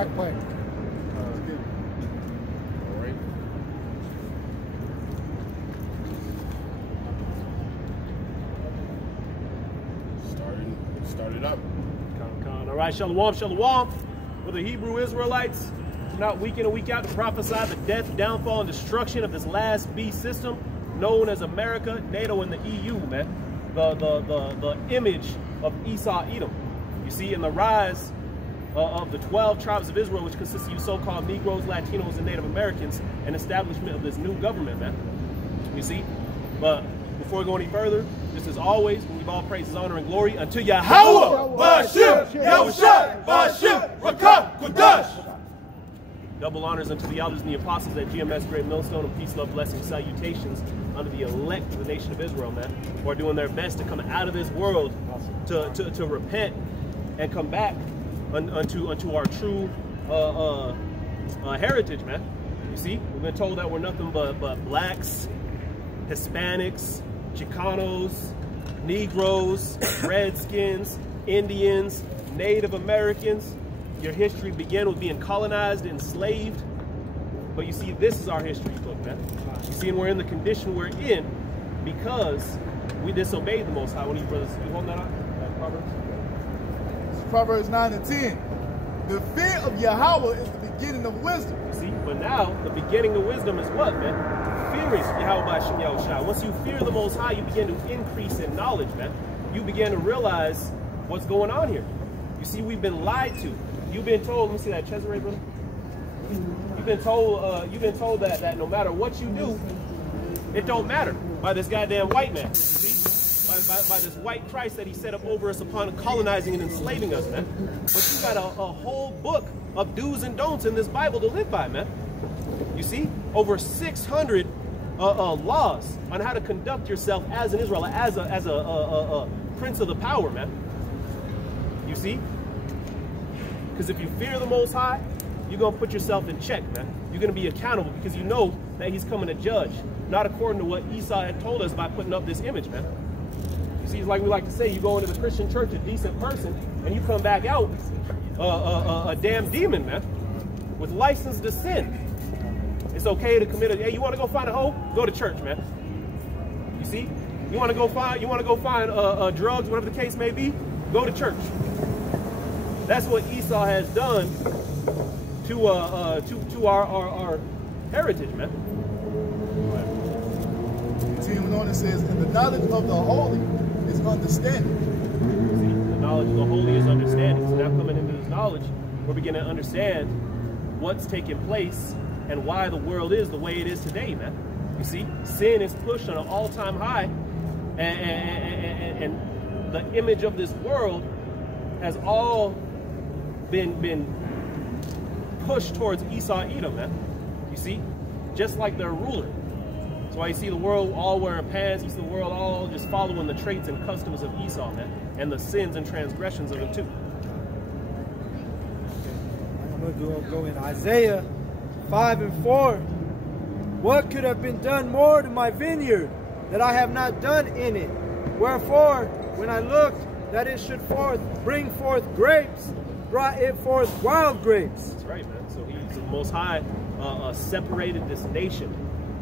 Backplane. All right. Start it up. All right, shalom, shalom. For the Hebrew Israelites, not week in and week out to prophesy the death, downfall, and destruction of this last beast system known as America, NATO, and the EU, man. The image of Esau, Edom. You see, in the rise of the 12 tribes of Israel, which consists of you so-called Negroes, Latinos, and Native Americans, and establishment of this new government, man. You see? But before we go any further, just as always, we give all praises, honor, and glory unto Yahweh, Bashim, Yahushua, Bashim, Rakah, Kodash. Double honors unto the elders and the apostles at GMS Great Millstone, and peace, love, blessings, salutations unto the elect of the nation of Israel, man, who are doing their best to come out of this world to repent and come back unto our true heritage, man. You see, we've been told that we're nothing but blacks, Hispanics, Chicanos, Negroes, Redskins, Indians, Native Americans. Your history began with being colonized, enslaved. But you see, this is our history book, man. You see, and we're in the condition we're in because we disobeyed the Most High. What do you brothers, you hold that up? Proverbs? It's Proverbs 9 and 10. The fear of Yahweh is the beginning of wisdom. You see, but now the beginning of wisdom is what, man? Fearing Yahweh Bashim Yahushua. Once you fear the Most High, you begin to increase in knowledge, man. You begin to realize what's going on here. You see, we've been lied to. You've been told, let me see that Cesare, brother. You've been told that no matter what you do, it don't matter by this goddamn white man. See? By this white Christ that he set up over us upon colonizing and enslaving us, man. But you got a whole book of do's and don'ts in this Bible to live by, man. You see? Over 600 laws on how to conduct yourself as an Israelite, as a prince of the power, man. You see? Because if you fear the Most High, you're going to put yourself in check, man. You're going to be accountable because you know that he's coming to judge, not according to what Esau had told us by putting up this image, man. You see, it's like we like to say, you go into the Christian church a decent person, and you come back out a damn demon, man, with license to sin. It's okay to commit hey, you want to go find a hoe? Go to church, man. You see? You want to go find drugs, whatever the case may be? Go to church. That's what Esau has done to our heritage, man. Continuing on, it says, and the knowledge of the holy is understanding. See, the knowledge of the holy is understanding. So now coming into this knowledge, we're beginning to understand what's taking place and why the world is the way it is today, man. You see, sin is pushed on an all-time high, and the image of this world has all been pushed towards Esau, Edom, man. You see, just like their ruler. That's why you see the world all wearing pants. You see the world all just following the traits and customs of Esau, man, and the sins and transgressions of him too. I'm going to go in Isaiah 5 and 4. What could have been done more to my vineyard that I have not done in it? Wherefore, when I looked that it should bring forth grapes, brought it forth wild grapes. That's right, man. So he's the Most High separated this nation.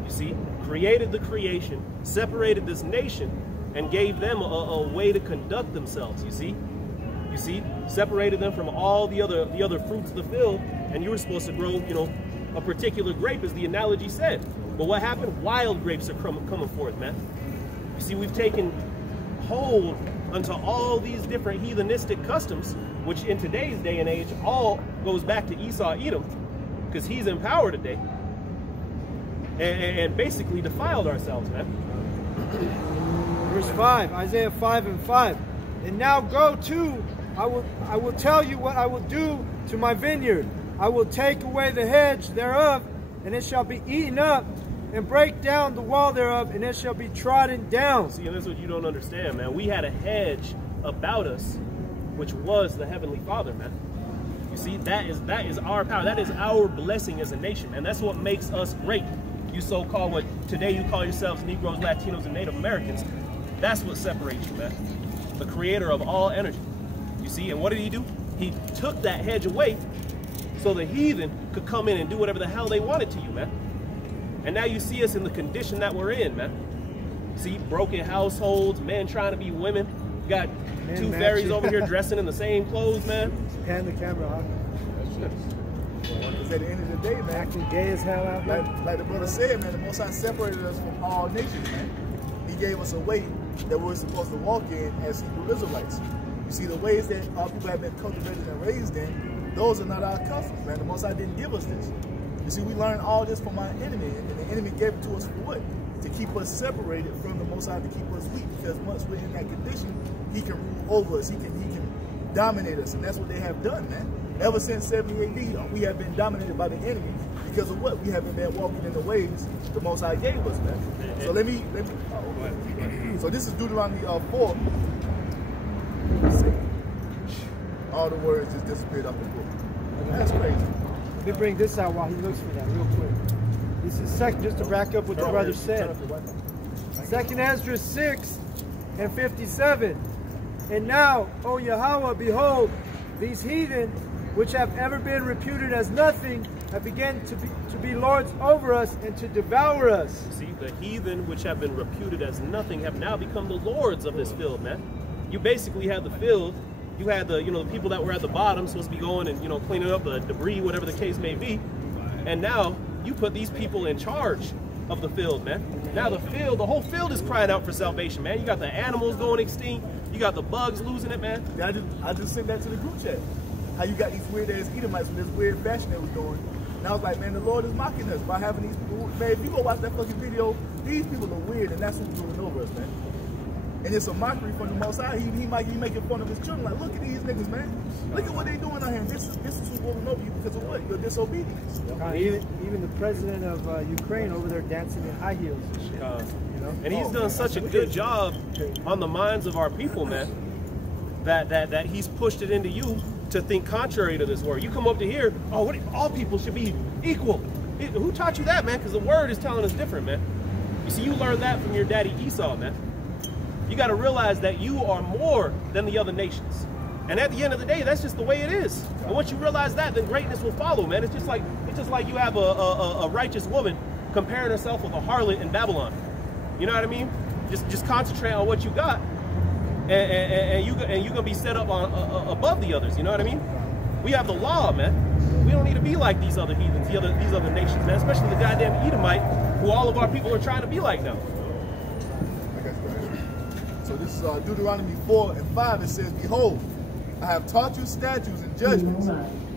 You see, created the creation, separated this nation, and gave them a way to conduct themselves. You see, separated them from all the other fruits of the field, and you were supposed to grow, you know, a particular grape, as the analogy said. But what happened? Wild grapes are coming forth, man. You see, we've taken hold unto all these different heathenistic customs, which in today's day and age all goes back to Esau, Edom, because he's in power today, and basically defiled ourselves, man. Verse 5, Isaiah 5 and 5. And now go to, I will tell you what I will do to my vineyard. I will take away the hedge thereof, and it shall be eaten up, and break down the wall thereof, and it shall be trodden down. See, and this is what you don't understand, man. We had a hedge about us, which was the Heavenly Father, man. You see, that is our power. That is our blessing as a nation, and that's what makes us great. You so-called, what today you call yourselves Negroes, Latinos, and Native Americans. That's what separates you, man. The creator of all energy. You see, and what did he do? He took that hedge away so the heathen could come in and do whatever the hell they wanted to you, man. And now you see us in the condition that we're in, man. See, broken households, men trying to be women. You got two fairies over here dressing in the same clothes, man. Pan the camera off. Because at the end of the day, man, Acting gay as hell out here. like the brother said, man, the Most High separated us from all nations, man. He gave us a way that we're supposed to walk in as Hebrew Israelites. You see, the ways that our people have been cultivated and raised in, those are not our customs, man. The Most High didn't give us this. You see, we learned all this from our enemy, and the enemy gave it to us for what? To keep us separated from the Most High, to keep us weak, because once we're in that condition, he can rule over us, he can dominate us, and that's what they have done, man. Ever since 70 AD, we have been dominated by the enemy because of what? We haven't been walking in the ways the Most High gave us, man. So let me so this is Deuteronomy 4. All the words just disappeared off the book. That's crazy. Let me bring this out while he looks for that real quick. This is just to back up what the brother said. 2nd Ezra 6 and 57. And now, O Yahweh, behold, these heathen, which have ever been reputed as nothing, have begun to be lords over us and to devour us. See, the heathen, which have been reputed as nothing, have now become the lords of this field, man. You basically had the field. You had the, the people that were at the bottom supposed to be going and, cleaning up the debris, whatever the case may be. And now you put these people in charge of the field, man. Now the whole field is crying out for salvation, man. You got the animals going extinct. You got the bugs losing it, man. I just sent that to the group chat. How you got these weird ass Edomites with this weird fashion that was doing. And I was like, man, the Lord is mocking us by having these people. Man, if you go watch that fucking video, these people are weird, and that's who's doing over us, man. And it's a mockery from the Most High. He might be making fun of his children. Like, look at these niggas, man. Look at what they doing out here. This is who's rolling over you because of what? Your disobedience. Even the president of Ukraine over there dancing in high heels and shit. And he's done such a good job on the minds of our people, man, that he's pushed it into you to think contrary to this word. You come up to here, all people should be equal. Who taught you that, man? Because the word is telling us different, man. You see, you learned that from your daddy Esau, man. You got to realize that you are more than the other nations. And at the end of the day, that's just the way it is. And once you realize that, then greatness will follow, man. It's just like you have a righteous woman comparing herself with a harlot in Babylon. You know what I mean? Just concentrate on what you got, and you're gonna be set up on above the others. You know what I mean? We have the law, man. We don't need to be like these other heathens, these other nations, man. Especially the goddamn Edomite, who all of our people are trying to be like now. So this is Deuteronomy 4 and 5. It says, behold, I have taught you statutes and judgments,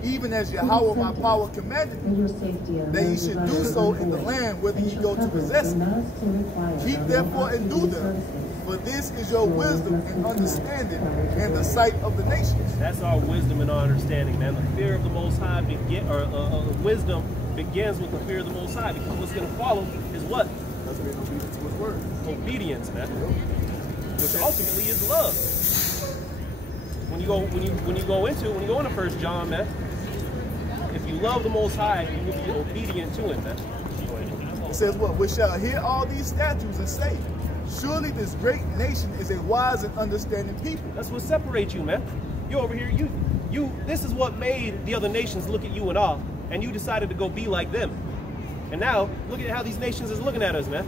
even as Yahweh my power commanded me, that ye should do so in the land whither ye go to possess it. Keep therefore and do them, for this is your wisdom and understanding in the sight of the nations. That's our wisdom and our understanding, man. The fear of the Most High wisdom begins with the fear of the Most High, because what's going to follow is what? That's being obedient to his word. Obedience, man. Which ultimately is love. When you go into 1 John, man, if you love the Most High, you will be obedient to Him, man. It says what? We shall hear all these statutes and say, surely this great nation is a wise and understanding people. That's what separates you, man. You over here, this is what made the other nations look at you in awe, and you decided to go be like them. And now, look at how these nations is looking at us, man.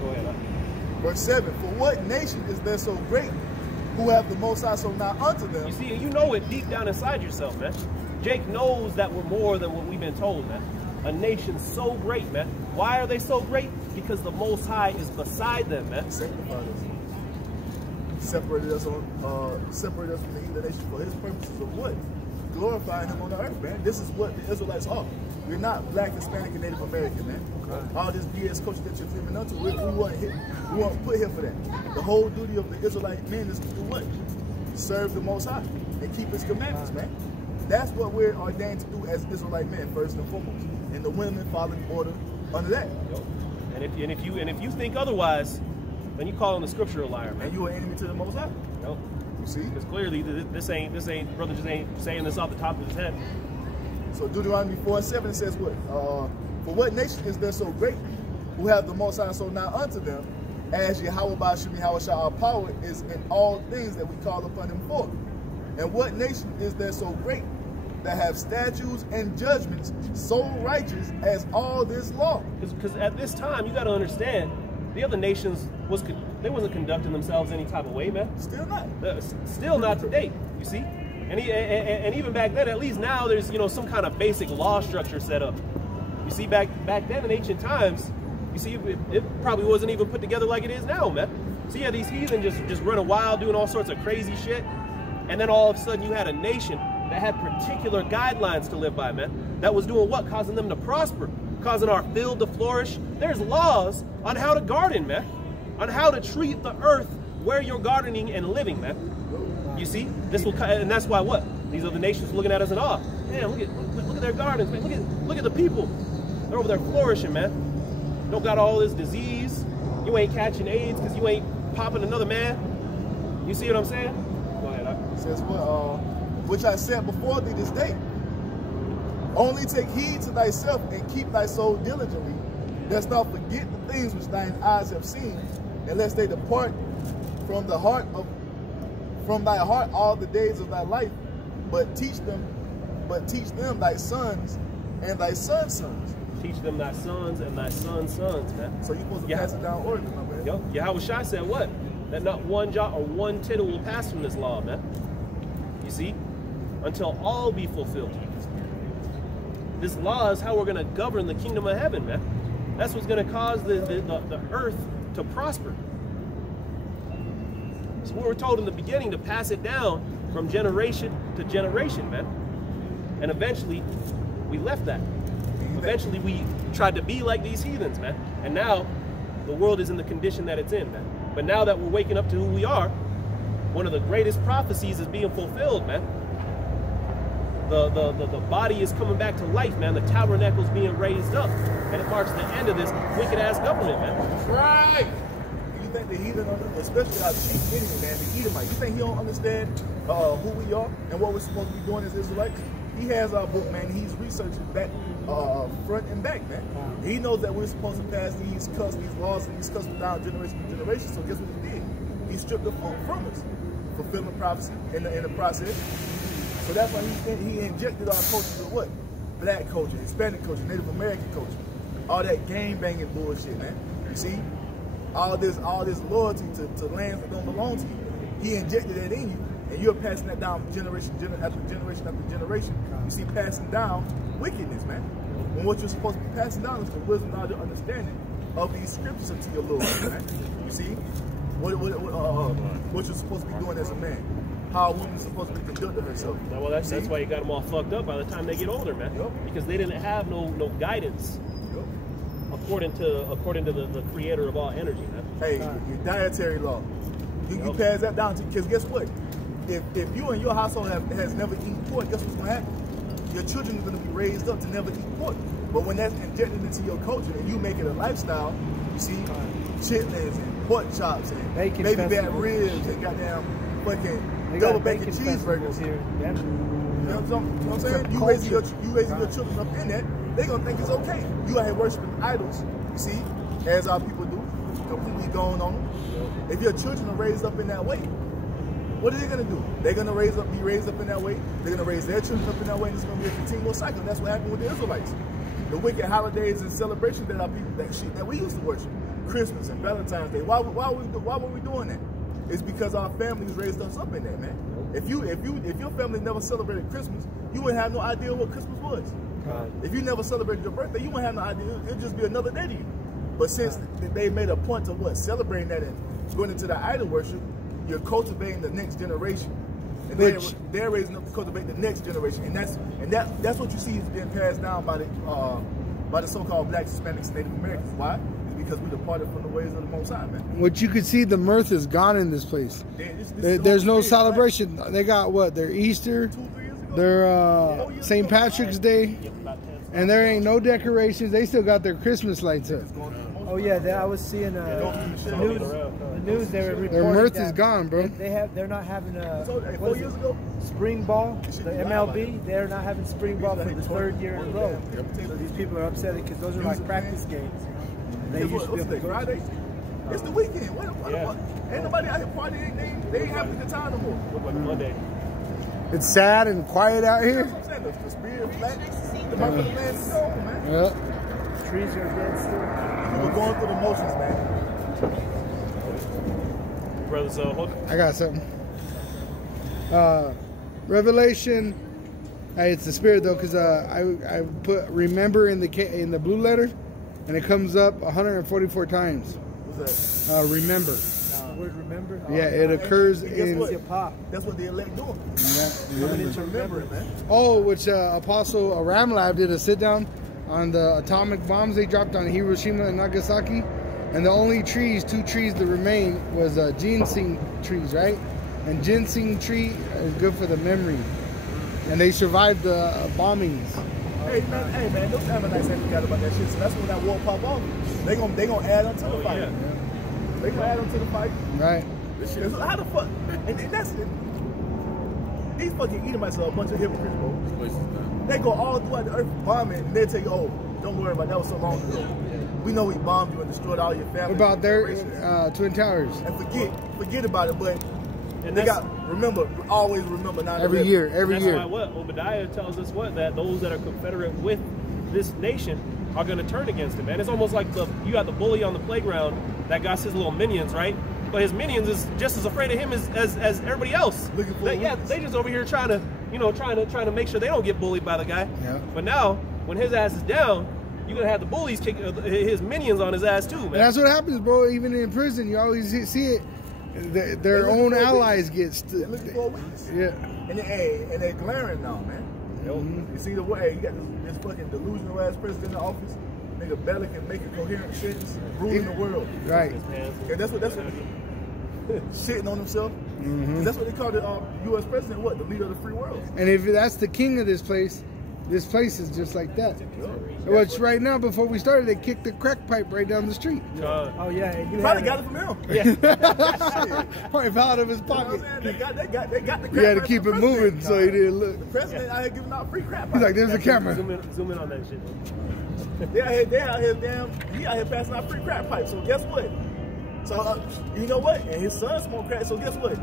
Go ahead. Verse 7, for what nation is there so great, who have the Most High so nigh unto them? You see, you know it deep down inside yourself, man. Jake knows that we're more than what we've been told, man. A nation so great, man. Why are they so great? Because the Most High is beside them, man. Sanctified us. Separated us from the heathen nations for his purposes of what? Glorifying him on the earth, man. This is what the Israelites are. We're not black, Hispanic, and Native American, man. All this BS culture that you're living up to, we weren't put here for that. The whole duty of the Israelite men is to do what? Serve the Most High and keep his commandments, man. That's what we're ordained to do as Israelite men, first and foremost. And the women follow the order under that. And if you think otherwise, then you call on the scripture a liar, man. And you are enemy to the Most High. Nope. You see? Because clearly this ain't brother just ain't saying this off the top of his head. So Deuteronomy 4:7 it says what? For what nation is there so great, who have the Most High so nigh unto them, as Yahweh Ba'ashim Yahweh our power is in all things that we call upon him for? And what nation is there so great, that have statutes and judgments so righteous as all this law. Because at this time, you got to understand, the other nations they wasn't conducting themselves any type of way, man. Still not. Still not to date. You see, and even back then, at least now there's some kind of basic law structure set up. You see, back then in ancient times, you see it probably wasn't even put together like it is now, man. So yeah, these heathen just running wild, doing all sorts of crazy shit, and then all of a sudden you had a nation that had particular guidelines to live by, man. That was doing what? Causing them to prosper, causing our field to flourish. There's laws on how to garden, man, on how to treat the earth where you're gardening and living, man. You see, this will, and that's why what? These other nations looking at us in awe. Man, look at their gardens, man. Look at the people. They're over there flourishing, man. Don't got all this disease. You ain't catching AIDS because you ain't popping another man. You see what I'm saying? Go ahead. It says, which I said before thee this day. Only take heed to thyself and keep thy soul diligently, lest thou forget the things which thine eyes have seen, and lest they depart from thy heart all the days of thy life. But teach them thy sons and thy sons' sons. Teach them thy sons and thy sons' sons, man. So you're supposed to pass it down orderly, my man. Yo, Yahushua said what? That not one jot or one tittle will pass from this law, man. You see? Until all be fulfilled. This law is how we're going to govern the kingdom of heaven, man. That's what's going to cause the earth to prosper. So we were told in the beginning to pass it down from generation to generation, man. And eventually, we left that. Eventually, we tried to be like these heathens, man. And now, the world is in the condition that it's in, man. But now that we're waking up to who we are, one of the greatest prophecies is being fulfilled, man. The body is coming back to life, man. The tabernacle is being raised up. And it marks the end of this wicked-ass government, man. That's right. You think the heathen, especially our chief enemy, man, the Edomite, you think he don't understand who we are and what we're supposed to be doing as Israelites? He has our book, man. He's researching back, front and back, man. He knows that we're supposed to pass these laws and these customs down generation to generation. So guess what he did? He stripped the folk from us, fulfilling prophecy in the process. So that's why he injected our culture with what? Black culture, Hispanic culture, Native American culture, all that gang banging bullshit, man. You see, all this loyalty to lands that don't belong to you. He injected that in you. And you're passing that down generation after generation after generation. You see, passing down wickedness, man. When what you're supposed to be passing down is the wisdom, knowledge, and understanding of these scriptures unto your Lord, man. You see, what you're supposed to be doing as a man. How a woman's supposed to be conducting herself. Well, that's why you got them all fucked up by the time they get older, man. Yep. Because they didn't have no guidance. Yep. According to the creator of all energy, man. Hey, your dietary law. You pass that down to, because guess what? If you and your household has never eaten pork, guess what's going to happen? Your children are going to be raised up to never eat pork. But when that's injected into your culture and you make it a lifestyle, you see chitlins and pork chops and bacon baby back ribs and goddamn fucking double bacon cheeseburgers. Here. Yeah. You know what I'm saying? You raising your children up in that, they're going to think it's okay. You out here worshiping idols, you see, as our people do, completely going on them. If your children are raised up in that way, what are they going to do? They're going to be raised up in that way. They're going to raise their children up in that way, and it's going to be a continual cycle. That's what happened with the Israelites. The wicked holidays and celebrations that our people that we used to worship, Christmas and Valentine's Day. Why were we doing that? It's because our families raised us up in that, man. If your family never celebrated Christmas, you wouldn't have no idea what Christmas was. If you never celebrated your birthday, you wouldn't have no idea. It'd just be another day to you. But since they made a point of celebrating that and going into the idol worship, you're cultivating the next generation, and they're raising up to cultivate the next generation, and that's what you see is being passed down by the so-called blacks, Hispanics, and Native Americans. Why? It's because we departed from the ways of the Most High, man. What you could see, the mirth is gone in this place. There's no celebration. Right? They got what? Their Easter, 2-3 years ago, their St. Patrick's Day, and there ain't no decorations. They still got their Christmas lights up. Oh yeah, I was seeing the news. They were reporting their mirth is gone, bro. They're not having 4 years ago, spring ball. The MLB, they're not having spring ball for the third year in a row. So these people are upset because those are like practice games. They used to be able to go Friday. It's the weekend. Ain't nobody out here partying. They ain't having a good time no more. Monday. It's sad and quiet out here. That's what I'm land, the spirit flat, the mother of the land is over, man. Yeah. Trees are dead still. We're going through the motions, man. Brothers, hold I got something. Revelation. It's the spirit though, because I put remember in the blue letter, and it comes up 144 times. What's that? Remember. The word remember? Yeah, it occurs in. That's what the elect doing. Yeah, Coming into remembering, man. Oh, which Apostle Ramlab did a sit down on the atomic bombs they dropped on Hiroshima and Nagasaki, and the only trees, 2 trees that remained was ginseng trees, right? And ginseng tree is good for the memory, and they survived the bombings. Hey man, those Ammonites ain't forgot about that shit. So that's when that war pop off. They gonna add on to the fight. yeah. They gonna add on to the fight. Right. This shit is, how the fuck? And that's it. These fucking Edomites are a bunch of hypocrites, bro. They go all throughout the earth bombing, and they tell you, oh, don't worry about that. Was so long ago. We know we bombed you and destroyed all your family. What about their Twin Towers? And forget about it, but And they got always remember 9/11. Every year. That's why what Obadiah tells us that those that are confederate with this nation are going to turn against him, man. It's almost like you got the bully on the playground that got his little minions, right? But his minions is just as afraid of him as everybody else. They just over here trying to make sure they don't get bullied by the guy. Yeah. But now when his ass is down, you're gonna have the bullies kick his minions on his ass too, man. And that's what happens, bro. Even in prison, you always see it. Their own allies get They're looking for a weakness. Yeah. And they're glaring now, man. You see the way you got this fucking delusional ass president in office. Nigga barely can make a coherent sentence, ruling the world. Right. Yeah, that's what shitting on himself. That's what they call the U.S. president. What? The leader of the free world. And if that's the king of this place is just like that. Which right now, before we started, they kicked the crack pipe right down the street. Oh yeah, You probably got it from him. Yeah. Probably fell out of his You know what pocket. I'm saying? They got the crack You had to pipe keep from it the moving president. so he didn't look. The president out here giving out free crap. He's like, there's a camera. Zoom in on that shit. They out here, he out here passing out free crack pipes. So guess what? So you know what? And his son smoked crack. So guess what?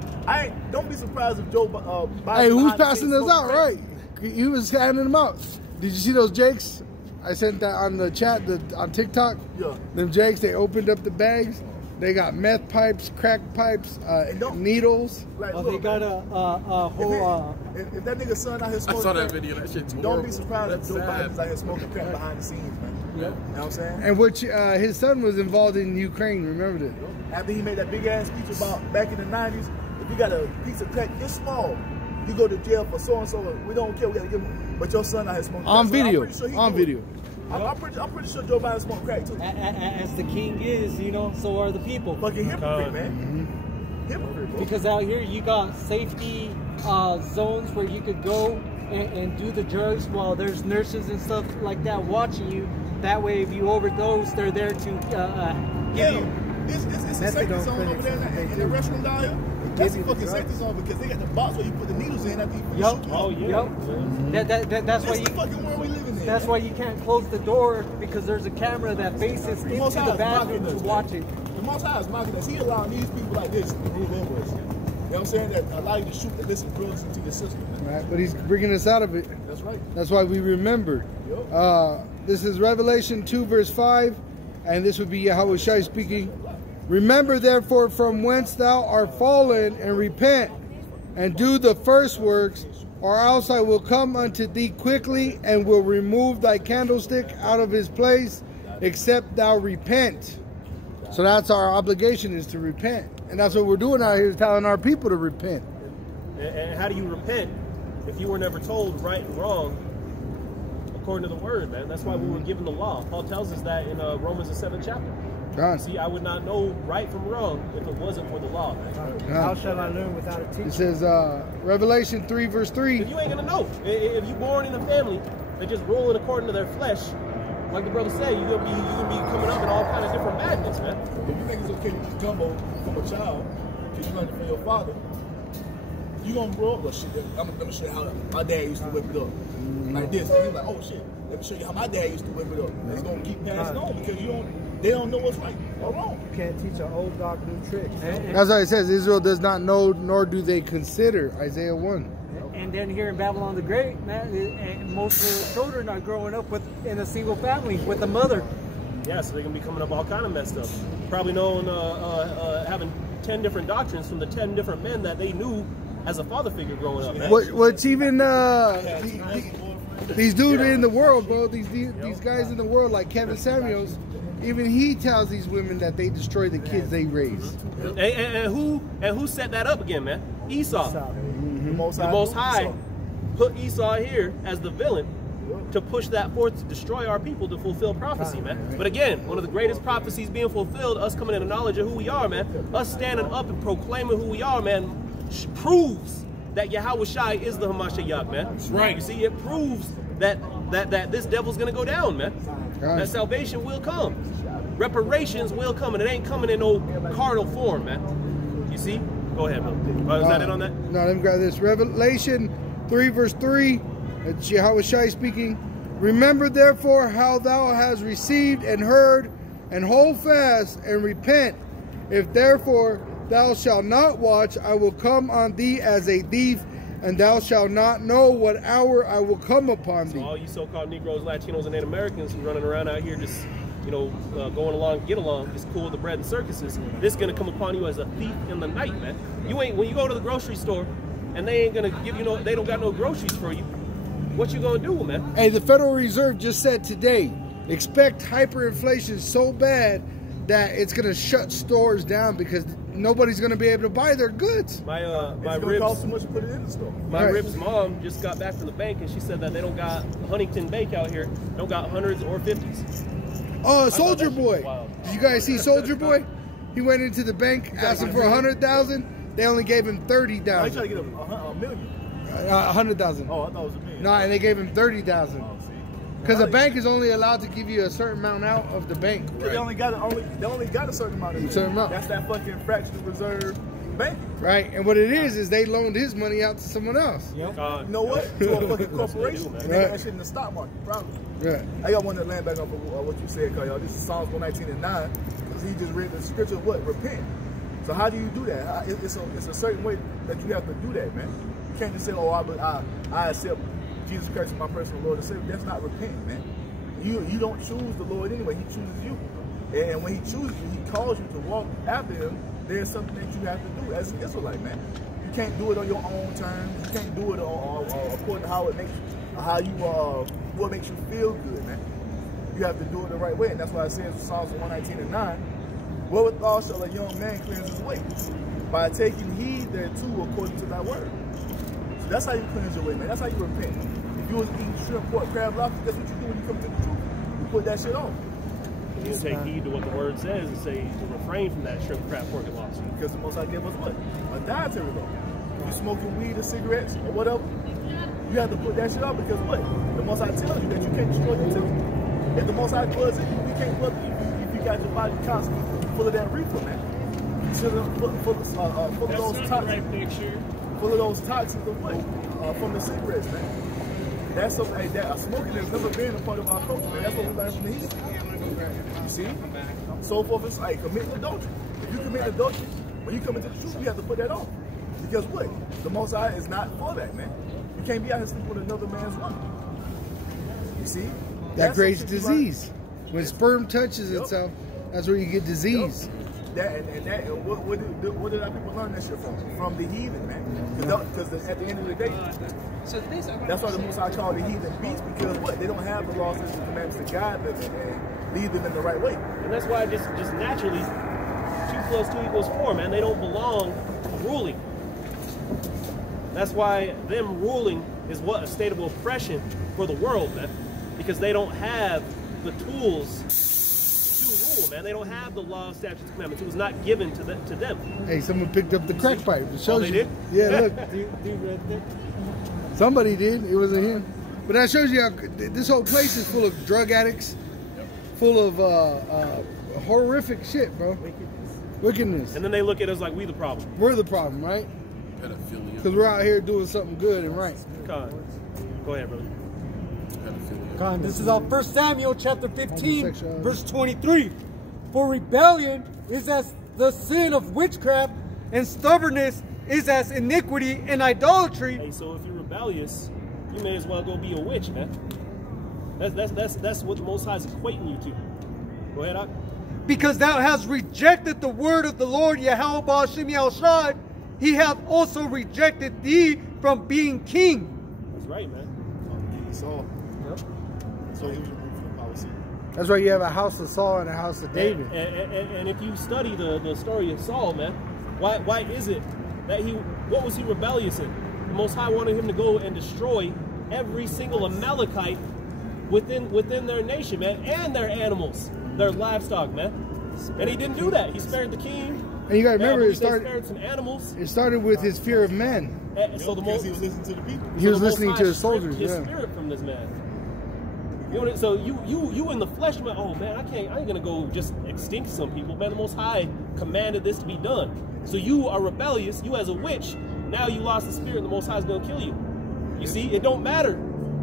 Don't be surprised if Joe Biden. Hey, who's passing those out, right? He was handing them out. Did you see those Jakes? I sent that on the chat on TikTok. Yeah. Them Jakes, they opened up the bags. They got meth pipes, crack pipes, needles. Like, Oh, look, they got a whole. If that nigga's son out here smoking I saw that crack, video. That shit's don't horrible. be surprised if That's Joe sad. Biden's out here smoking crack behind the scenes, man. Yeah. You know what I'm saying? And which his son was involved in Ukraine, remember that? After he made that big ass speech about back in the 90s, if you got a piece of crack this small, you go to jail for so and so. We don't care. We gotta give him. But your son out here smoking On crack. video. I'm pretty sure he On do it. video. I'm pretty sure Joe Biden smoked crack too. As the king is, so are the people. Fucking hypocrite, man. Hypocrite, bro. Because out here you got safety zones where you could go and do the drugs while there's nurses and stuff like that watching you. That way, if you overdose, they're there to give you. This is safety zone over there in the restroom down here. That's a fucking safety zone because they got the box where you put the needles in after you put Yup. the shoot you Yup. That's why That's the you. fucking world we living in. That's why you can't close the door because there's a camera that faces into Most High the is bathroom mocking to us, watch man. it. The Most High is mocking us. He allowing these people like this to rule over us. You know what I'm saying? That allow you to shoot illicit drugs into your system. Man. Right, but he's bringing us out of it. That's right. That's why we remember. This is Revelation 2 verse 5, and this would be Yahweh Shai speaking. Remember therefore from whence thou art fallen, and repent, and do the first works, or else I will come unto thee quickly, and will remove thy candlestick out of his place, except thou repent. So that's our obligation, is to repent. And that's what we're doing out here, is telling our people to repent. And how do you repent if you were never told right and wrong according to the word, man? That's why we were given the law. Paul tells us that in Romans the 7th chapter. Done. See, I would not know right from wrong if it wasn't for the law, man. How shall I learn without a teacher? It says Revelation 3 verse 3. If you ain't gonna know, if you're born in a family that just rolling according to their flesh, like the brother said, you're gonna be coming up in all kinds of different madness, man. If you think it's okay to eat gumbo from a child because you learned it from your father, you gonna grow up. Well, shit, let me show you how my dad used to whip it up. Like this. And he's like, oh shit, let me show you how my dad used to whip it up. And it's gonna keep passing on because they don't know what's right or wrong. You can't teach an old dog new tricks. That's why it says Israel does not know, nor do they consider. Isaiah 1. And then here in Babylon the Great, man, and most of the children are growing up in a single family with a mother. Yeah, so they're gonna be coming up all kind of messed up. Probably knowing having 10 different doctrines from the 10 different men that they knew as a father figure growing up. Man. What's even these dudes in the world, bro. These guys in the world, like Kevin Samuels, even he tells these women that they destroy the kids they raise. And who set that up again, man? Esau. The The Most High put Esau here as the villain to push that forth to destroy our people to fulfill prophecy, man. But again, one of the greatest prophecies being fulfilled, us coming into knowledge of who we are, man. Us standing up and proclaiming who we are, man, proves that Yahushua is the Hamashiach, man. That's right. You see, it proves that this devil's gonna go down, man. Right. That salvation will come. Reparations will come, and it ain't coming in no carnal form, man. You see? Go ahead, brother. Is that it on that? No, let me grab this. Revelation 3 verse 3. It's Yahushua speaking. Remember therefore how thou hast received and heard, and hold fast and repent. If therefore thou shalt not watch, I will come on thee as a thief, and thou shalt not know what hour I will come upon thee. So all you so-called Negroes, Latinos, and Native Americans who running around out here just, you know, going along, get along, just cool with the bread and circuses, this is going to come upon you as a thief in the night, man. You ain't, when you go to the grocery store and they ain't going to give you no, they don't got no groceries for you, what you going to do, man? Hey, the Federal Reserve just said today, expect hyperinflation so bad that it's going to shut stores down because nobody's going to be able to buy their goods. My it's ribs cost too much to put it in the store. My ribs mom just got back from the bank and she said that they don't got Huntington Bank out here, don't got hundreds or 50s. Oh, Soldier Boy. Did you guys see Soldier Boy? He went into the bank asking for 100,000. They only gave him 30,000. I tried to get a million. 100,000. Oh, I thought it was a million. No, and they gave him 30,000. Because the bank is only allowed to give you a certain amount out of the bank. Right. They only got a certain amount of it. That's that fucking fractional reserve bank. Right, and what it is they loaned his money out to someone else. Yep. You know what? To a fucking corporation. And they got that shit in the stock market, probably. Right. I got one to land back on what you said, y'all. This is Psalms 119 and 9. Because he just read the scripture, what? Repent. So how do you do that? It's a certain way that you have to do that, man. You can't just say, oh, I accept Jesus Christ as my personal Lord and Savior. That's not repenting, man. You don't choose the Lord anyway. He chooses you. And when he chooses you, he calls you to walk after him. There's something that you have to do as an Israelite, man. You can't do it on your own terms. You can't do it according to how it makes what makes you feel good, man. You have to do it the right way, and that's why it says in Psalms 119 and 9, wherewithal shall a young man cleanse his way? By taking heed thereto according to thy word. So that's how you cleanse your way, man. That's how you repent. If you was eating shrimp, pork, crab, lobster, that's what you do when you come to the truth. You put that shit on. You take heed to what the word says and say to refrain from that shrimp, crab, pork, and lobster. Because the Most High gave us what? A dietary law. If you smoking weed or cigarettes or whatever, you have to put that shit out because what? The Most High tells you that you can't destroy your temple. If the Most High dwells in you, we can't dwell in you if you got your body constantly full of that reefer, man. Full of those toxins. Full of those toxins of what? From the cigarettes, man. That's something that smoking has never been a part of our culture, man. That's what we learned from the East. You see? So forth, it's like committing adultery. If you commit adultery, when you come into the truth, you have to put that on. Because what? The Most High is not for that, man. You can't be out here sleeping with another man's woman. You see? That creates disease. When sperm touches itself, that's where you get disease. What did our people learn that shit from? From the heathen, man. Because at the end of the day, that's why the Most High called the heathen beasts, because what? They don't have the laws and commandments to guide them and lead them in the right way. And that's why just naturally, 2 + 2 = 4, man. They don't belong ruling. That's why them ruling is what? A state of oppression for the world, man. Because they don't have the tools to rule, man. They don't have the law, statutes, commandments. It was not given to them. Hey, someone picked up the crack pipe. It shows they did? Yeah, look. Somebody did. It wasn't him. But that shows you how this whole place is full of drug addicts, full of horrific shit, bro. Wickedness. And then they look at us like we the problem. We're the problem, right? Because we're out here doing something good and right. Go ahead, brother. This is our 1 Samuel chapter 15, verse 23. For rebellion is as the sin of witchcraft, and stubbornness is as iniquity and idolatry. Hey, so if you're rebellious, you may as well go be a witch, man. That's what the Most High is equating you to. Go ahead, Ak. Because thou hast rejected the word of the Lord, Yahweh Ba'ashem Yahushai, he hath also rejected thee from being king. That's right, man. Saul. Yep. So he was removed from the policy. That's why you have a house of Saul and a house of David. And if you study the story of Saul, man, why is it that what was he rebellious in? The Most High wanted him to go and destroy every single Amalekite within their nation, man, and their animals, their livestock, man. And he didn't do that. He spared the king. And you gotta remember, it spared some animals. It started with his fear of men. So the most he was listening to the people. He was listening to his soldiers. His Yeah. spirit from this man. You know, so you in the flesh, man. Oh man, I ain't gonna go just extinct some people, man. The Most High commanded this to be done. So you are rebellious. You as a witch. Now you lost the spirit, and the Most High is gonna kill you. You see, it don't matter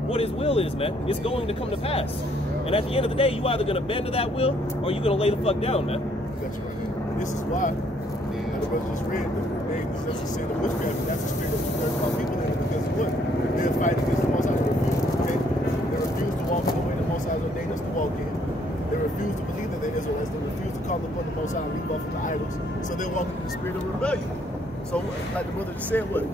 what His will is, man. It's going to come to pass. And at the end of the day, you either gonna bend to that will, or you gonna lay the fuck down, man. That's right. And this is why, the brother just read, that's the sin of witchcraft, and that's the spirit of two-thirds of our people in it, because what? They're fighting against the Most High. They refuse to walk in the way the Most High has ordained us to walk in. They refuse to believe that they're Israelites. They refuse to call upon the Most High and leave off from the idols. So they're walking in the spirit of rebellion. So, like the brother just said, what?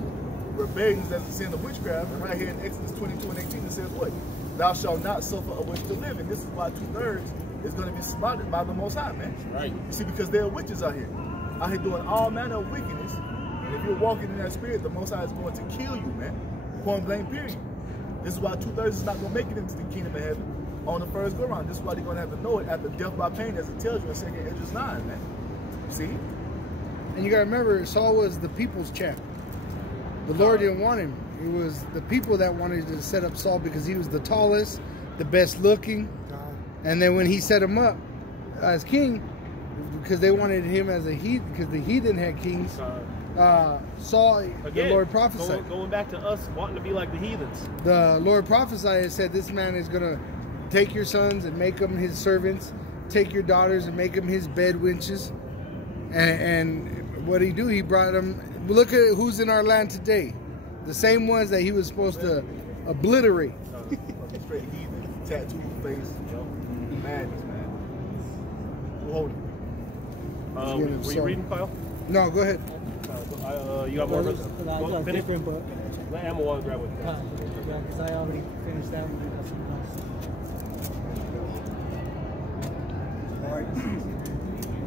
Rebellion is the sin of witchcraft. And right here in Exodus 22 and 18, it says what? Thou shalt not suffer a witch to live. And this is why 2/3 is going to be slaughtered by the Most High, man. Right. You see, because there are witches out here doing all manner of wickedness. And if you're walking in that spirit, the Most High is going to kill you, man. Point blank, period. This is why 2/3 is not going to make it into the kingdom of heaven on the first go round. This is why they're going to have to know it after death by pain, as it tells you in 2 Esdras 9, man. See? And you gotta remember, Saul was the people's champ. The Lord didn't want him. It was the people that wanted to set up Saul because he was the tallest, the best looking. And then when he set him up as king, because they wanted him as a heathen, because the heathen had kings, Saul, again, the Lord prophesied. Going back to us wanting to be like the heathens. The Lord prophesied and said, this man is going to take your sons and make them his servants, take your daughters and make them his bed wenches. And what did he do? He brought them. Look at who's in our land today. The same ones that he was supposed to obliterate. Straight heathen, tattooed face, madness, man. Who hold it? Were you reading, Kyle? No, go ahead. You got more? I got a different book. Let Emma want to grab it. Yeah, because I already finished that one. All right.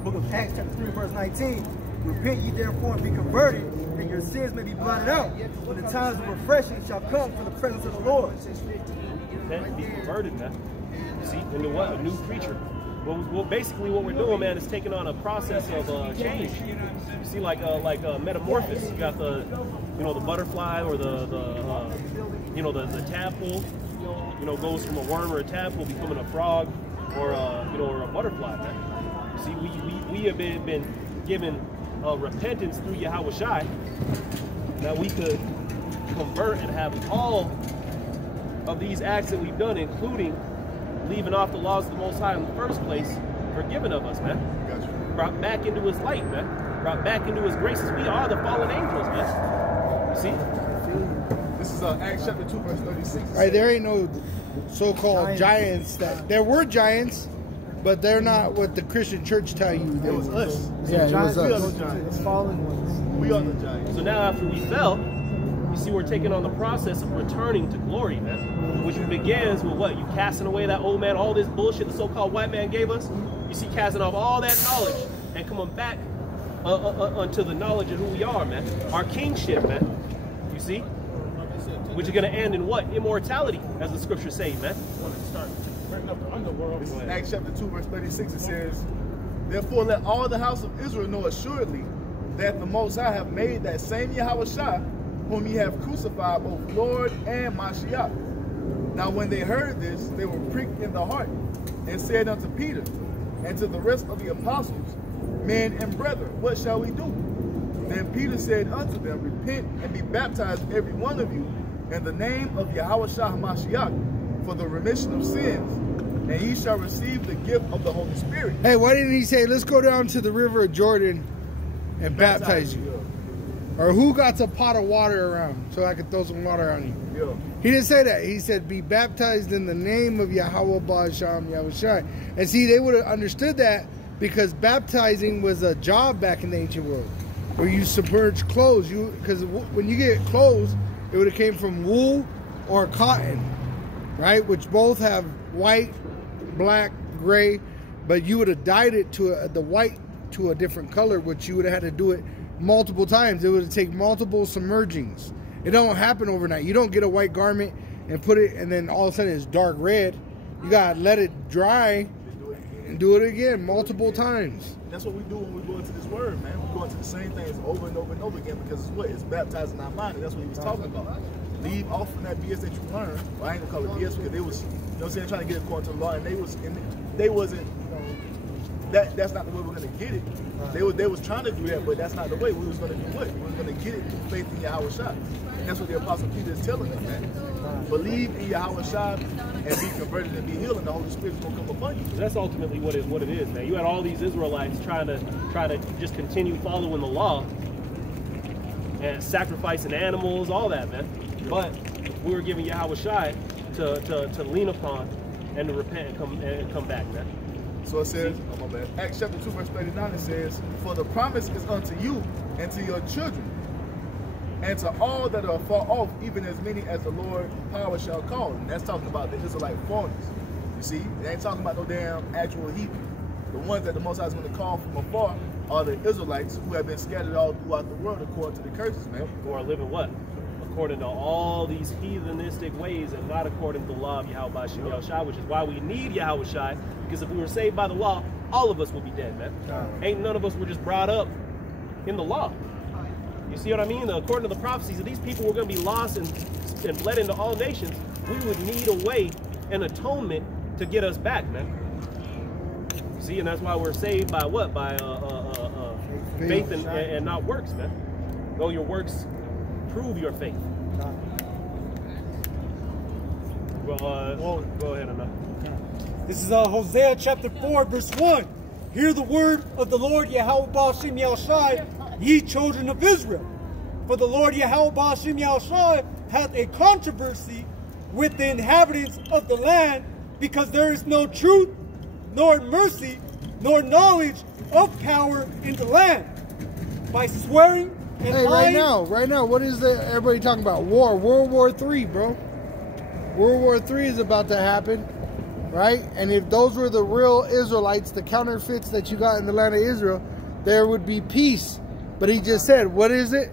Book of Acts, chapter 3, verse 19. Repent ye therefore and be converted, and your sins may be blotted out, when the times of refreshing shall come from the presence of the Lord. Repent, be converted, man. See, into what? A new creature. Well, basically what we're doing, man, is taking on a process of change. You see, like metamorphosis. You got the butterfly or the tadpole. Goes from a worm or a tadpole becoming a frog or or a butterfly, man. You see, we have been given repentance through Yahweh Shai, that we could convert and have all of these acts that we've done, including leaving off the laws of the Most High in the first place, forgiven of us, man. Gotcha. Brought back into His light, man. Brought back into His graces. We are the fallen angels, man. You see? This is Acts chapter 2, verse 36. Right, there ain't no so-called giants. There were giants, but they're not what the Christian church tell you. It was us. Yeah, it was We are us. the giants. The fallen ones. We are the giants. So now after we fell, you see we're taking on the process of returning to glory, man. Which begins with what? You casting away that old man, all this bullshit the so-called white man gave us. You see, casting off all that knowledge and coming back unto the knowledge of who we are, man. Our kingship, man. You see? Which is going to end in what? Immortality, as the scriptures say, man. This is Acts chapter 2, verse 36. It says, therefore let all the house of Israel know assuredly that the Most High have made that same Yahweh Shai, whom ye have crucified, both Lord and Mashiach. Now when they heard this, they were pricked in the heart, and said unto Peter and to the rest of the apostles, men and brethren, what shall we do? Then Peter said unto them, repent and be baptized every one of you in the name of Yahweh Shai Mashiach for the remission of sins, and ye shall receive the gift of the Holy Spirit. Hey, why didn't he say, let's go down to the river of Jordan and baptize you? Or who got a pot of water around so I could throw some water on you? Yeah. He didn't say that. He said, be baptized in the name of Yahweh Ba'asham Yahushai. And see, they would have understood that because baptizing was a job back in the ancient world where you submerge clothes. Because when you get clothes, it would have came from wool or cotton, right? Which both have white, black, gray, but you would have dyed it to the white to a different color, which you would have had to do it multiple times. It would take multiple submergings. It don't happen overnight. You don't get a white garment and put it and then all of a sudden it's dark red. You gotta let it dry and do it again multiple times. That's what we do when we go into this word, man. We go into the same things over and over and over again because it's what? It's baptizing our mind, and that's what he was talking about. Leave off from that BS that you learned. Well, I ain't gonna call it BS because they was, you know what I'm saying, trying to get it according to the law, and they wasn't, that's not the way we're gonna get it. They was trying to do that, but that's not the way. We was gonna do what? We was gonna get it through faith in Yahweh Shai. And that's what the Apostle Peter is telling them, man. Believe in Yahweh Shai and be converted and be healed, and the Holy Spirit's gonna come upon you. That's ultimately what it is, man. You had all these Israelites trying to just continue following the law and sacrificing animals, all that, man. But we were giving Yahweh Shai to lean upon and to repent and come back, man. So it says, oh my bad. Acts chapter 2, verse 39, it says, for the promise is unto you and to your children, and to all that are far off, even as many as the Lord power shall call. And that's talking about the Israelite foreigners. You see, it ain't talking about no damn actual heathen. The ones that the Most High is going to call from afar are the Israelites who have been scattered all throughout the world according to the curses, man. Who are living what? According to all these heathenistic ways and not according to the law of Yahweh Ba'asham Yahushai, which is why we need Yahweh Shai, because if we were saved by the law, all of us would be dead, man. Ain't none of us were just brought up in the law. You see what I mean? According to the prophecies, if these people were going to be lost and bled into all nations, we would need a way, an atonement to get us back, man. See, and that's why we're saved by what? By faith and not works, man. Though your works prove your faith. Well, go ahead, Anna. This is Hosea chapter 4, verse 1. Hear the word of the Lord Yahweh Ba'asham Yahushai, ye children of Israel. For the Lord Yahweh Ba'asham Yahushai hath a controversy with the inhabitants of the land, because there is no truth, nor mercy, nor knowledge of power in the land. By swearing and lying. Right now, what is everybody talking about? War, World War III, bro. World War III is about to happen, right? And if those were the real Israelites, the counterfeits that you got in the land of Israel, there would be peace. But he just said, what is it?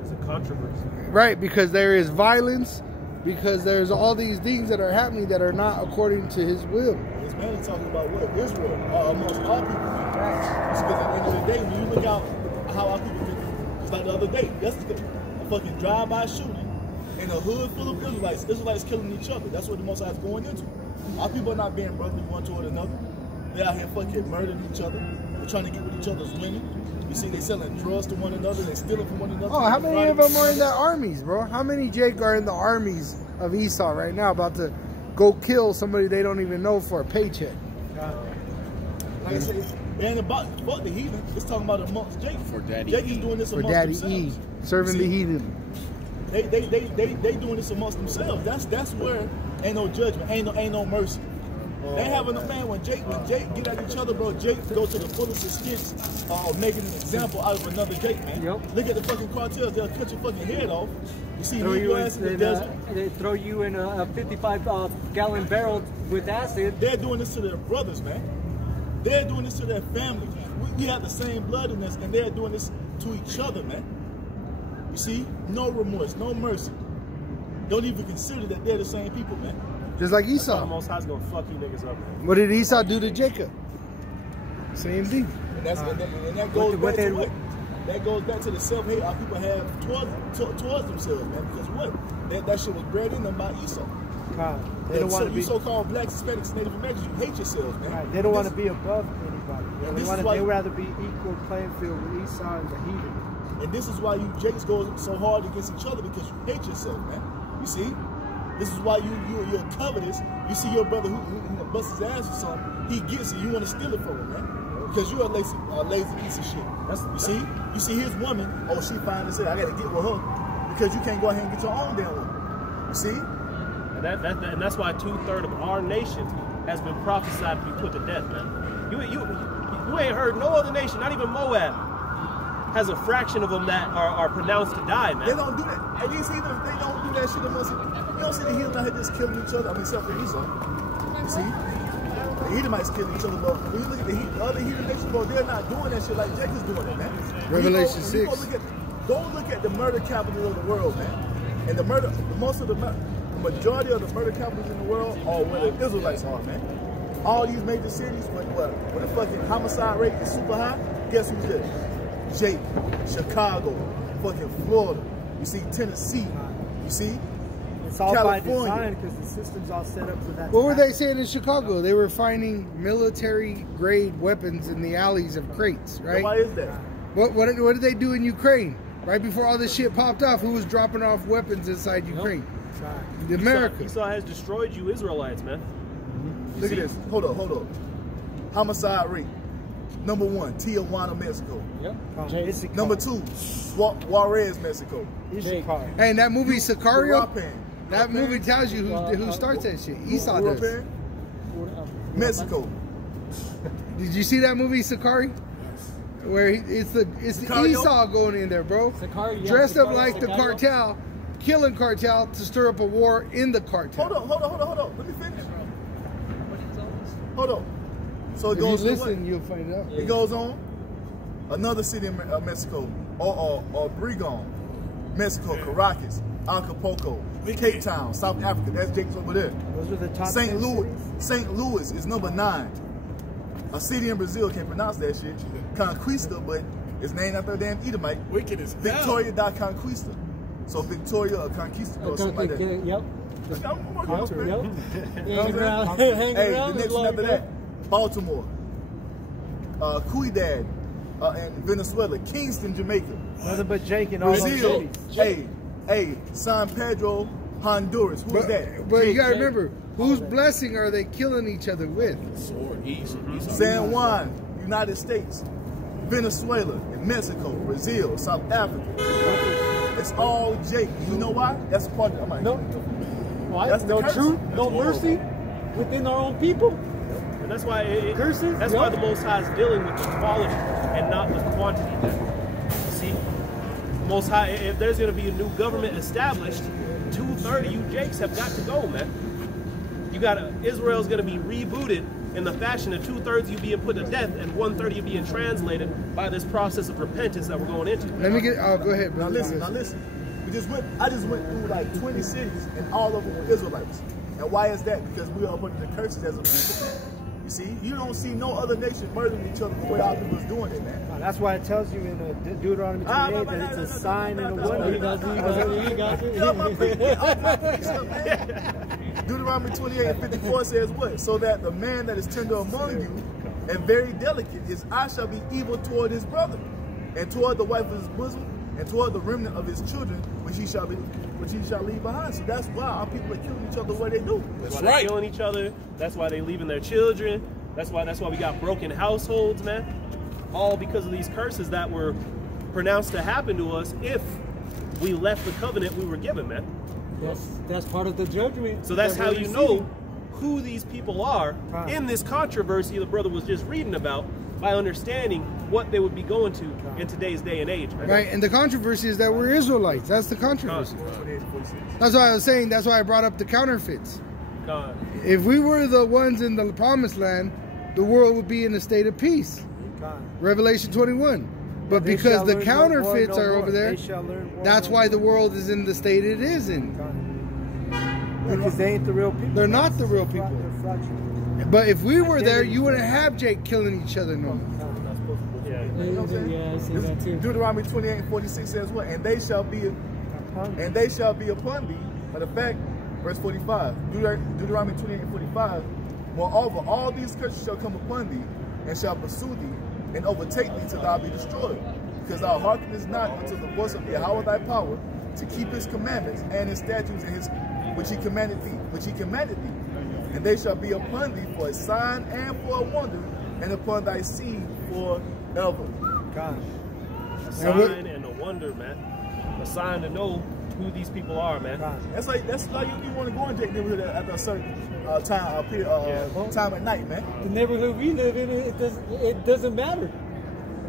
It's a controversy. Right, because there is violence, because there's all these things that are happening that are not according to his will. It's mainly talking about what? Israel, amongst all people. Because at the end of the day, when you look out how our people think, it's like the other day, yesterday, a fucking drive-by shooting in a hood full of Israelites killing each other. That's what the Most High is going into. Our people are not being brotherly one toward another. They're out here fucking murdering each other. They're trying to get with each other's women. You see, they selling drugs to one another. They stealing from one another. Oh, how many of them are in the armies, bro? How many Jake are in the armies of Esau right now about to go kill somebody they don't even know for a paycheck? Like I said, it ain't about fuck the heathen. It's talking about amongst Jake. For Daddy Jake is doing this for amongst Daddy themselves. E, serving the heathen. They doing this amongst themselves. That's where ain't no judgment, ain't no mercy. They having a man when Jake get at each other, bro. Jake go to the fullest extent of making an example out of another Jake, man. Yep. Look at the fucking cartels; they'll cut your fucking head off. You see, leave your ass in the desert. They throw you in a 55-gallon barrel with acid. They're doing this to their brothers, man. They're doing this to their families. We have the same blood in us, and they're doing this to each other, man. You see, no remorse, no mercy. Don't even consider that they're the same people, man. Just like Esau. The Most High's gonna fuck you niggas up. What did Esau do to Jacob? Same thing. And that goes back to what? That goes back to the self-hate our people have towards themselves, man. Because what? That shit was bred in them by Esau. They don't want to be so-called blacks, Hispanics, Native Americans. You hate yourselves, man. Right. They don't want to be above anybody. They rather be equal playing field with Esau and the heathen. And this is why you Jakes go so hard against each other, because you hate yourself, man. You see? This is why you're covetous. You see your brother who busts his ass or something, he gets it. You want to steal it from him, man. Because you're a lazy piece of shit. You see his woman, oh, she fine as hell, I gotta get with her. Because you can't go ahead and get your own damn woman. You see? And that's why 2/3 of our nation has been prophesied to be put to death, man. You ain't heard no other nation, not even Moab, has a fraction of them that are pronounced to die, man. They don't do that. At least heathens, they don't do that shit amongst it. You don't see the heathens out here just killing each other. I mean, except for Esau. You see? The Edomites killing each other, but when you look at the other heathen nations, bro, they're not doing that shit like Jack is doing it, man. Revelation 6. Go look at the murder capital of the world, man. And the majority of the murder capitals in the world are where the Israelites are, man. All these major cities, where the fucking homicide rate is super high, guess who's there? Jake, Chicago, fucking Florida. You see Tennessee. You see? It's all California. by design because the system's all set up for that. What were they saying in Chicago? They were finding military-grade weapons in the alleys of crates, right? And why is that? What did they do in Ukraine? Right before all this shit popped off, who was dropping off weapons inside Ukraine? America. Esau has destroyed you Israelites, man. Look at this. Hold up. Homicide rate. Number 1, Tijuana, Mexico. Yep. Number 2, Juarez, Mexico. And that movie Sicario, Rapan. that movie tells you who starts that shit. Esau does. Rapan, Mexico. Did you see that movie Sicario? Where it's the Sicario? Esau going in there, bro. Sicario, yeah, Dressed up Sicario, like the Sicario. cartel, killing cartel to stir up a war in the cartel. Hold on. Let me finish. Hold on. So it If you goes on. listen, you'll find out. It goes on. Another city in Mexico, or Obregon, Mexico, Caracas, Acapulco, Cape Town, South Africa. That's Jake's over there. Those are the top St. 10 Louis. cities. St. Louis is number 9. A city in Brazil, can't pronounce that shit. Conquista, but it's named after a damn Edomite. Wicked as hell. Victoria da Conquista. So Victoria or Conquista or something like that. Yep. I'm working on it, man. Yep. Hang around Hey, the is next one long, after bro. that, Baltimore, Cuidad, in Venezuela, Kingston, Jamaica, Nothing but Jake and all those Brazil, cities. San Pedro, Honduras. Who is that? But you Jake. gotta remember, whose blessing are they killing each other with? Sword, Esau. San Juan, United States, Venezuela, and Mexico, Brazil, South Africa. It's all Jake. You know why? That's part of it. No. Why? That's the No curse. truth, no That's mercy within our own people. And that's why Curses? that's why the Most High is dealing with the quality and not the quantity. See, the Most High, if there's going to be a new government established, 2/3 of you Jakes have got to go, man. Israel's going to be rebooted in the fashion of 2/3 of you being put to death and 1/3 of you being translated by this process of repentance that we're going into. Let me get. Oh, go ahead. Now Bro. listen. I just went through like 20 cities, and all of them were Israelites. And why is that? Because we are up under the curses as a people. You see, you don't see no other nation murdering each other the way our people is doing it, man. That's why it tells you in Deuteronomy 28 that it's a sign and a wonder. You got it. Deuteronomy 28:54 says what? So that the man that is tender among you and very delicate, his eye shall be evil toward his brother, and toward the wife of his bosom, and toward the remnant of his children, which he shall leave behind. So that's why our people are killing each other the way they do. That's why they're killing each other. That's why they're leaving their children. That's why we got broken households, man. All because of these curses that were pronounced to happen to us if we left the covenant we were given, man. That's part of the judgment. So that's that how we're you receiving. know who these people are in this controversy the brother was just reading about, by understanding what they would be going to in today's day and age, man. Right, and the controversy is that we're Israelites. That's the controversy. That's why I was saying. That's why I brought up the counterfeits. God. If we were the ones in the promised land, the world would be in a state of peace. Revelation 21. But They because shall the learn counterfeits no are more. over there, They shall learn war that's no why more. the world is in the state it is in. Because they ain't the real people. They're not the real people. They're fraudulent. But if we were there, you wouldn't have Jake killing each other no more. Yeah. You know what I'm saying? Yeah, I see that too. Deuteronomy 28:46 says what? And they shall be upon thee. Matter of fact, verse 45. Deuteronomy 28:45. Moreover, all these curses shall come upon thee, and shall pursue thee, and overtake thee till thou be destroyed. Because thou hearkenest not unto the voice of Yahweh thy power, to keep his commandments and his statutes and which he commanded thee. And they shall be upon thee for a sign and for a wonder, and upon thy seed forever. God. A sign and a wonder, man. A sign to know who these people are, man. God. That's like you want to go and take neighborhood after a certain time at night, man. The neighborhood we live in, it doesn't matter.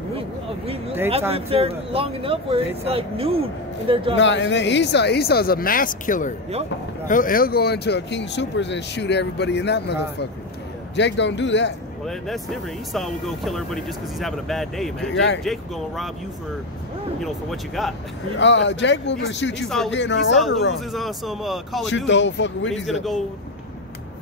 I've lived there long enough where it's like noon and they're driving. No, and then Esau's a mass killer. Yep. He'll go into a King Supers and shoot everybody in that motherfucker. Jake don't do that. Well, that's different. Esau will go kill everybody just because he's having a bad day, man. Right. Jake will go and rob you for, for what you got. Jake will shoot you for getting our Esau order wrong. loses on some Call of Shoot Duty. the whole fucking He's gonna go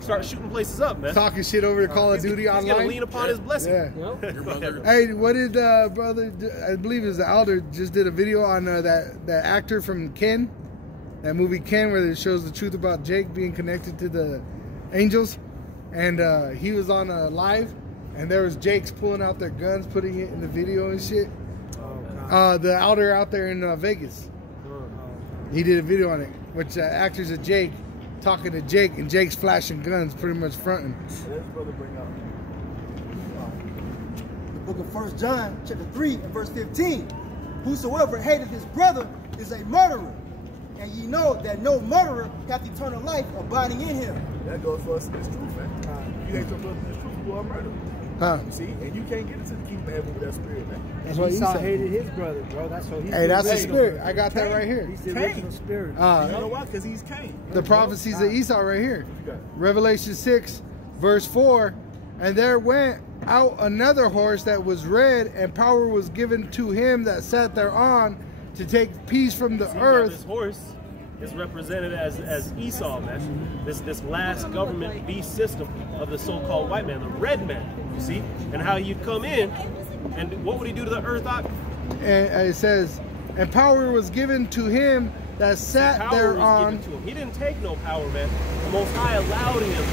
start shooting places up, man. Talking shit over the Call of Duty online. He's gonna lean upon his blessing. Yeah. Hey, what did brother? I believe it was the Elder just did a video on that actor from Ken, that movie Ken, where it shows the truth about Jake being connected to the angels, and he was on live, and there was Jake's pulling out their guns, putting it in the video and shit. The Elder out there in Vegas, he did a video on it, which actors of Jake. Talking to Jake, and Jake's flashing guns, pretty much fronting. Let's brother bring out the book of 1 John, chapter 3, and verse 15. Whosoever hateth his brother is a murderer, and ye know that no murderer hath eternal life abiding in him. That goes for us in this truth, man. You hate your brother in this truth, you are a murderer. You see, and you can't get into the kingdom of heaven with that spirit, man. That's what Esau hated his brother, bro. That's what he's. Hey, that's the spirit. I got that right here. He's the original spirit. You know why? Because he's Cain. The prophecies of Esau right here. Revelation 6, verse 4. And there went out another horse that was red, and power was given to him that sat thereon to take peace from the earth. This horse is represented as Esau, man. This last government beast system of the so-called white man, the red man, you see? And how he'd come in, and what would he do to the earth? And it says, and power was given to him that sat thereon. He didn't take no power, man. The Most High allowed him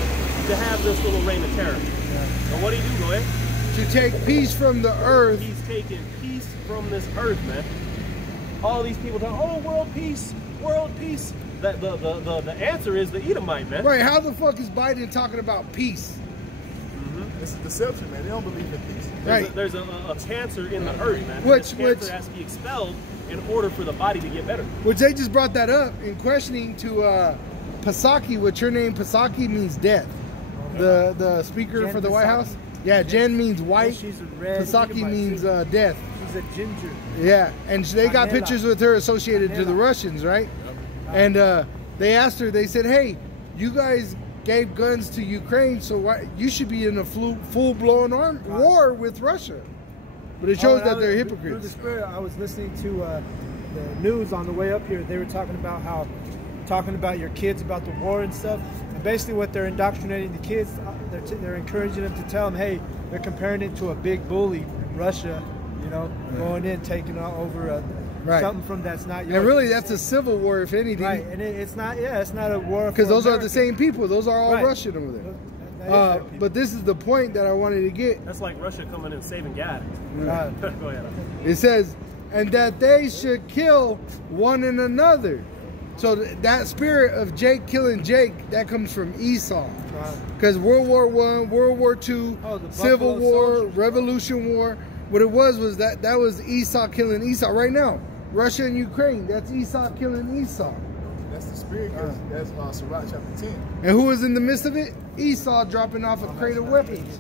to have this little reign of terror. And what did he do? Go ahead. To take peace from the earth. He's taking peace from this earth, man. All these people talk, oh, world peace, world peace. The answer is the Edomite, man. Right, how the fuck is Biden talking about peace? It's a deception, man. They don't believe in peace. There's a cancer in the earth, man. Which cancer has to be expelled in order for the body to get better. Which they just brought that up in questioning to Psaki, which her name Psaki means death. The speaker Jen for the White Psaki. House. Yeah, Jen means white. She's a red. Psaki means death. She's a ginger. Yeah, and they got Canela. pictures with her associated to the Canela. Russians, right? And they asked her, they said, hey, you guys gave guns to Ukraine, so why, you should be in a full-blown war with Russia. But it shows that they're Through hypocrites. the spirit, I was listening to the news on the way up here. They were talking about your kids about the war and stuff. And basically, what they're indoctrinating the kids, they're encouraging them to tell them, hey, they're comparing it to a big bully, Russia, going in, taking over something from that's not yours. And really, that's a civil war, if anything. Right, and it's not a war. Because those America. are the same people. Those are all Right. Russian over there. That is their people. But this is the point that I wanted to get. That's like Russia coming and saving God. Go ahead. It says, and that they should kill one another. So that spirit of Jake killing Jake, that comes from Esau. Because World War I, World War II, Civil War, soldiers. Revolution War, what it was that was Esau killing Esau. Right now, Russia and Ukraine, that's Esau killing Esau. That's the spirit. That's Sirach chapter 10. And who was in the midst of it? Esau dropping off a crate of weapons.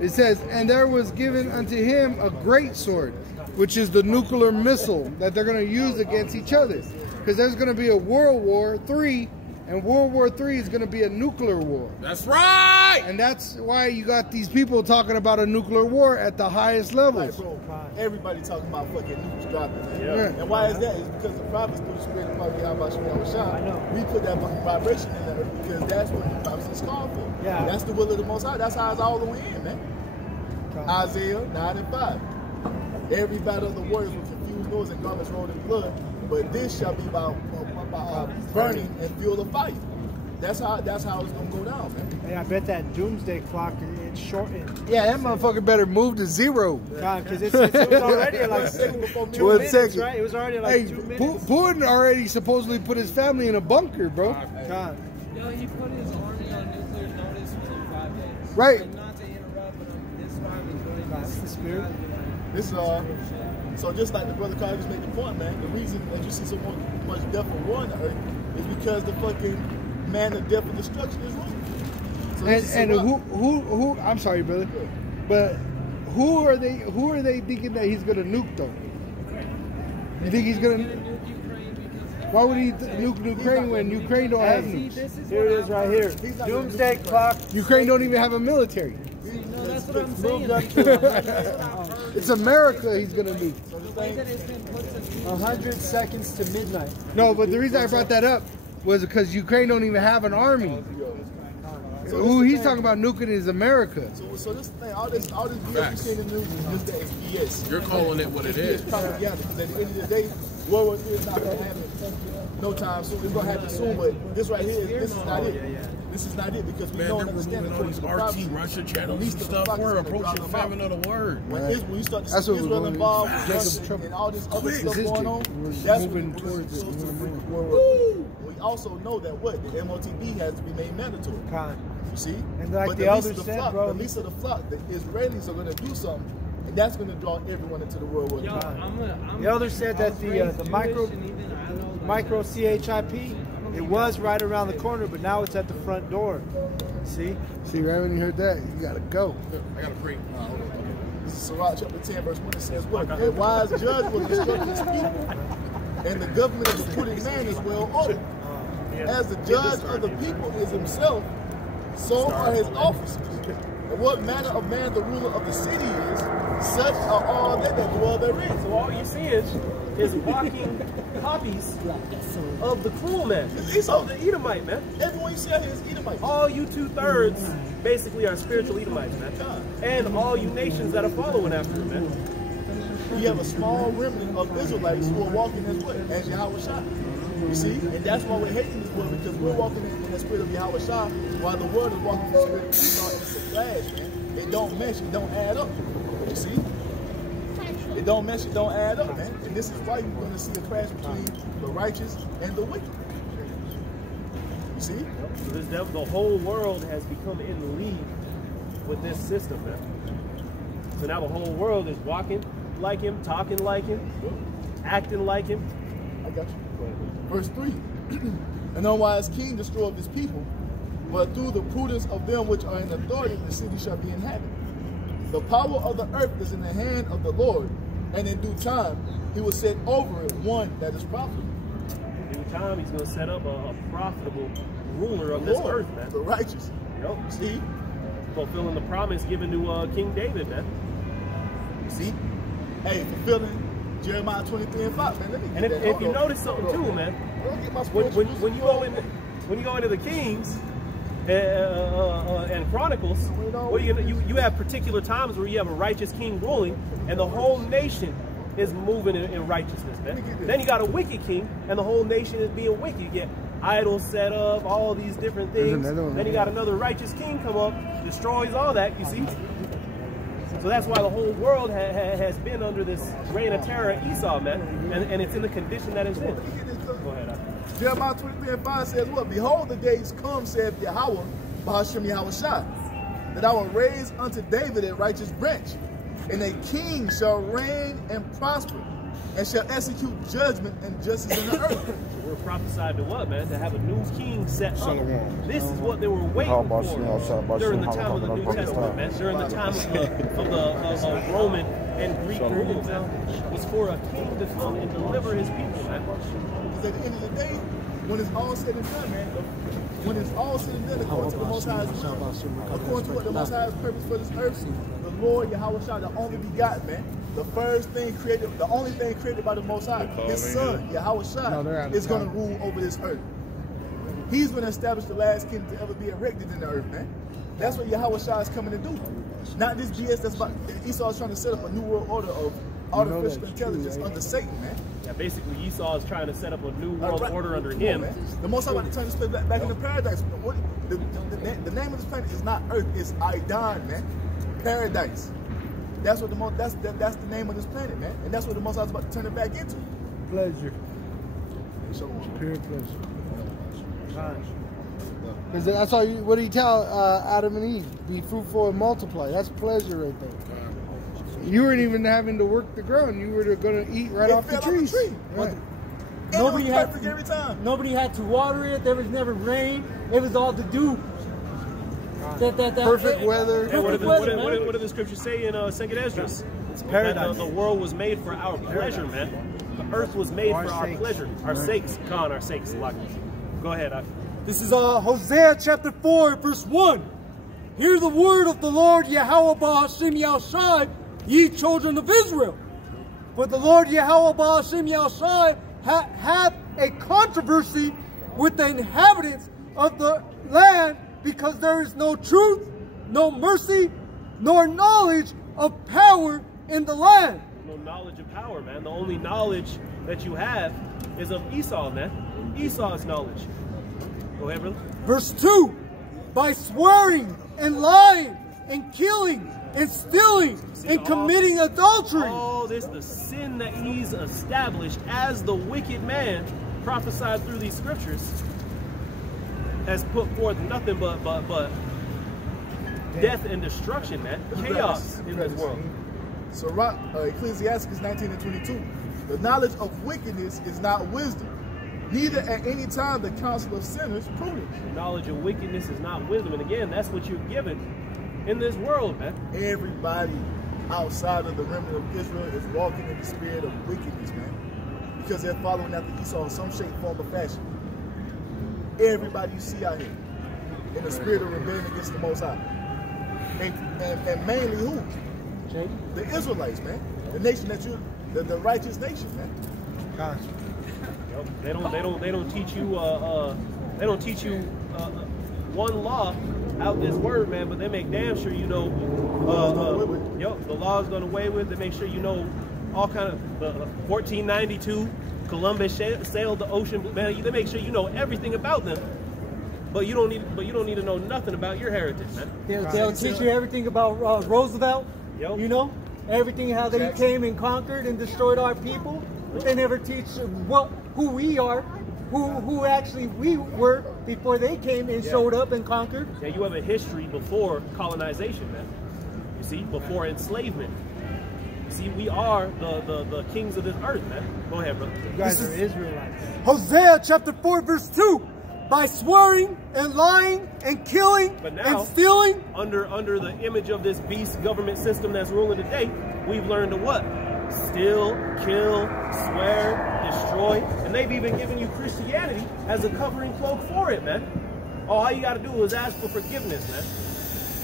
It says, and there was given unto him a great sword, which is the nuclear missile that they're going to use against each other. Because there's going to be a World War III, and World War III is going to be a nuclear war. That's right! And that's why you got these people talking about a nuclear war at the highest levels. Like, bro, everybody talking about fucking nukes dropping. Man. Yeah. And why is that? It's because the prophets through the spirit of Yahweh we put that fucking vibration in there because that's what the prophets is called for. Yeah. That's the will of the Most High. That's how it's all the way in, man. Isaiah 9 and 5. Every battle of the warriors with confused noise and garments rolled in blood, but this shall be about burning and fuel of fire. That's how it's gonna go down, man. Hey, I bet that doomsday clock it's shortened. Yeah, that motherfucker better move to zero. Because it was already like 2 1 minutes, second. right? It was already like Hey, 2 minutes. Putin already supposedly put his family in a bunker, bro. God. Yo, he put his army on nuclear notice within 5 days. Right. Like, not to interrupt, but this That's the spirit. This so just like the brother Carl just made the point, man. The reason that you see so much death and war on the earth is because the fucking man of death and destruction is wrong. So and who? I'm sorry, brother, but who are they thinking that he's gonna nuke though? You think he's gonna? Why would he nuke Ukraine when Ukraine don't have nukes? Here it is right here. Doomsday clock. Ukraine don't even have a military. No, that's what I'm saying. It's America he's gonna nuke. 100 seconds to midnight. No, but the reason I brought that up was because Ukraine don't even have an army. So who he's talking about nuking is America. So this thing, all this BS you see in the news is just that it's BS. You're calling it what it is. It's propaganda. Because at the end of the day, World War III is not going to happen no time soon. It's going to happen soon, but this right here, this is not it. This is not it because we know and understand all these RT Russia channels and stuff. We're approaching famine of the word. When you start to see Israel involved and all this other stuff going on, that's moving towards it. We also know that the MOTB has to be made mandatory. You see? And like the elder said, bro, the least of the flock, the Israelis are going to do something, and that's going to draw everyone into the World War III. The elder said that the micro CHIP, it was right around the corner, but now it's at the front door. See? See, right when you heard that, you gotta go. I gotta pray. This is Sirach chapter 10, verse 1. It says, "What? A wise judge will instruct his people, and the government of the prudent man is well ordered. As the judge of the people is himself, so are his officers. And what manner of man the ruler of the city is, such are all that dwell therein." So all you see is walking copies of the cool man, of the Edomite, man. Everyone you see out here is Edomite. All you 2/3 basically are spiritual Edomites, man. And all you nations that are following after him, man. You have a small remnant of Israelites who are walking as what? As Yahweh Shah. You see? And that's why we're hating this world, because we're walking in the spirit of Yahweh Shah, while the world is walking in the spirit of Esau, and it's a clash, man. It don't mesh, it don't add up. You see? It don't mesh, it don't add up, man. And this is why you're going to see a clash between the righteous and the wicked. You see? So the whole world has become in league with this system, man. So now the whole world is walking like him, talking like him, acting like him. I got you. Verse 3. An unwise king destroyed his people, but through the prudence of them which are in authority, the city shall be inhabited. The power of the earth is in the hand of the Lord, and in due time he will set over it one that is profitable. In due time he's going to set up a profitable ruler of this earth, man. The righteous. Yep. See? Fulfilling the promise given to King David, man. See? Hey, fulfilling Jeremiah 23:5, man. Let me get and that. if you notice something too, man, when you go into the Kings and Chronicles, what you have particular times where you have a righteous king ruling, and the whole nation is moving in righteousness, man. Then you got a wicked king, and the whole nation is being wicked. You get idols set up, all these different things. Then you got another righteous king come up, destroys all that. You see. So that's why the whole world has been under this reign of terror of Esau, man, and it's in the condition that it's in. Go ahead. Jeremiah 23:5 says what? Behold, the days come, saith Yahweh, Bahashem Yahweh Shah, that I will raise unto David a righteous branch, and a king shall reign and prosper, and shall execute judgment and justice in the earth. So we're prophesied to what, man? To have a new king set up. This is what they were waiting for during the time of the New Testament, man. During the time of the Roman and Greek rule, man, was for a king to come and deliver his people, man. Because at the end of the day, when it's all said and done, man, when it's all said and done, according to the Most High's will, according to what the Most High's purpose for this earth, the Lord Yahweh Shah, the only begotten, man, the first thing created, the only thing created by the Most High, his son, Yahweh Shah, is going to rule over this earth. He's going to establish the last kingdom to ever be erected in the earth, man. That's what Yahweh Shah is coming to do. Not this BS that's about, Esau is trying to set up a new world order of artificial intelligence under Satan, man. Yeah, basically Esau is trying to set up a new world order under him. The Most High about to turn this place back into paradise. The name of this planet is not Earth, it's Aidan, man. Paradise. That's what that's the name of this planet, man. And that's what the Most High is about to turn it back into. Pleasure. So, Pure pleasure. Because that's all. What did he tell Adam and Eve? Be fruitful and multiply. That's pleasure right there. You weren't even having to work the ground. You were going to eat right off the trees. Right. Nobody had every time. Nobody had to water it. There was never rain. It was all the dew. Perfect weather. And what do the scriptures say in 2nd Esdras? It's paradise. The world was made for our pleasure, man. The earth was made for our pleasure. Our sakes. Khan, our sakes. Go ahead. This is Hosea chapter 4, verse 1. Hear the word of the Lord Yahweh Ba'ashem Yahushai, ye children of Israel. For the Lord Yahweh Ba'ashem Yahushai hath a controversy with the inhabitants of the land, because there is no truth, no mercy, nor knowledge of power in the land. No knowledge of power, man. The only knowledge that you have is of Esau, man. Esau's knowledge. Go ahead, brother. Verse 2. By swearing and lying and killing and stealing and committing adultery. All this, the sin that he's established as the wicked man prophesied through these scriptures, has put forth nothing but death and destruction, man. Chaos in this world. So Ecclesiastes 19 and 22. The knowledge of wickedness is not wisdom, neither at any time the counsel of sinners prudence. The knowledge of wickedness is not wisdom. And again, that's what you're given in this world, man. Everybody outside of the remnant of Israel is walking in the spirit of wickedness, man. Because they're following after Esau in some shape, form, or fashion. Everybody you see out here in the spirit of rebellion against the Most High. And mainly who? The Israelites, man. The nation that the righteous nation, man. Gosh. They don't teach you one law out this word, man, but they make damn sure you know the law is done away with. They make sure you know all kind of 1492 Columbus sailed the ocean, man. They make sure you know everything about them. But you don't need to know nothing about your heritage, man. They'll teach you everything about Roosevelt. Yep. You know, everything how they came and conquered and destroyed our people. But they never teach who we are, who actually we were before they came and showed up and conquered. Yeah, you have a history before colonization, man. You see, before enslavement. You see, we are the kings of this earth, man. Go ahead, brother. You guys are Israelites. Hosea chapter 4, verse 2. By swearing and lying and killing and stealing. Under the image of this beast government system that's ruling today, we've learned to what? Steal, kill, swear, destroy. And they've even given you Christianity as a covering cloak for it, man. All you got to do is ask for forgiveness, man.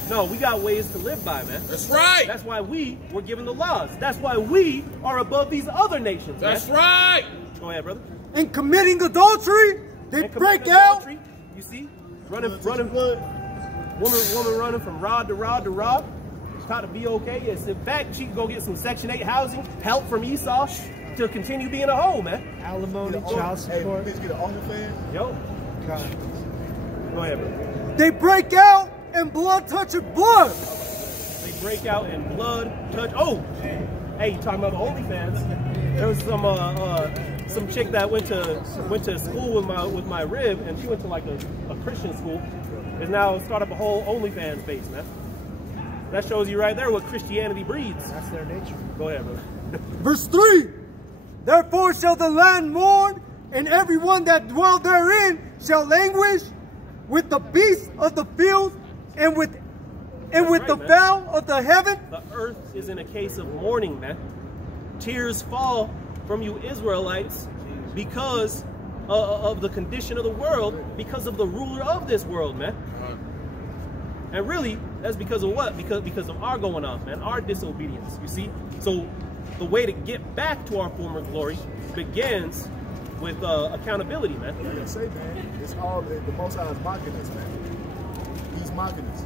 No, we got ways to live by, man. That's right. That's why we were given the laws. That's why we are above these other nations, man. That's right. Go ahead, brother. And committing adultery. They break out. You see, running, woman running from rod to rod to rod. She's taught to be okay. Yes, in fact, she can go get some Section 8 housing, help from Esau to continue being a hoe, man. Alimony, child support. Hey, please get an OnlyFans. Yo. God. Go ahead, brother. They break out and blood touches blood. They break out and blood touch. Oh, hey, you talking about the OnlyFans? There was some chick that went to school with my rib, and she went to like a Christian school, is now started up a whole OnlyFans base, man. That shows you right there what Christianity breeds. That's their nature. Go ahead, brother. Verse 3. Therefore shall the land mourn, and everyone that dwell therein shall languish with the beasts of the field and with the fowl of the heaven. The earth is in a case of mourning, man. Tears fall from you Israelites because of the condition of the world, because of the ruler of this world, man. And really, that's because of what? Because of our going off, man, our disobedience, you see? So the way to get back to our former glory begins with accountability, man. Like I say, man, it's all the Most High is mocking us, man. He's mocking us.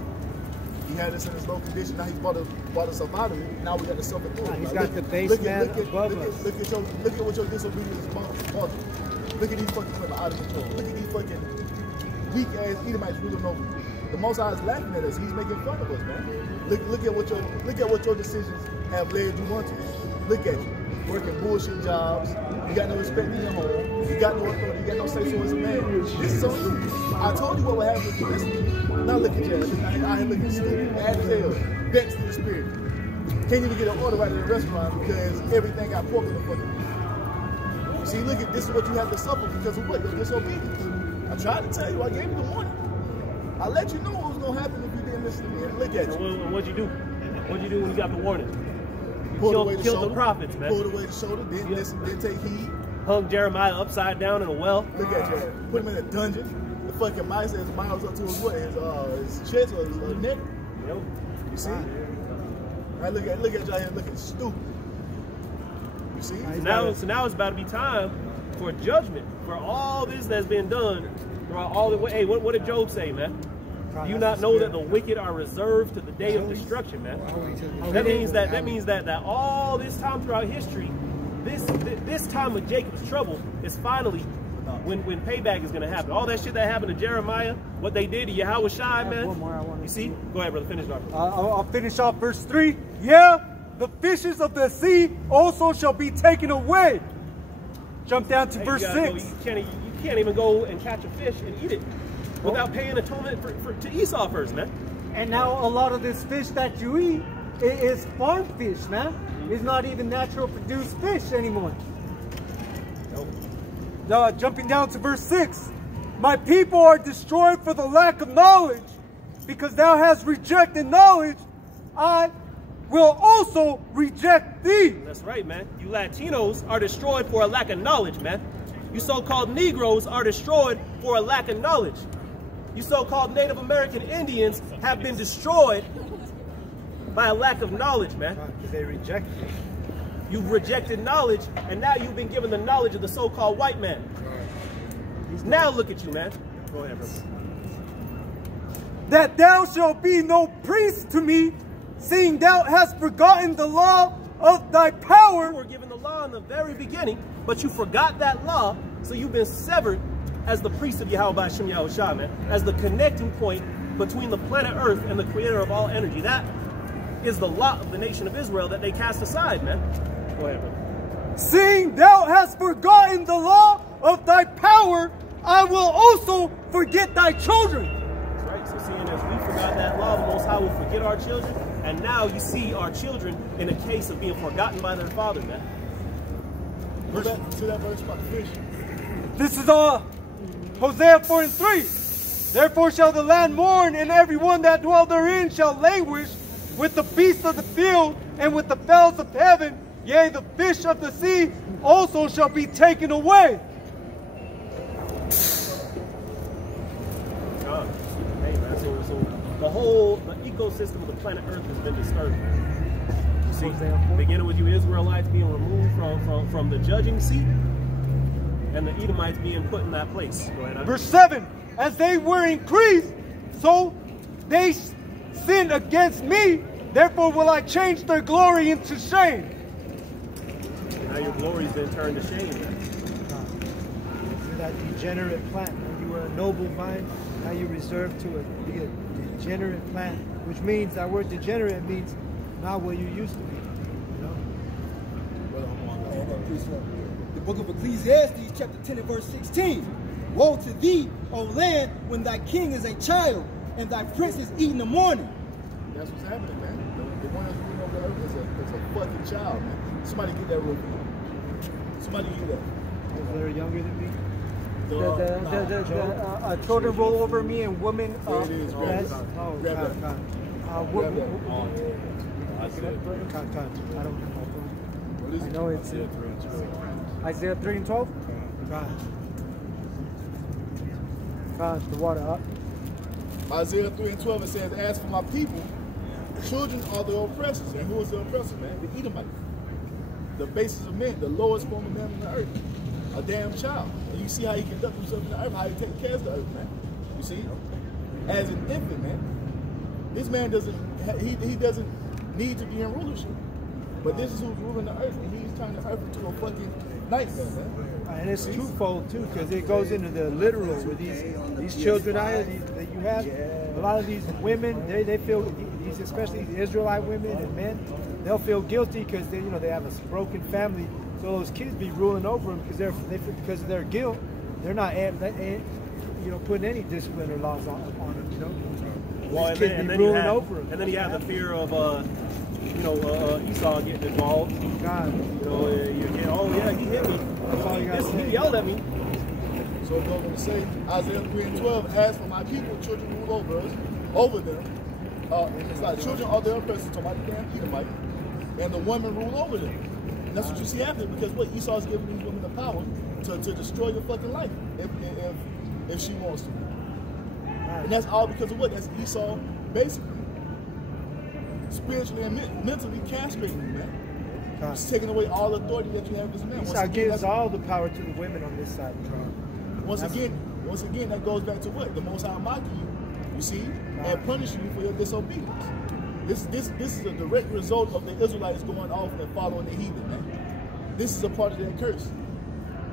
He had us in this low condition. Now he's brought us up out of it. Now we got to suffer through it. He's got the base man above us. Look at what your disobedience is causing. Look at these fucking women out of control. Look at these fucking weak ass Edomites ruling over you. The Most High is laughing at us. He's making fun of us, man. Look at what your decisions have led you onto. Look at you. working bullshit jobs. You got no respect in your home. You got no authority. You got no say so as a man. This is on you. I told you what would happen if you listen to me. Now look at you. Out here looking stupid, mad as hell, vexed in the spirit. Can't even get an order right at the restaurant because everything got pork in the fucking. You see, look at this is what you have to suffer because of what? Your disobedience. I tried to tell you. I gave you the warning. I let you know what was gonna happen if you didn't listen to me. And look at you. What'd you do? What'd you do when you got the warning? Killed the prophets, man. Pulled away the shoulder, didn't listen, didn't take heed. Hung Jeremiah upside down in a well. Look at you. Put him in a dungeon. The fucking mice has miles up to his what? His chest or his neck. Yep. You see? Right, look at you out here looking stupid. You see? So now it's about to be time for judgment for all this that's been done throughout all the way. Hey, what did Job say, man? Do you not know that the wicked are reserved to the day of destruction, man? That means that all this time throughout history, this time of Jacob's trouble is finally when payback is going to happen. All that shit that happened to Jeremiah, what they did to Yahweh Shai, man. You see? Go ahead, brother. Finish it off. I'll finish off verse 3. Yeah, the fishes of the sea also shall be taken away. Jump down to verse 6. You can't even go and catch a fish and eat it without paying atonement to Esau first, man. And now a lot of this fish that you eat is farm fish, man. It's not even natural produced fish anymore. Jumping down to verse 6. My people are destroyed for the lack of knowledge. Because thou hast rejected knowledge, I will also reject thee. That's right, man. You Latinos are destroyed for a lack of knowledge, man. You so-called Negroes are destroyed for a lack of knowledge. You so-called Native American Indians have been destroyed by a lack of knowledge, man. Because they rejected it. You've rejected knowledge, and now you've been given the knowledge of the so-called white man. Now look at you, man. Go ahead, brother. That thou shalt be no priest to me, seeing thou hast forgotten the law of thy power. You were given the law in the very beginning, but you forgot that law, so you've been severed as the priest of Yahweh Hashem Yahweh Shai, man, as the connecting point between the planet Earth and the creator of all energy. That is the lot of the nation of Israel that they cast aside, man. Go ahead, brother. Seeing thou hast forgotten the law of thy power, I will also forget thy children. That's right. So seeing as we forgot that law, the Most High will forget our children. And now you see our children in a case of being forgotten by their father, man. To that verse about the fish. This is Hosea 4:3. Therefore shall the land mourn, and every one that dwell therein shall languish with the beasts of the field and with the fowls of heaven. Yea, the fish of the sea also shall be taken away. Hey, man, so the ecosystem of the planet Earth has been disturbed. You see, beginning with you Israelites being removed from the judging seat, and the Edomites being put in that place. Go ahead. Verse 7, as they were increased, so they sinned against me, therefore will I change their glory into shame. Now your glory's been turned to shame. You're that degenerate plant. When you were a noble vine, now you're reserved to be a degenerate plant, which means that word degenerate means not what you used to be. You know? The book of Ecclesiastes, chapter 10 and verse 16. Woe to thee, O land, when thy king is a child, and thy prince is eaten in the morning. That's what's happening, man. The one that's ruling over the earth is a fucking child, man. Somebody get that real quick. Somebody get that. Those that are younger than me. The children roll over me and women. There it is. Grab it. Grab that. Grab that. I don't have my phone. What is it? I know it's Isaiah 3 and 12. The water up. Isaiah 3 and 12, it says, as for my people, children are the oppressors. And who is the oppressor, man? The Edomites. The basis of men, the lowest form of man on the earth. A damn child. And you see how he conducts himself in the earth, how he takes care of the earth, man. You see? As an infant, man. This man doesn't, he doesn't need to be in rulership. But this is who's ruling the earth, and he's turning the earth into a fucking nightmare, man. And it's twofold too, because it goes into the literal with these children that you have. A lot of these women, they feel these, especially the Israelite women and men, they'll feel guilty because they, you know, they have a broken family. So those kids be ruling over them because because of their guilt. They're not, you know, putting any discipline or laws on them. You know, well, these kids and be then ruling over them. And then you have the fear of, you know, Esau getting involved. God, you know, you get, oh yeah, he hit me. That's all you gotta say. He yelled at me. So it goes on to say, Isaiah 3:12, as for my people, children rule over them. It's like children are their oppressors, talking about the damn Edomite, and the women rule over them. And that's what you see happening, because what Esau's giving these women the power to destroy your fucking life if she wants to. And that's all because of what? That's Esau basically spiritually and mentally castrating you, man. It's taking away all authority that you have as a man. Esau gives all the power to the women on this side. Once again, that goes back to what? The Most High mocking you see, and punishing you for your disobedience. This is a direct result of the Israelites going off and following the heathen, man. This is a part of that curse.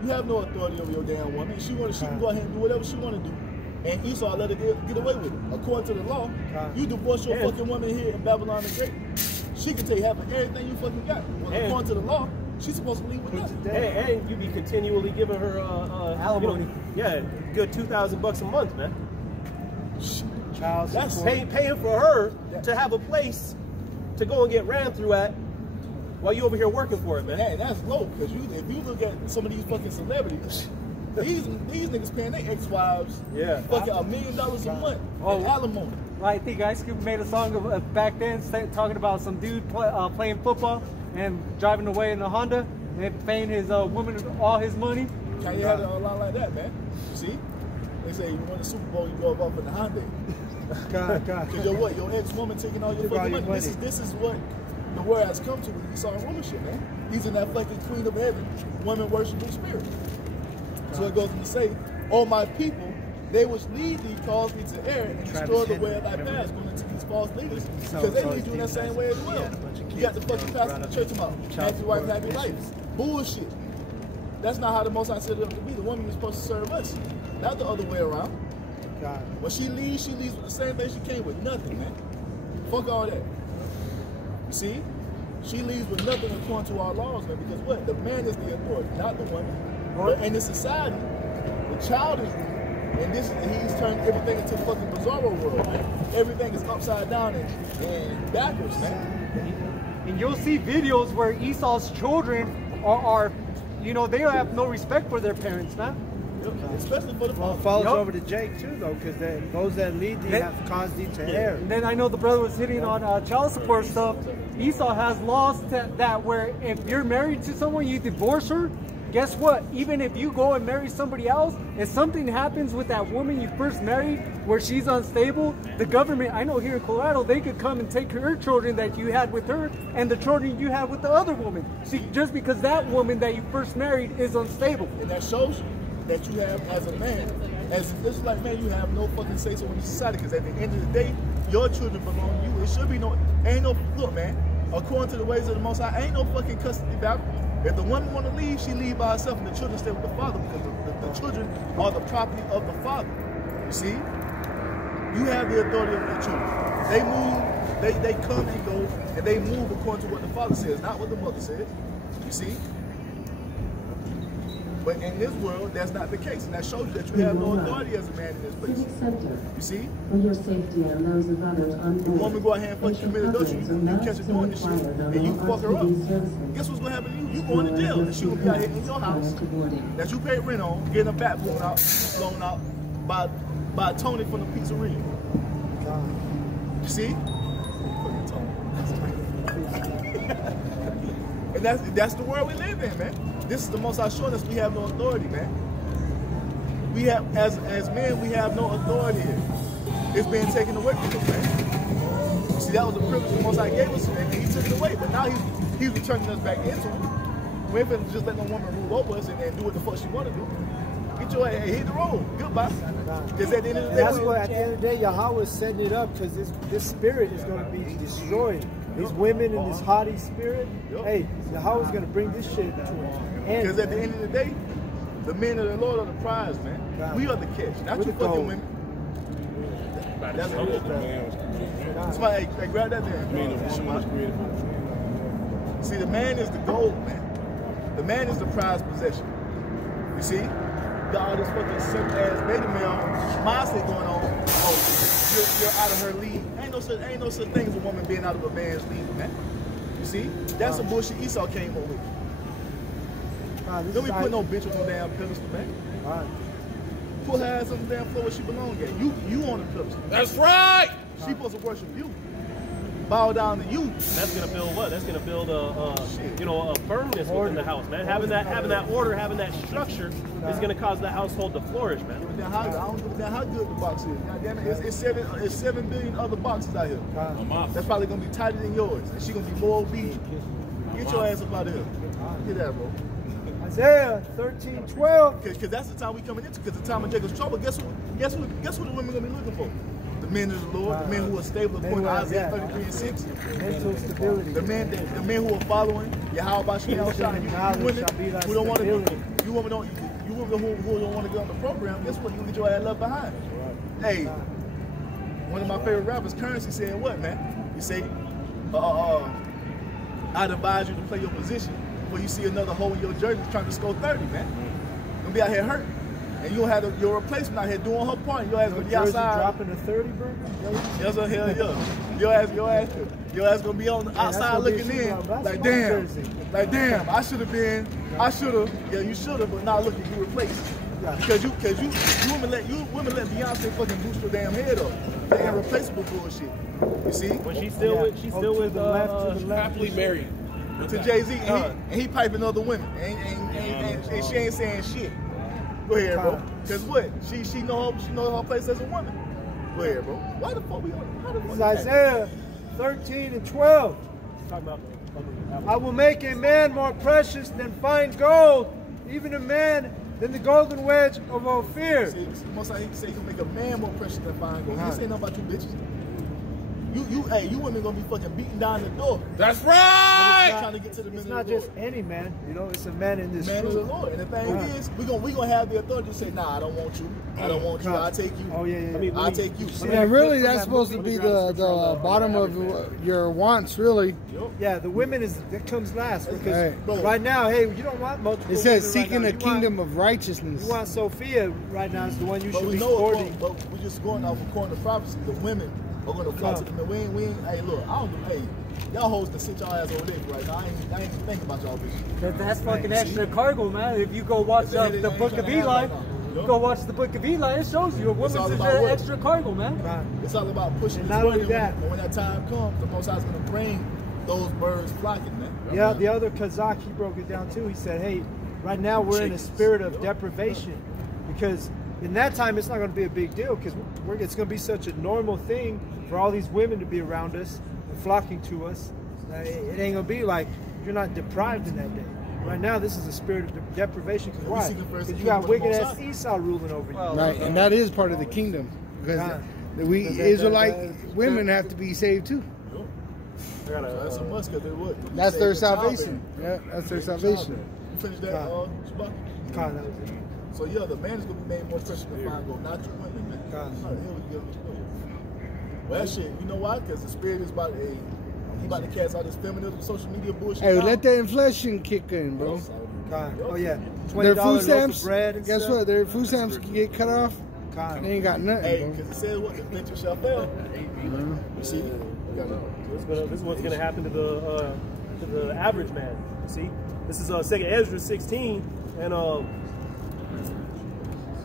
You have no authority over your damn woman. She can go ahead and do whatever she want to do. And Esau let her get away with it. According to the law, you divorce your fucking woman here in Babylon the Great, she can take half of everything you fucking got. Well, according to the law, she's supposed to leave with nothing. And you be continually giving her alimony. You know, good $2,000 a month, man. That's paying for her to have a place to go and get ran through at while you over here working for it, man. Yeah, that's low, because if you look at some of these fucking celebrities, these niggas paying their ex-wives fucking $1 million a month in alimony. Well, I think Ice Cube made a song back then talking about some dude playing football and driving away in a Honda and paying his woman all his money. Kanye had a line like that, man. You see? They say you win the Super Bowl, you go up in the Honda. God. Because your ex-woman taking all your fucking money. This is what the world has come to with Esau and woman shit, man. He's in that fucking queen of heaven, woman worshiping spirit. So it goes on to say, "Oh my people, they which lead thee cause thee to err and destroy the way of thy paths," going into these false leaders, because they lead you in that same way as well. You got the fucking pastor in the church about happy wife, happy life. Bullshit. That's not how the Most High set it up to be. The woman is supposed to serve us, not the other way around. When she leaves with the same thing she came with, nothing, man. Fuck all that. You see? She leaves with nothing according to our laws, man, because what? The man is the authority, not the woman. But in this society, the child is ruling, and he's turned everything into fucking bizarro world, man. Everything is upside down and backwards, man. And you'll see videos where Esau's children are you know, they have no respect for their parents, man. Especially for the father. Well, it follows over to Jake too, though, because those that lead thee have caused thee to err. And then I know the brother was hitting on child support stuff. Esau has laws that where if you're married to someone, you divorce her. Guess what? Even if you go and marry somebody else, if something happens with that woman you first married where she's unstable, the government, I know here in Colorado, they could come and take her children that you had with her and the children you had with the other woman. See, just because that woman that you first married is unstable. And that shows you that you have, as a man, as an Israelite man, you have no fucking say so in this society, because at the end of the day, your children belong to you. It should be look, man, according to the ways of the Most High, ain't no fucking custody battle. If the woman want to leave, she leave by herself, and the children stay with the father, because the children are the property of the father. You see? You have the authority over your children. They move, they come and go, and they move according to what the father says, not what the mother says. You see? But in this world, that's not the case, and that shows you that you have no authority as a man in this place. You see? For your safety and those of others on board. The woman go ahead and fuck you in adultery, you catch her doing this shit, and you fuck her up. Guess what's gonna happen to you? You going to jail, and she gonna be out here in your house that you paid rent on, getting a back blown out by Tony from the pizzeria. You see? And that's the world we live in, man. This is the Most High showing us we have no authority, man. We have, as men, we have no authority here. It's being taken away from us, man. You see, that was a privilege the Most High gave us, and he took it away. But now he's returning us back into it. We ain't finna just let no woman rule over us and do what the fuck she want to do. Get your ass, hit the road. Goodbye. Because at the end of the day, that's what, at the end of the day, Yahweh is setting it up, because this spirit is going to be destroyed. These women and this haughty spirit, hey, Yahweh's going to bring this shit to an end. Because at the end of the day, the men of the Lord are the prize, man. We are the catch, not you fucking women. That's what it is, man. Somebody, hey, grab that there. See, the man is the goal, man. The man is the prized possession. You see? Got all this fucking simple ass beta male mindset going on. Oh, you're out of her league. Ain't no such thing as a woman being out of a man's league, man. You see? That's some bullshit Esau came up with. Don't be put no bitch on no damn pedestal, man. Put her ass on the damn floor where she belongs at. You on the pedestal. That's right. She supposed to worship you. Bow down to you. And that's gonna build what? That's gonna build a firmness within the house, man. Having that order, having that structure is gonna cause the household to flourish, man. I don't give a damn how good the box is. God damn it, it's 7 billion other boxes out here. That's probably gonna be tighter than yours, and she gonna be more obedient. Get your ass up out of here. Get that, bro. Isaiah 13:12. Because that's the time we coming into. Because the time of Jacob's trouble. Guess who the women gonna be looking for? The men of the Lord, the men who are stable according to Isaiah 33:6. Mental stability. The men who are following Yahweh Shai. You women who don't want to you women who don't want to get on the program, guess what? You get your ass left behind. Hey, one of my favorite rappers, Currency, said what, man? He say, I'd advise you to play your position before you see another hole in your jersey trying to score 30, man. You're gonna be out here hurt. And you'll have your replacement out here doing her part. Your ass gonna be outside. Dropping a 30, bro? Yes, hell yeah. Your ass gonna be on the outside looking in. Like damn, I should have, yeah, you should have, but not looking, you replaced. Because you women let Beyonce fucking boost her damn head up. That irreplaceable bullshit. You see? When she's still with Happily married. To Jay-Z, and he piping other women. And she ain't saying shit. Go ahead, bro. Cause what? She know her place as a woman. Go ahead, bro. Why the fuck we on? How the fuck? It's Isaiah 13:12. I will make a man more precious than fine gold, even a man than the golden wedge of Ophir. See, most like he say you make a man more precious than fine gold. He ain't saying nothing about you bitches. You women gonna be fucking beating down the door. That's right. Trying to get to the It's not just any man, you know. It's a man in this man truth. of the Lord. And the thing is, we gonna have the authority to say, nah, I don't want you. I don't want you. I'll take you. Oh yeah. I'll take you. And really, that's supposed to be the bottom of your wants, really. Yeah, the women that comes last because right now, hey, you don't want multiple. It says women seeking right the kingdom of righteousness. You want Sophia right now is the one you should be courting. But we're just going off according to prophecy. The women are going to flock to the men. We ain't, hey, look, I don't know, hey, y'all hoes can sit y'all ass over there right now. I ain't even thinking about y'all bitches. That's fucking extra cargo, man. If you go watch the Book of Eli, go watch the Book of Eli, it shows you a woman's extra cargo, man. It's all about pushing and this not only money, that. and when that time comes, the Most High is going to bring those birds flocking, man. Yeah, the other Kazakh, he broke it down too. He said, hey, right now we're in a spirit of deprivation because in that time it's not going to be a big deal because it's going to be such a normal thing for all these women to be around us and flocking to us. It ain't going to be like you're not deprived in that day. Right now, this is a spirit of deprivation. Because why? Because you got wicked-ass Esau ruling over you. Right, and that is part of the kingdom. Because we Israelite women have to be saved too. That's a must because they would. That's their salvation. Yeah, that's their salvation. You finish that, So yeah, the man is going to be made more precious than fine gold, not you women, man. How the hell we get this story? Well, that shit, you know why? Because the spirit is about to cast all this feminism, social media bullshit. Hey, let that inflation kick in, bro. Oh yeah, their food stamps. Bread and guess stuff. what? Their food stamps get cut off. They ain't got nothing. Hey, because it says what the venture shall fail. You see, this is what's gonna happen to the average man. You see, this is 2nd Ezra 16 and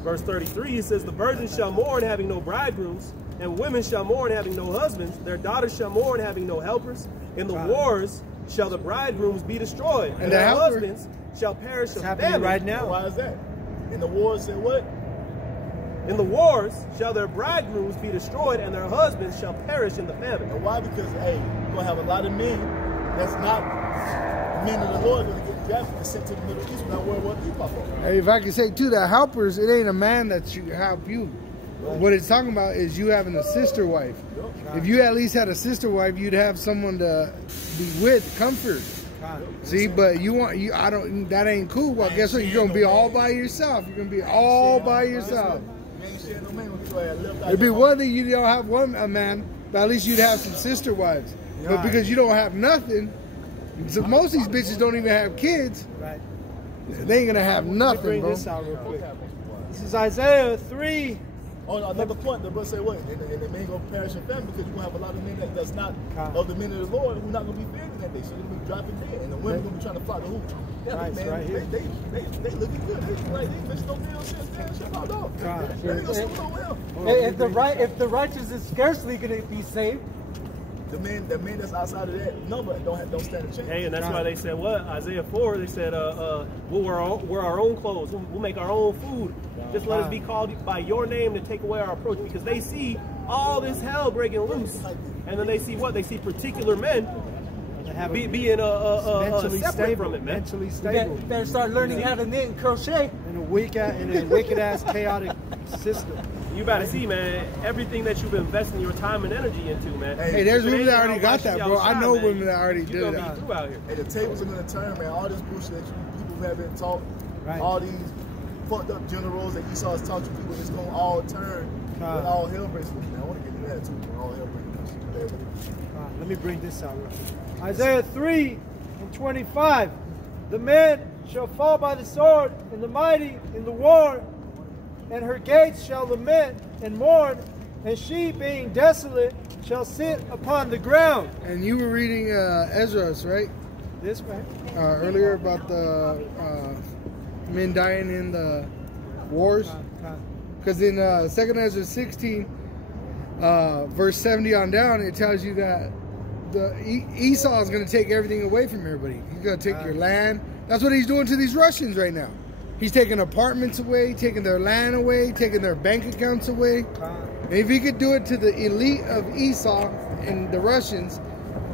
verse 33. It says, "The virgins shall mourn, having no bridegrooms, and women shall mourn, having no husbands. Their daughters shall mourn, having no helpers. In the wars shall the bridegrooms be destroyed, and their husbands shall perish of famine." Right now. Why is that? In the wars, said what? In the wars shall their bridegrooms be destroyed, and their husbands shall perish in the famine. And why? Because hey, you're gonna have a lot of men that's not men of the Lord gonna get drafted and sent to the Middle East without World War III pop up. Hey, if I can say too, that helpers, it ain't a man that should help you. What it's talking about is you having a sister wife. If you at least had a sister wife, you'd have someone to be with, comfort. See, but that ain't cool. Well, guess what? You're gonna be all by yourself. You're gonna be all by yourself. It'd be one thing you don't have a man, but at least you'd have some sister wives. But because you don't have nothing, so most of these bitches don't even have kids. Right. They ain't gonna have nothing, Bring bro. this out real quick. This is Isaiah 3. Oh, another point, the brother say what? And the men gonna perish in famine because you're gonna have a lot of men that's not of the men of the Lord who not gonna be fed in that day. So they're gonna be dropping dead, and the women gonna be trying to flock the hoop. Yeah, Right, man, right here. they looking good. They like they missed no meal since then. Shut up, dog. They gonna sleep on well. If the righteous is scarcely going to be saved, The men that's outside of that number don't stand a chance. Hey, and that's why they said what? Isaiah 4, they said, we'll wear our own clothes. We'll make our own food. Just let us be called by your name to take away our approach. Because they see all this hell breaking loose. And then they see what? They see particular men being mentally separate stable, from it, man. mentally stable. you better start learning how to knit and crochet. In a wicked ass chaotic system. You better see, man, everything that you've invested your time and energy into, man. Hey, there's women that already got that, bro. I know women that already did You're it. gonna be through out here. And the tables are gonna turn, man. All this bullshit that people have been taught, all these fucked up generals that Esau has taught you people, it's gonna all turn when all hell breaks loose. Man, I want to get to that too. When all hell breaks loose. Let me bring this out real quick. Isaiah 3:25. The man shall fall by the sword, and the mighty in the war, and her gates shall lament and mourn, and she, being desolate, shall sit upon the ground. And you were reading Ezra's, right? This way. Earlier about the men dying in the wars. Because in 2nd Ezra 16, verse 70 on down, it tells you that Esau is going to take everything away from everybody. He's going to take your land. That's what he's doing to these Russians right now. He's taking apartments away, taking their land away, taking their bank accounts away. And if he could do it to the elite of Esau and the Russians,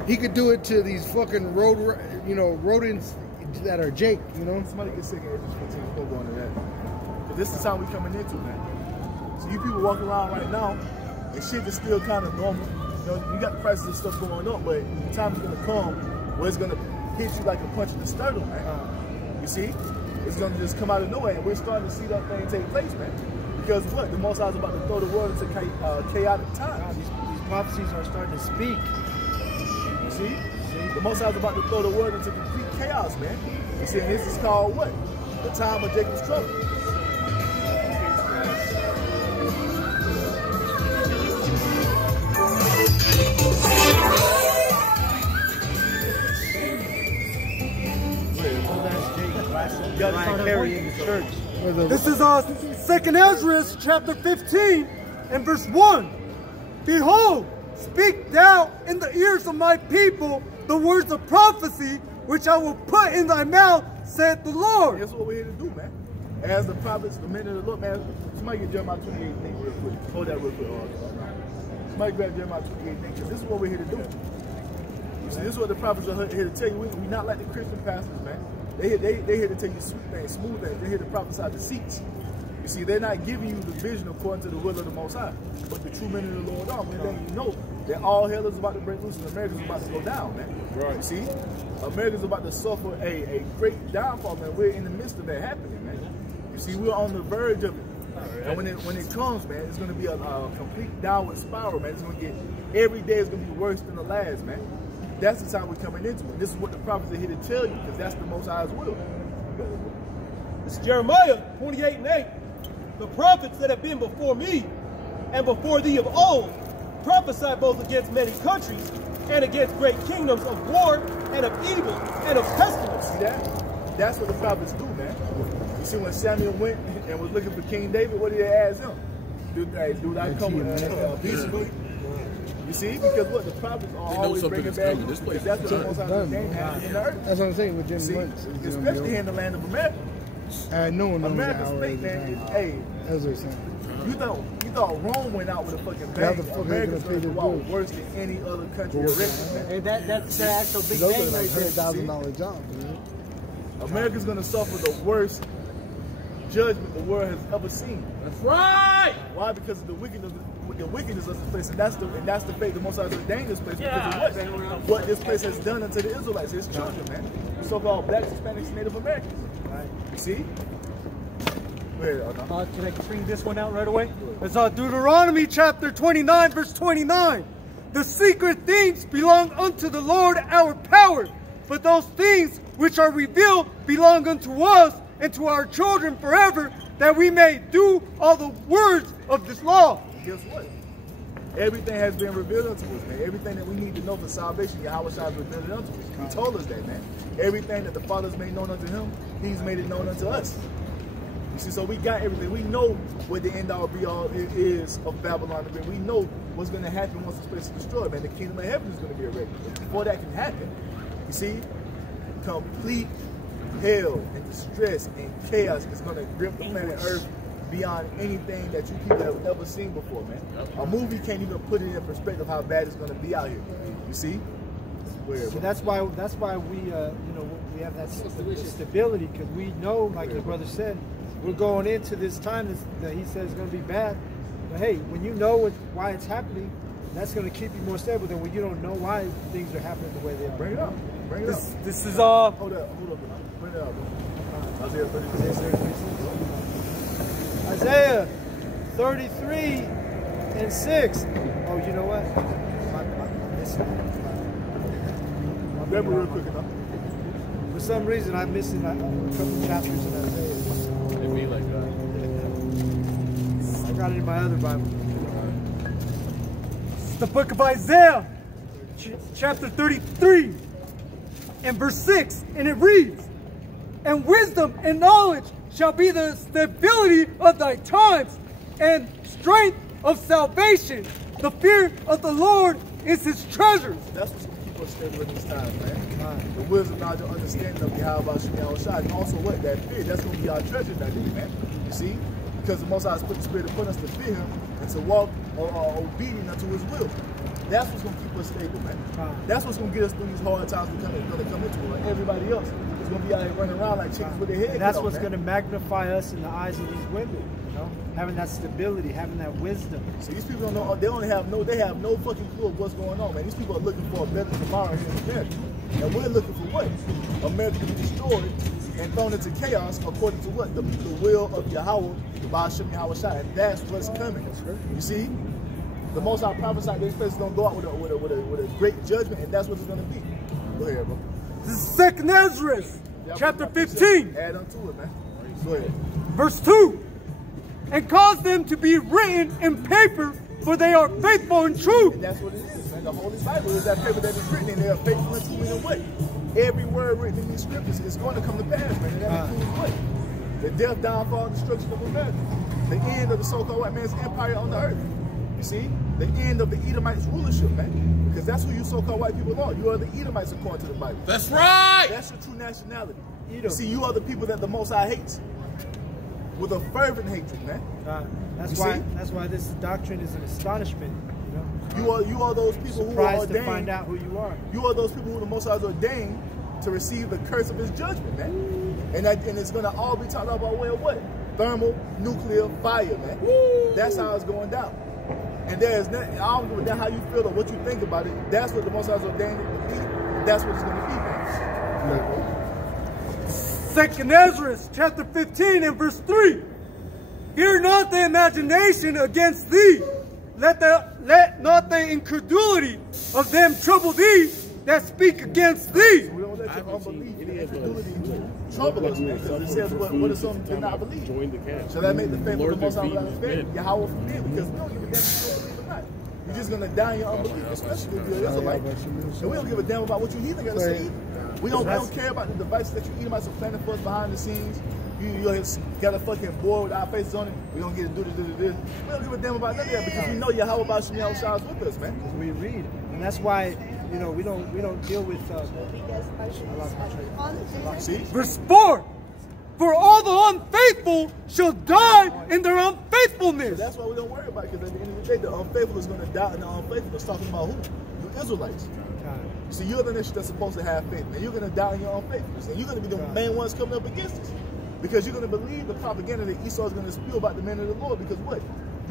he could do it to these fucking rodents that are Jake, you know? Somebody gets sick and it just continues to go on to that. But this is how we coming into, man. So you people walking around right now, and shit is still kind of normal. You know, you got the prices of stuff going up, but the time is gonna come where it's gonna hit you like a punch in the sternum, man. You see? It's gonna just come out of nowhere, and we're starting to see that thing take place, man. Because what? The Most High is about to throw the world into chaotic times. These prophecies are starting to speak. You see? The Most High is about to throw the world into complete chaos, man. You see, and this is called what? The time of Jacob's trouble. This is 2nd Ezra chapter 15 and verse 1. Behold, speak thou in the ears of my people the words of prophecy, which I will put in thy mouth, saith the Lord. That's what we're here to do, man. As the prophets, the men of the Lord, man. Somebody get Jeremiah 28 thing real quick. Hold that real quick. Somebody grab Jeremiah 28 thing, because this is what we're here to do. You see, this is what the prophets are here to tell you. We're not like the Christian pastors, man. They here to tell you sweet things, smooth things. They're here to prophesy deceits. You see, they're not giving you the vision according to the will of the Most High. But the true men of the Lord are. We're letting you know that all hell is about to break loose and America's about to go down, man. Right. You see? America's about to suffer a great downfall, man. We're in the midst of that happening, man. You see, we're on the verge of it. And when it comes, man, it's going to be a complete downward spiral, man. It's going to get, every day is going to be worse than the last, man. That's the time we're coming into it. This is what the prophets are here to tell you, because that's the Most High's will. It's Jeremiah 28:8. The prophets that have been before me and before thee of old prophesied both against many countries and against great kingdoms of war and of evil and of pestilence. See that? That's what the prophets do, man. You see, when Samuel went and was looking for King David, what did they ask him? Do I come peaceably? You see, because what the prophets are always bringing back, because that's what the Most High game happens in the earth. That's what I'm saying with Jim Lynch. Especially here in the land of America. No one knows America's fate, man. Hey, that's what I'm saying. You thought Rome went out with a fucking bang. America's going to go out worse than any other country around, man. Hey, that's the actual big bang right there. $100,000 job, man. America's going to suffer the worst judgment the world has ever seen. That's right. Why? Because of the wickedness of this place, and that's the fate the Most High ordained this place because of what this place has done unto the Israelites, his children, man, so-called blacks, Hispanics, Native Americans. Right. You see? Can I bring this one out right away? It's Deuteronomy chapter 29, verse 29. the secret things belong unto the Lord our power, but those things which are revealed belong unto us and to our children forever, that we may do all the words of this law. Guess what? Everything has been revealed unto us, man. Everything that we need to know for salvation, Yahweh has revealed it unto us. He told us that, man. Everything that the Father's made known unto him, he's made it known unto us. You see, so we got everything. We know what the end all be all is of Babylon. We know what's going to happen once this place is destroyed, man. The kingdom of heaven is going to be erected. But before that can happen, you see, complete hell and distress and chaos is going to grip the planet Earth beyond anything that you people have ever seen before, man. A movie can't even put it in perspective how bad it's going to be out here. You see? So that's why we you know, we have that stability, because we know, like the brother said, we're going into this time that he says is going to be bad. But hey, when you know why it's happening, that's going to keep you more stable than when you don't know why things are happening the way they are. Bring it up. Bring it up. This is Hold up. Bring it up. Isaiah 33. Isaiah 33 and 6. Oh, you know what? I'm grabbing real quick enough. For some reason, I'm missing a couple chapters in Isaiah. It be like that. I got it in my other Bible. It's the book of Isaiah, chapter 33, and verse 6, and it reads, "And wisdom and knowledge shall be the stability of thy times, and strength of salvation. The fear of the Lord is his treasures." That's what's going to keep us stable in these times, man. The wisdom, knowledge, and understanding of Yahweh Shai, and also what? That fear. That's going to be our treasure that day, man. You see? Because the Most High has put the Spirit upon us to fear him and to walk obedient unto his will. That's what's going to keep us stable, man. That's what's going to get us through these hard times we're going to come into. Like everybody else is going to be out here running around like chickens with their head. And that's what's going to magnify us in the eyes of these women. You know, having that stability, having that wisdom. So these people don't know. They have no fucking clue of what's going on, man. These people are looking for a better tomorrow here in America, and we're looking for what? America to be destroyed and thrown into chaos according to what? The will of Yahweh, the Baal Shem Yahweh Shai, and that's what's coming. You see, the Most High prophesied this place is going to go out with a great judgment, and that's what it's going to be. Go ahead, bro. This is 2nd Ezra, chapter 15. Add on to it, man. Go ahead. Verse 2. "And cause them to be written in paper, for they are faithful and true." And that's what it is, man. The Holy Bible is that paper that is written, and they are faithful and true in a way. Every word written in these scriptures is going to come to pass, man. And that includes what? The death, downfall, and destruction of America. The end of the so-called white man's empire on the earth. You see? The end of the Edomites' rulership, man. Because that's who you so-called white people are. You are the Edomites according to the Bible. That's right! That's your true nationality. You see, you are the people that the Most High hates. With a fervent hatred, man. That's why this doctrine is an astonishment. You know? You are those people who are surprised ordained to find out who you are. You are those people who the Most High has ordained to receive the curse of his judgment, man. And it's going to all be taught out by way of what? Thermal, nuclear, fire, man. That's how it's going down. And there is nothing, I don't give a damn how you feel or what you think about it. That's what the Most High has ordained it to be. That's what it's going to be, man. 2nd Ezra, chapter 15 and verse 3. "Hear not the imagination against thee. Let not the incredulity of them trouble thee that speak against thee." We don't let your unbelief and incredulity trouble us, man. Because it says, what is something to not believe? Shall that make the faith of the Most High without faith? Yahweh forbid, because we don't give a damn if you don't believe or not. You're just going to die in your unbelief, especially if you're an Israelite. And we don't give a damn about what you heathen got to say either. We don't care about the devices that you Edomites are planning for us behind the scenes. You got a fucking board with our faces on it. We don't get to do this. We don't give a damn about none of that because we know Yahweh Baal Shem Yahweh Shai is with us, man. Because we read, and that's why we don't deal with. See? Verse 4. "For all the unfaithful shall die in their unfaithfulness." So that's why we don't worry about it, because at the end of the day, the unfaithful is going to die, and the unfaithful is talking about who? You Israelites. So you're the nation that's supposed to have faith, and you're going to die in your unfaithfulness, and you're going to be the main ones coming up against us, because you're going to believe the propaganda that Esau is going to spew about the men of the Lord. Because what?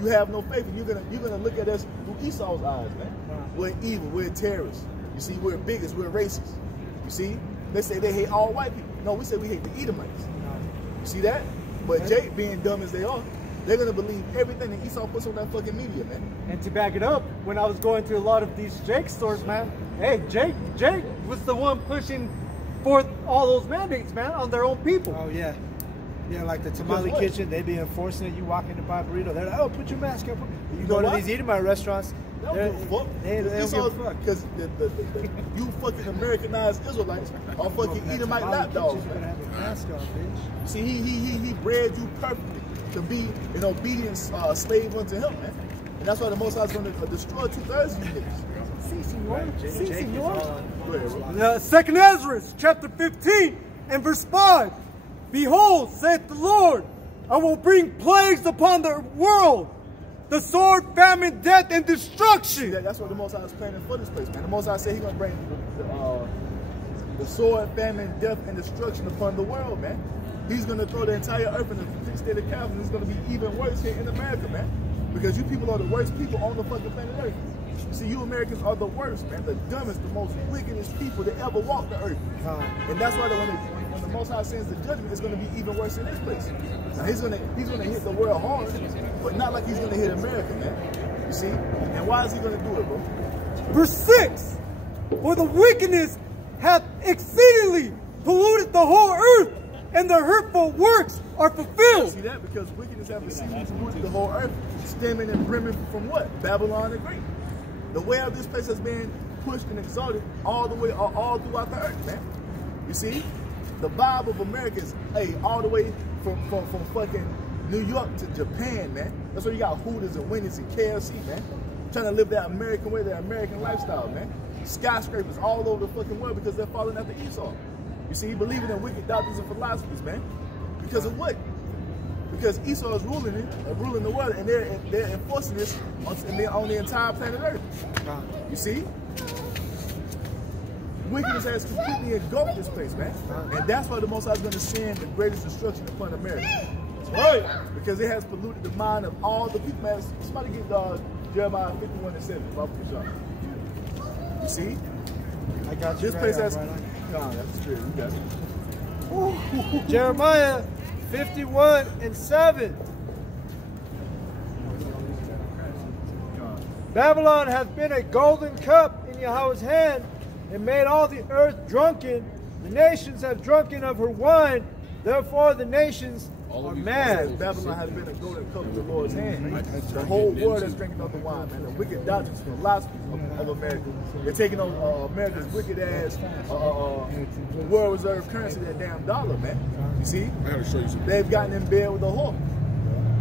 You have no faith, and you're going to look at us through Esau's eyes, man. We're evil, we're terrorists. You see, we're bigots, we're racist. You see, they say they hate all white people. No, we say we hate the Edomites. You see that? But Jake, being dumb as they are, They're gonna believe everything that Esau puts on that fucking media, man. And to back it up, when I was going to a lot of these Jake stores, man, hey, Jake was the one pushing forth all those mandates, man, on their own people. Oh yeah. Yeah, like the tamale kitchen, they be enforcing it. You walk in to buy a burrito, they're like, oh, put your mask up. You go to these Edomite restaurants, they don't give a fuck. Because you fucking Americanized Israelites are fucking Edomite lapdogs, man. Have a mask on, bitch. See, he bred you perfectly to be an obedient slave unto him, man. And that's why the Most High is going to destroy 2/3 of you niggas. Second Ezra, chapter 15 and verse 5. Behold, saith the Lord, I will bring plagues upon the world, the sword, famine, death, and destruction. See, that's what the Most High is planning for this place, man. The Most High said he's going to bring the sword, famine, death, and destruction upon the world, man. He's going to throw the entire earth in the state of chaos, and it's going to be even worse here in America, man. Because you people are the worst people on the fucking planet Earth. See, you Americans are the worst, man. The dumbest, the most wickedest people that ever walked the earth. And that's why when the Most High sends the judgment, it's going to be even worse in this place. Now, he's gonna hit the world hard, but not like he's going to hit America, man. You see? And why is he going to do it, bro? Verse 6. For the wickedness hath exceedingly polluted the whole earth, and their hurtful works are fulfilled. See that? Because wickedness hath exceedingly polluted the whole earth, stemming and brimming from what? Babylon the Great. The way of this place has been pushed and exalted all throughout the earth, man. You see? The vibe of America is, all the way from fucking New York to Japan, man. That's why you got Hooters and Wendy's and KFC, man. Trying to live that American way, that American lifestyle, man. Skyscrapers all over the fucking world because they're following after Esau. You see, believing in wicked doctrines and philosophies, man. Because of what? Because Esau is ruling the world, and they're enforcing this on the entire planet Earth. You see? Wickedness has completely engulfed this place, man. And that's why the Most High is going to send the greatest destruction upon America. Right? Because it has polluted the mind of all the people. Man, somebody get Jeremiah 51:7. You see? I got you. This place has... that's true. You got it. Jeremiah 51:7. Babylon hath been a golden cup in Yahweh's hand, and made all the earth drunken. The nations have drunken of her wine, therefore the nations are mad. Babylon has been a golden cup in the Lord's hand. The whole world is drinking of the wine, man. The wicked doctrines and philosophies of America. They're taking on America's wicked ass world reserve currency, that damn dollar, man. You see? I gotta show you something. They've gotten in bed with the whore.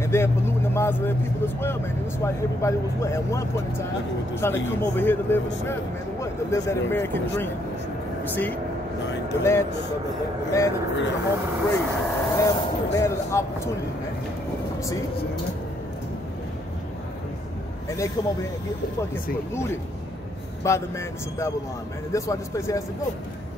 And they're polluting the minds of their people as well, man. And that's why everybody was what? At one point in time, trying to come over here to live in America, man. To what? To live that American dream. You see? The land of the home of the brave. The land of the opportunity, man. You see? And they come over here and get the fucking polluted by the madness of Babylon, man. And that's why this place has to go.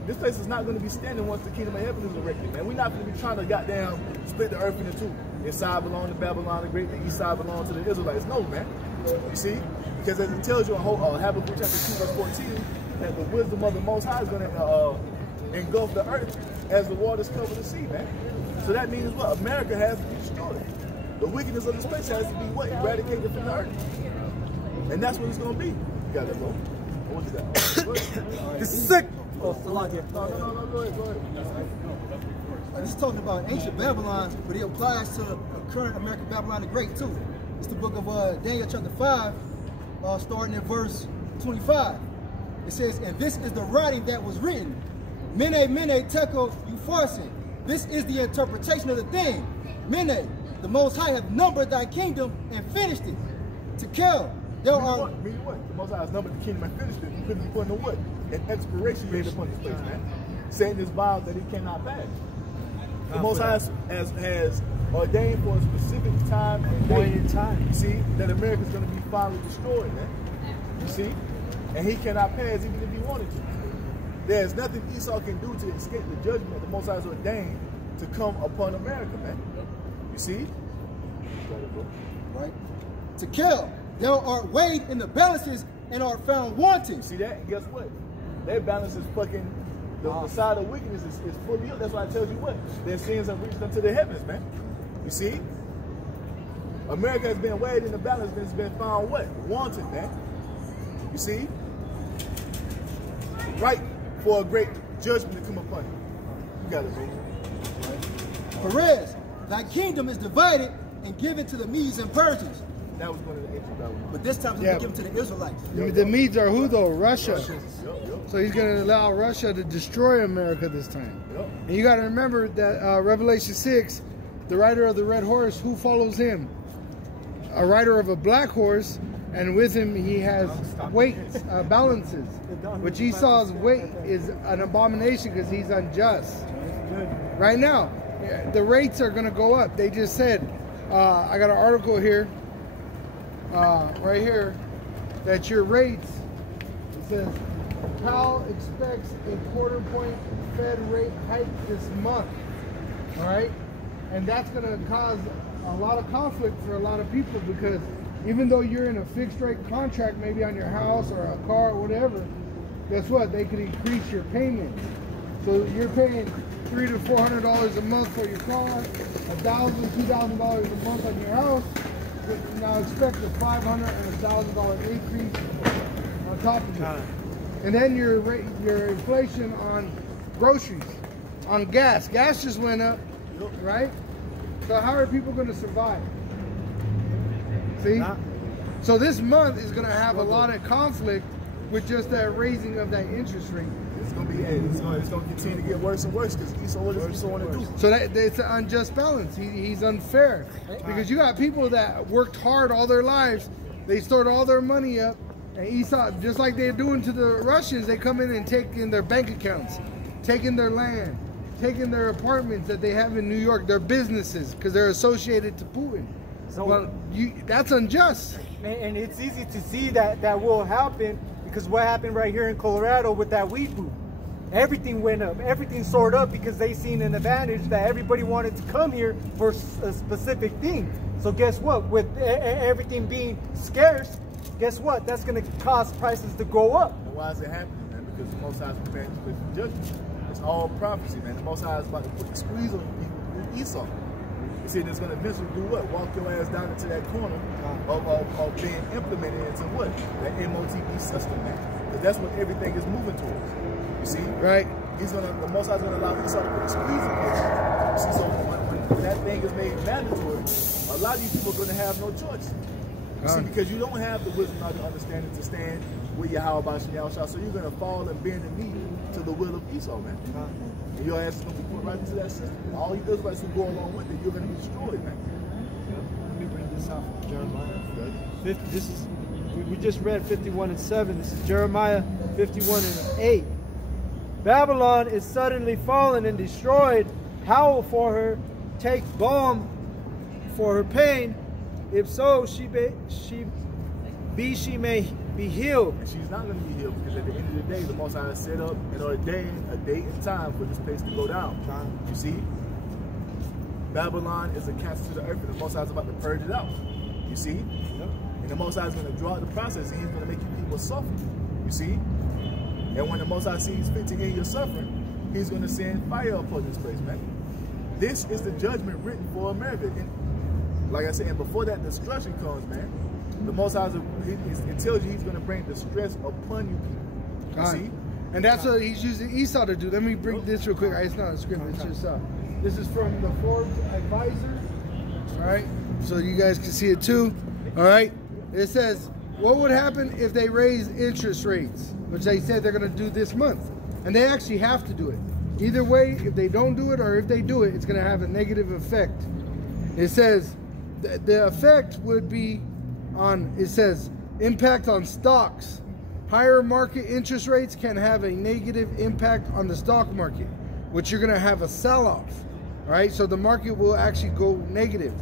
This place is not going to be standing once the kingdom of heaven is erected, man. We're not going to be trying to goddamn split the earth into two. This side belongs to Babylon the Great, the east side belongs to the Israelites. No, man. You see? Because as it tells you in Habakkuk chapter 2, verse 14, that the wisdom of the Most High is going to engulf the earth as the waters cover the sea, man. So that means what? America has to be destroyed. The wickedness of this place has to be what? Eradicated from the earth. And that's what it's going to be. You got that, bro? What is that? This is sick. No, go ahead. This is talking about ancient Babylon, but it applies to current American Babylon the Great too. It's the book of Daniel chapter 5, starting in verse 25. It says, and this is the writing that was written. Mene, mene, tekel, upharsin. This is the interpretation of the thing. Mene, the Most High have numbered thy kingdom and finished it. Tekel, there are... Meaning what? The Most High has numbered the kingdom and finished it. You couldn't be putting what? An expiration date upon this place, man. Saying this vow that he cannot pass. The Most High has ordained for a specific time and day. You see, that America is going to be finally destroyed, man. You see? And he cannot pass even if he wanted to. There's nothing Esau can do to escape the judgment the Most High has ordained to come upon America, man. You see? Right? To kill. Thou art weighed in the balances and are found wanting. See that? And guess what? Their balance is fucking, the side of wickedness is fully up. That's why I tell you what, their sins have reached unto the heavens, man. You see? America has been weighed in the balance and it's been found what? Wanted, man. You see? Right for a great judgment to come upon you. You got it, baby. Perez, thy kingdom is divided and given to the Medes and Persians. That was one of the ancient Babylon. But this time it's going to give them to the Israelites. The Medes are who though? Russia. So he's going to allow Russia to destroy America this time. And you got to remember that Revelation 6, the rider of the red horse, who follows him? A rider of a black horse, and with him he has weights, balances. Which Esau's weight is an abomination because he's unjust. Right now, the rates are going to go up. They just said, I got an article here, right here, that your rates, it says, Powell expects a quarter-point Fed rate hike this month. All right? And that's going to cause a lot of conflict for a lot of people because even though you're in a fixed-rate contract, maybe on your house or a car or whatever, guess what? They could increase your payments. So you're paying $300 to $400 a month for your car, $1,000, $2,000 a month on your house. But now expect a $500 and $1,000 increase on top of it. And then your inflation on groceries, on gas. Gas just went up, right? So how are people going to survive? See? So this month is going to have a lot of conflict with just that raising of that interest rate. It's going to be, it's going to continue to get worse and worse because Esau, what does Esau want to do? So it's an unjust balance. He's unfair because you got people that worked hard all their lives. They stored all their money up. And Esau, just like they're doing to the Russians, they come in and take in their bank accounts, taking their land, taking their apartments that they have in New York, their businesses, because they're associated to Putin. So well, that's unjust. And it's easy to see that will happen because what happened right here in Colorado with that weed boom. Everything went up. Everything soared up because they seen an advantage that everybody wanted to come here for a specific thing. So guess what? With everything being scarce, guess what? That's going to cause prices to go up. And why is it happening, man? Because the Most High is preparing to place judgment. It's all prophecy, man. The Most High is about to put the squeeze on people, Esau. He said it's going to eventually do what? Walk your ass down into that corner of being implemented into what? That MOTB system, man. Because that's what everything is moving towards. You see? Right. The Most High is going to allow Esau to put the squeeze in place. You see, so when that thing is made mandatory, a lot of these people are going to have no choice. You see, because you don't have the wisdom or the understanding to stand with Yahweh Shah, so you're going to fall and bend the knee to the will of Esau, man. And your ass is going to be put right into that system. And all you Israelites who go along with it, you're going to be destroyed, man. Let me bring this out from Jeremiah. We just read 51:7. This is Jeremiah 51:8. Babylon is suddenly fallen and destroyed. Howl for her, take balm for her pain. If so, she may be healed. And she's not going to be healed because at the end of the day, the Most High set up and ordained a date and time for this place to go down. You see? Babylon is a cancer to the earth and the Most High is about to purge it out. You see? And the Most High is going to draw out the process and he's going to make you people suffer. You see? And when the Most High sees fit to end your suffering, he's going to send fire upon this place, man. This is the judgment written for America. And like I said, and before that destruction comes, man, the Most High, it tells you he's going to bring distress upon you people. You see? And that's what he's using Esau to do. Let me bring this real quick. It's not a script, it's just this is from the Forbes Advisor. All right, so you guys can see it too. All right, it says, what would happen if they raise interest rates, which they said they're going to do this month, and they actually have to do it. Either way, if they don't do it or if they do it, it's going to have a negative effect. It says the effect would be on, it says, impact on stocks. Higher market interest rates can have a negative impact on the stock market, which you're going to have a sell-off, right? So the market will actually go negative.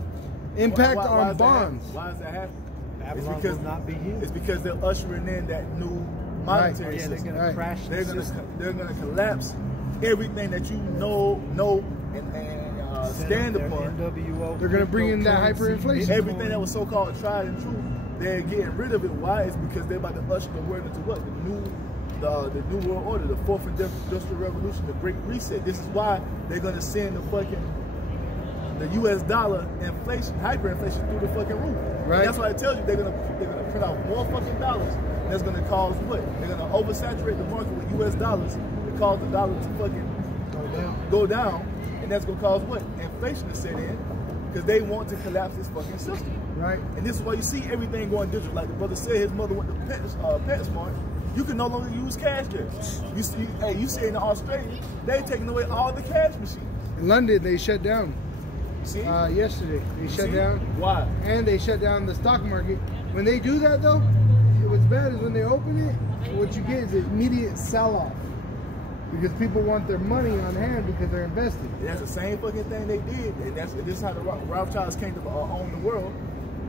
Impact on bonds. Why does that happen? Babylon it's because not be healed. It's because they're ushering in that new monetary system. They're going to crash the system. They're going to collapse everything that you know and stand upon. They're going to bring in that hyperinflation. Everything that was so-called tried and true, they're getting rid of it. Why? It's because they're about to usher the world into what? The new world order, the fourth industrial revolution, the great reset. This is why they're going to send the fucking the U.S. dollar inflation, hyperinflation through the fucking roof. Right. And that's why it tells you they're gonna print out more fucking dollars. That's gonna cause what? They're gonna oversaturate the market with U.S. dollars to cause the dollar to fucking go down, and that's gonna cause what? Inflation to set in, because they want to collapse this fucking system. Right. And this is why you see everything going digital. Like the brother said, his mother went to PetSmart. You can no longer use cash there. You see in Australia, they taking away all the cash machines. In London, they shut down. See? Yesterday, they shut down. Why? And they shut down the stock market. When they do that, though, what's bad is when they open it, what you get is an immediate sell-off. Because people want their money on hand because they're invested. And that's the same fucking thing they did. And this is how the Rothschilds came to own the world.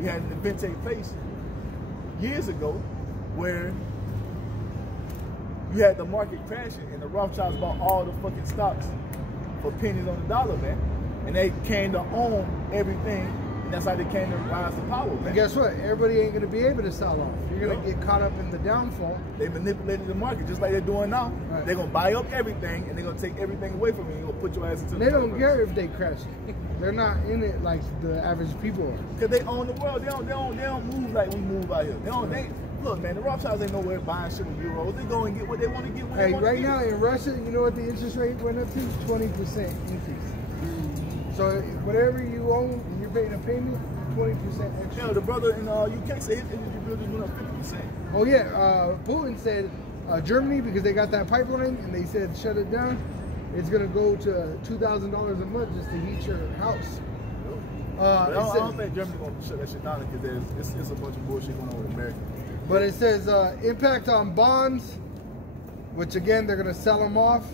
We had an event take place years ago where you had the market crashing and the Rothschilds bought all the fucking stocks for pennies on the dollar, man. And they came to own everything, and that's how they came to rise to power, man. And guess what? Everybody ain't gonna be able to sell off. You're gonna get caught up in the downfall. They manipulated the market just like they're doing now. Right. They're gonna buy up everything and they're gonna take everything away from you and you're gonna put your ass into the They don't care if they crash. They're not in it like the average people are. Because they own the world. They don't move like we move out here. Look, man, the Rothschilds ain't nowhere buying shit with euros. They go and get what they want to get when they want to get. Right now in Russia, you know what the interest rate went up to? 20% increase. So whatever you own and you're paying a payment, 20% extra. Yeah, the brother in UK said his energy bill just went up 50%. Oh yeah, Putin said Germany, because they got that pipeline and they said shut it down, it's gonna go to $2,000 a month just to heat your house. I don't think Germany's gonna shut that shit down because it's a bunch of bullshit going on with America. But it says impact on bonds, which again they're gonna sell them off.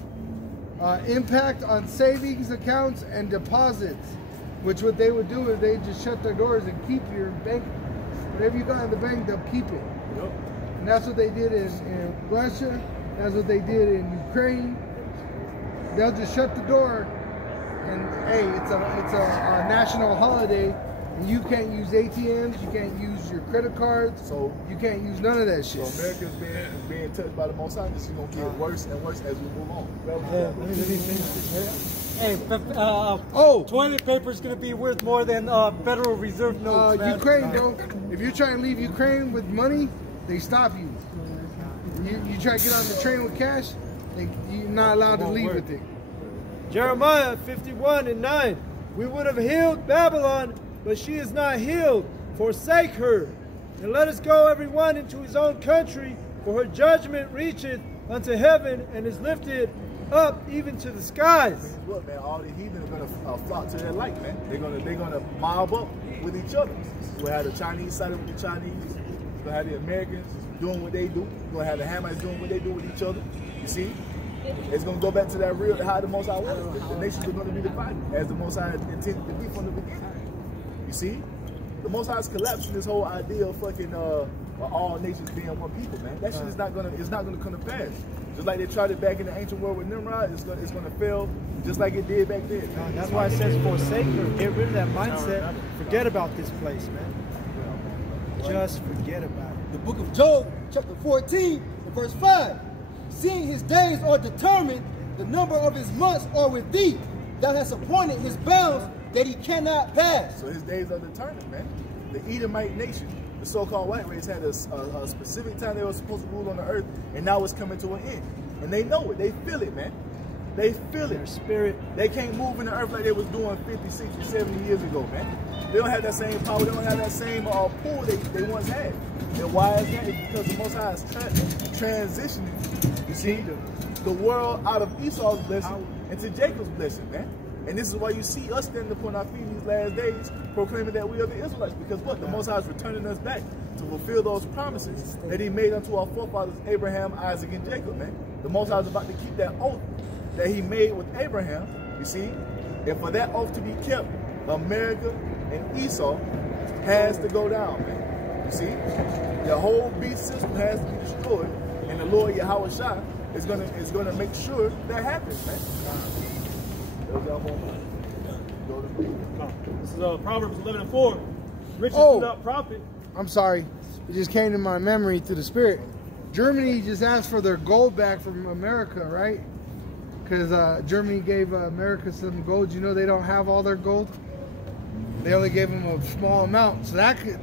Impact on savings accounts and deposits, which what they would do is they just shut their doors and keep your bank. Whatever you got in the bank, they'll keep it. Yep. And that's what they did in Russia. That's what they did in Ukraine. They'll just shut the door, and hey, it's a national holiday, and you can't use ATMs, you can't use your credit cards, so you can't use none of that shit. So America's being touched by the Most High. This is gonna get worse and worse as we move on. Let me finish this. Hey, toilet paper is going to be worth more than Federal Reserve notes. Ukraine, bro. If you're trying to leave Ukraine with money, they stop you. You try to get on the train with cash, you're not allowed to leave with it. Jeremiah 51:9. We would have healed Babylon, but she is not healed. Forsake her, and let us go every one into his own country, for her judgment reacheth unto heaven and is lifted up even to the skies. Look, man, all the heathen are gonna flock to their light, man. They're gonna mob up with each other. You're gonna have the Chinese siding with the Chinese. You're gonna have the Americans doing what they do. You're gonna have the Hamites doing what they do with each other. You see? It's gonna go back to that real how the Most High was. The nations are gonna be divided as the Most High intended to be from the beginning. You see? The Most High is collapsing this whole idea of fucking all nations being one people, man. That shit is not gonna come to pass. Just like they tried it back in the ancient world with Nimrod, it's gonna fail just like it did back then. That's why it says forsake her. Get rid of that mindset. Forget about this place, man. Just forget about it. The book of Job, chapter 14, and verse 5. Seeing his days are determined, the number of his months are with thee. Thou hast appointed his bounds that he cannot pass. So his days are determined, man. The Edomite nation, the so-called white race, had a specific time they were supposed to rule on the earth, and now it's coming to an end. And they know it. They feel it, man. They feel it. Their spirit. They can't move in the earth like they was doing 50, 60, 70 years ago, man. They don't have that same power. They don't have that same pull they once had. And why is that? It's because the Most High is transitioning, you see, the world out of Esau's blessing into Jacob's blessing, man. And this is why you see us standing upon our feet these last days, proclaiming that we are the Israelites. Because what? The Most High is returning us back to fulfill those promises that he made unto our forefathers, Abraham, Isaac, and Jacob, man. The Most High is about to keep that oath that he made with Abraham, you see. And for that oath to be kept, America and Esau has to go down, man. You see? The whole beast system has to be destroyed, and the Lord Yahweh Shai is gonna make sure that happens, man. This is Proverbs 11:4. Riches do not profit. I'm sorry. It just came to my memory through the spirit. Germany just asked for their gold back from America, right? Because Germany gave America some gold. You know they don't have all their gold. They only gave them a small amount. So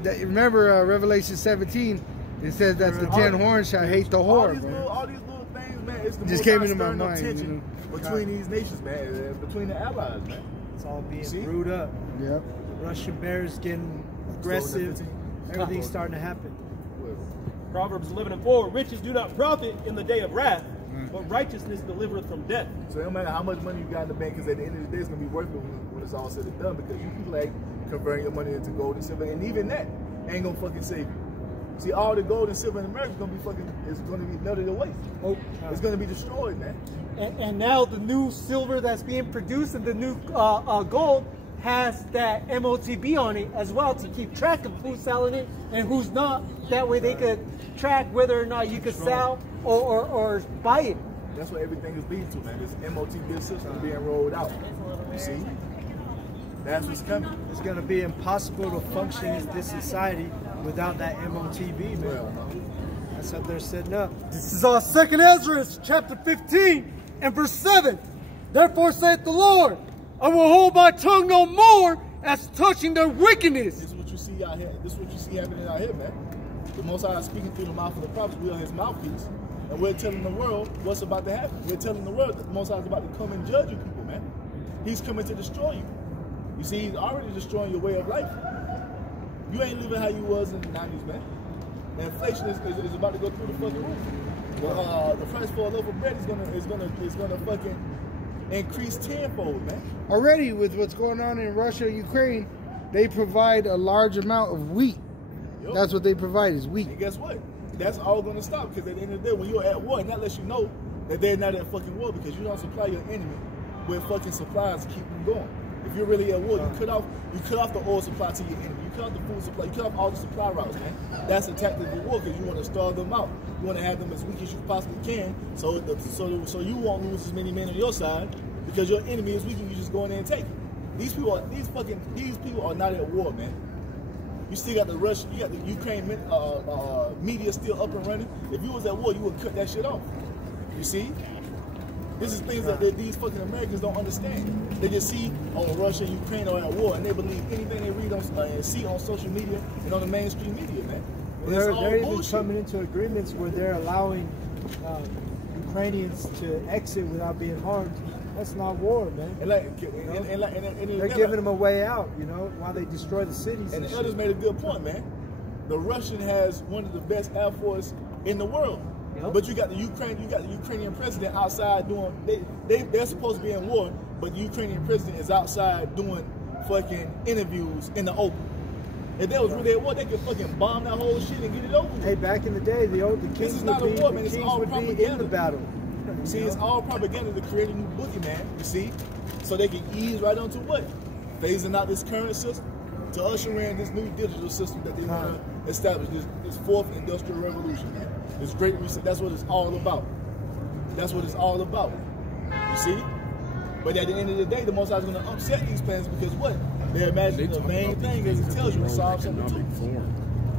remember Revelation 17, it says that the 10 horns shall hate the whore, all these little things, man, it's the just most came into my mind, tension between these nations, man, between the allies, man. It's all being brewed up. Yep. Russian bears getting aggressive. Everything's starting to happen. Proverbs 11:4, riches do not profit in the day of wrath, but righteousness delivereth from death. So it don't matter how much money you got in the bank, because at the end of the day, it's going to be worth it when it's all said and done, because you can like converting your money into gold and silver, and even that ain't going to fucking save you. See, all the gold and silver in America is going to be fucking, it's going to be melted away. It's going to be destroyed, man. And now the new silver that's being produced and the new gold has that MOTB on it as well to keep track of who's selling it and who's not. That way they could track whether or not you could sell or buy it. That's what everything is leading to, man. This MOTB system being rolled out. You see? That's what's coming. It's going to be impossible to function in this society without that MOTB, man. That's what they're setting up. This is our 2nd Ezra, chapter 15 and verse 7. Therefore saith the Lord, I will hold my tongue no more as touching their wickedness. This is what you see out here. This is what you see happening out here, man. The Most High is speaking through the mouth of the prophets. We are his mouthpiece. And we're telling the world what's about to happen. We're telling the world that the Most High is about to come and judge you people, man. He's coming to destroy you. You see, he's already destroying your way of life. You ain't living how you was in the 90s, man. The inflation is about to go through the fucking roof. The price for a loaf of bread is gonna fucking increase tenfold, man. Already with what's going on in Russia and Ukraine, they provide a large amount of wheat. Yep. That's what they provide is wheat. And guess what? That's all gonna stop, because at the end of the day, when you're at war, and that lets you know that they're not at fucking war, because you don't supply your enemy with fucking supplies to keep them going. If you're really at war, you cut off the oil supply to your enemy. You cut off the food supply. You cut off all the supply routes, man. That's a tactic of war, because you want to starve them out. You want to have them as weak as you possibly can, so you won't lose as many men on your side, because your enemy is weak and you just go in there and take it. These people are not at war, man. You still got the Russian, you got the Ukraine media still up and running. If you was at war, you would cut that shit off. You see? This is things that these fucking Americans don't understand. They just see, Russia and Ukraine are at war, and they believe anything they read on and see on social media and on the mainstream media, man. They're even coming into agreements where they're allowing Ukrainians to exit without being harmed. That's not war, man. And they're giving them a way out, you know, while they destroy the cities. And the others made a good point, man. The Russian has one of the best air force in the world. Yep. But you got the Ukrainian president outside doing, they're supposed to be in war, but the Ukrainian president is outside doing fucking interviews in the open. If they was really at war, they could fucking bomb that whole shit and get it over with. Hey, back in the day, the kings would be in the battle. See, it's all propaganda to create a new boogeyman, you see? So they can ease right onto what? Phasing out this current system to usher in this new digital system that they want to establish, this fourth industrial revolution, man. This great reset, that's what it's all about. That's what it's all about. You see? But at the end of the day, the Most High is going to upset these plans because what? They're imagining the main thing as it tells you in Psalm 72.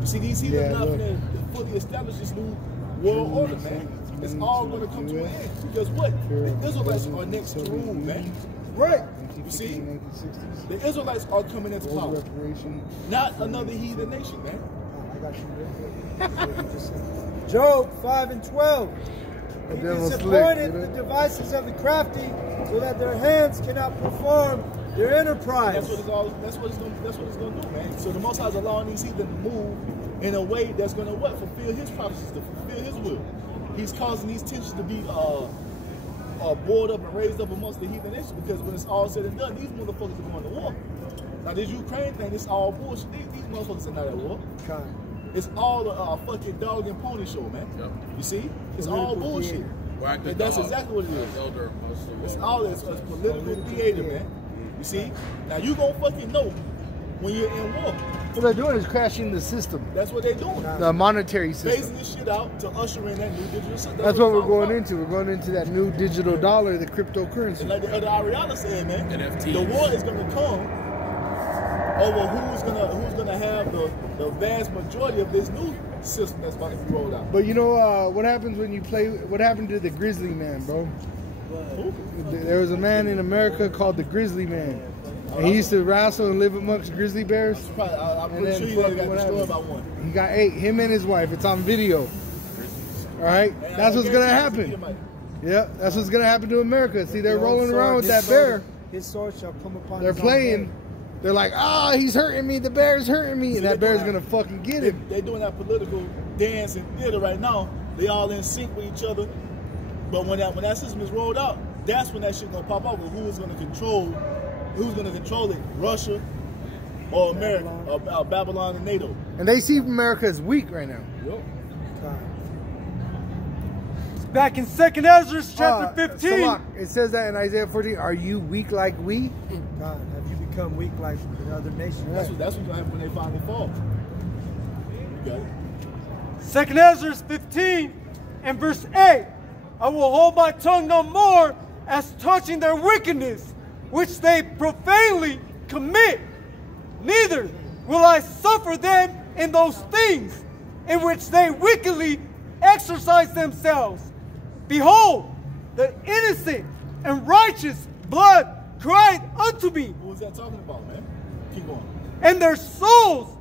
You see, these heathens not going to fully establish this new world order, man. It's all going to come to an end. Because what? The Israelites are next to rule, man. Right. You see? The Israelites are coming into power. Not another heathen nation, man. Job 5:12. He disappointed the devices of the crafty, so that their hands cannot perform their enterprise. That's what it's going to do, man. So the Most High is allowing these heathen to move in a way that's going to what? Fulfill his prophecies, to fulfill his will. He's causing these tensions to be bored up and raised up amongst the heathen nations, because when it's all said and done, these motherfuckers are going to war. Now this Ukraine thing, it's all bullshit. These motherfuckers are not at war. It's all a fucking dog and pony show, man. Yep. You see? It's all bullshit. That's exactly what it is. It's all it's political theater, man. You see? Now you gonna fucking know when you're in war. What they're doing is crashing the system. That's what they're doing. The monetary system. Phasing this shit out to usher in that new digital system. That's what we're going into. We're going into that new digital dollar, the cryptocurrency. And like the other Ariana said, man, NFTs. The war is gonna come over who's gonna have the vast majority of this new system that's about to be rolled out. But you know what happens when you play? What happened to the Grizzly Man, bro? There was a man in America called the Grizzly Man. And he used to wrestle and live amongst grizzly bears. I'm pretty sure he got destroyed by one. He got ate, him and his wife. It's on video. All right? That's what's going to happen. Yeah, that's what's going to happen to America. See, they're rolling around with that bear. His sword shall come upon They're playing. They're like, ah, he's hurting me. The bear's hurting me. And that bear's going to fucking get him. They're doing that political dance and theater right now. They all in sync with each other. But when that system is rolled out, that's when that shit going to pop up. Who is going to control? Who's going to control it? Russia or America or Babylon and NATO? And they see America as weak right now. Yep. Back in 2nd Ezra chapter 15. So it says that in Isaiah 14. Are you weak like we? God, have you become weak like the other nations? That's what's going to happen when they finally fall. You got it. 2nd Ezra 15 and verse 8. I will hold my tongue no more as touching their wickedness, which they profanely commit. Neither will I suffer them in those things in which they wickedly exercise themselves. Behold, the innocent and righteous blood cried unto me. What was that talking about, man? Keep going. And their souls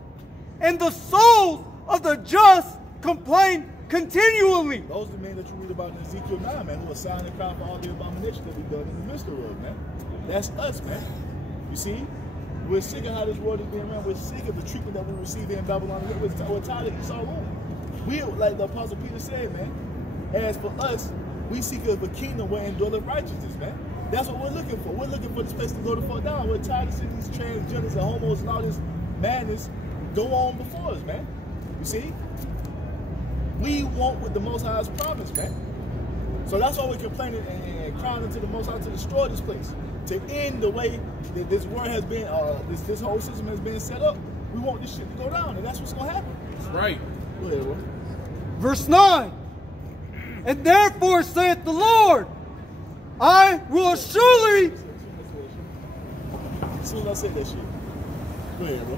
and the souls of the just complain continually. Those are the men that you read about in Ezekiel 9, man, who are silent and cry for all the abomination that we've done in the midst of the world, man. That's us, man. You see? We're sick of how this world is being run. We're sick of the treatment that we receive in Babylon. We're tired of Esau rule. We, like the Apostle Peter said, man, as for us, we seek a kingdom wherein dwelleth righteousness, man. That's what we're looking for. We're looking for this place to go to fall down. We're tired of seeing these transgenders and homos and all this madness go on before us, man. You see? We want what the Most High has promised, man. So that's why we're complaining and crying unto the Most High to destroy this place, to end the way that this world has been, this whole system has been set up. We want this shit to go down, and that's what's gonna happen. That's right. Go ahead, bro. Verse 9. And therefore saith the Lord, I will surely. As soon as I said that shit. Go ahead, bro.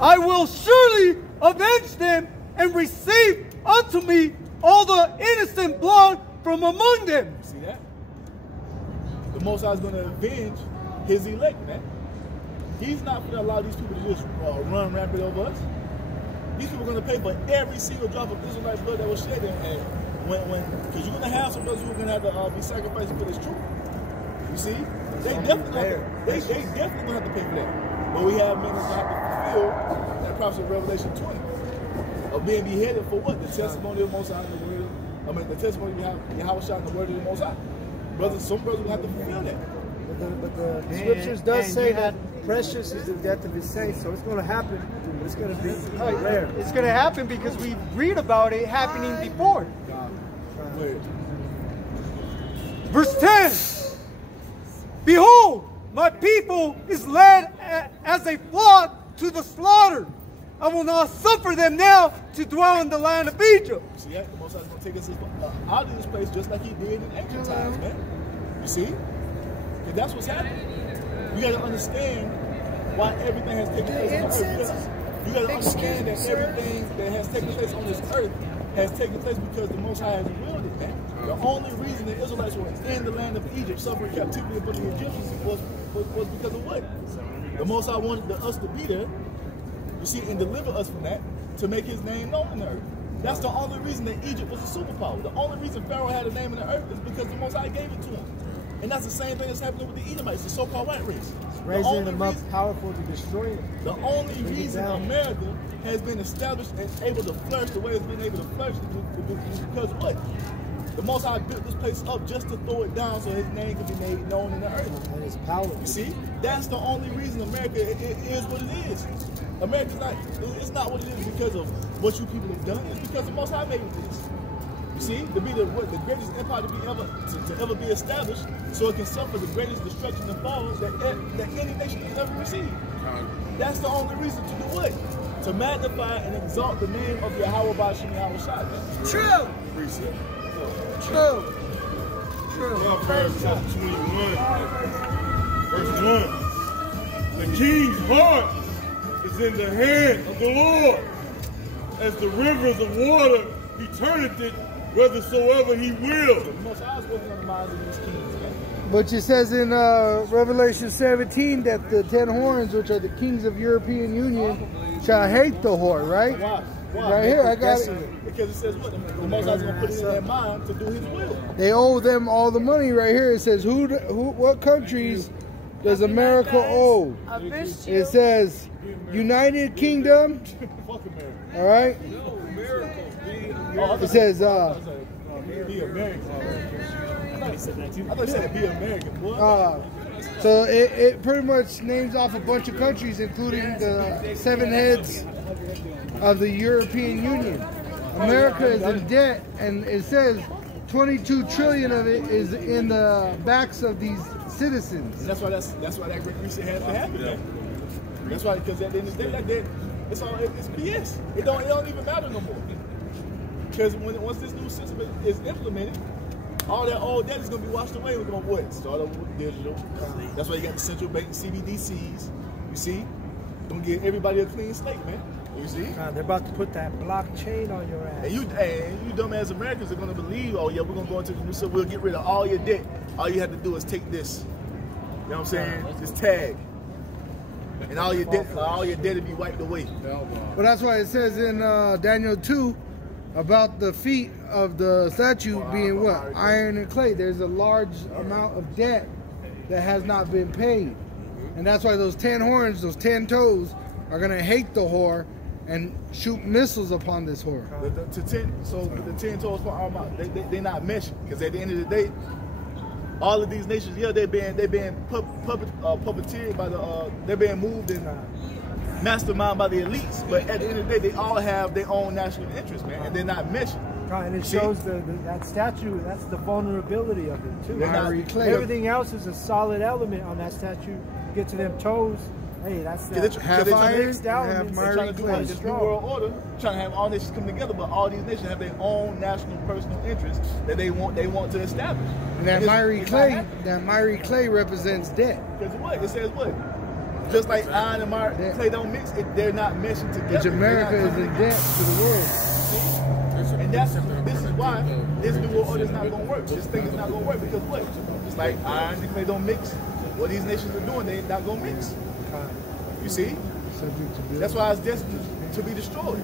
I will surely avenge them and receive unto me all the innocent blood from among them. See that? The Most High is going to avenge his elect, man. He's not going to allow these people to just run rampant over us. These people are going to pay for every single drop of Israelite blood that was shed. And because you're going to have some brothers who are going to have to be sacrificed for this truth. You see? They definitely going to have to pay for that. But we have men that's going to have to fulfill that prophecy of Revelation 20. Of being beheaded for what? The testimony of the Most High and the word of, the testimony of Yahweh and the word of the Most High. Brothers, some brothers will have to fulfill that. But the scriptures does say that precious is the death of his saints, so it's going to happen. It's going to be rare. It's going to happen because we read about it happening before. Verse 10. Behold, my people is led as a flock to the slaughter. I will not suffer them now to dwell in the land of Egypt. See, the Most High is going to take us out of this place just like he did in ancient times, man. You see? And that's what's happening. You got to understand why everything has taken place on earth. You got to understand that everything that has taken place on this earth has taken place because the Most High has willed it, man. The only reason the Israelites were in the land of Egypt, suffering captivity from the Egyptians, was because of what? The Most High wanted us to be there, you see, and deliver us from that to make his name known in the earth. That's the only reason that Egypt was a superpower. The only reason Pharaoh had a name in the earth is because the Most High gave it to him. And that's the same thing that's happening with the Edomites, the so-called white race. Raising them up powerful to destroy it. The only reason America has been established and able to flourish the way it's been able to flourish is because what? The Most High built this place up just to throw it down so his name can be made known in the earth. And his power. You see? That's the only reason America is what it is. America's not, it's not what it is because of what you people have done. It's because the Most High made it this. You see? To be the greatest empire to ever be established so it can suffer the greatest destruction and fall that any nation has ever received. That's the only reason to do what? To magnify and exalt the name of Yahweh Bashim Yahweh Shai. True. Precept. True. Proverbs chapter 21, verse 1. The king's heart is in the hand of the Lord. As the rivers of water, he turneth it whithersoever he will. The Most High is working on the minds of these kings, man. Which it says in Revelation 17 that the 10 horns, which are the kings of European Union, shall hate the whore, right? Why? Right here, I got it. Because it says what? The Most High is going to put it in their mind to do His will. They owe them all the money right here. It says, what countries does America owe? It says, United Kingdom. Fuck America. All right? It says, be American. I thought you said be American. What? So it pretty much names off a bunch of countries, including the 7 heads of the European Union. America is in debt, and it says 22 trillion of it is in the backs of these citizens. And that's why that great reset has to happen. Yeah. That's why, because at the end of the day, it's BS. It don't even matter no more. Because once this new system is implemented, all that old debt is going to be washed away. We're going to what? Start over with digital. That's why you got the central bank CBDCs. You see? Don't give everybody a clean slate, man. You see? God, they're about to put that blockchain on your ass. And you dumbass Americans are going to believe, oh yeah, we're going to go into the new system. We'll get rid of all your debt. All you have to do is take this. You know what I'm saying? Just tag. And all your debt will be wiped away. But that's why it says in Daniel 2 about the feet of the statue being what? Iron and clay. There's a large amount of debt that has not been paid. And that's why those 10 horns, those 10 toes, are going to hate the whore and shoot missiles upon this whore. The 10 toes for our mouth, they're not mentioned. Because at the end of the day, all of these nations, yeah, they're being puppeteered by they're being moved and mastermind by the elites. But at the end of the day, they all have their own national interests, man, and they're not mentioned. And it shows that statue, that's the vulnerability of it, too. Everything else is a solid element on that statue. Get to them toes. Hey, that's the half iron, half they're trying to do like this new world order, trying to have all nations come together, but all these nations have their own national personal interests that they want to establish. And that miry clay represents debt. Because what? It says what? Just like iron and miry clay don't mix, they're not mentioned together. Which America is in debt to the world. See? And this is why this new world order is not going to work. This thing is not going to work because what? It's like iron and clay don't mix. What these nations are doing, they're not going to mix. You see? That's why it's destined to be destroyed.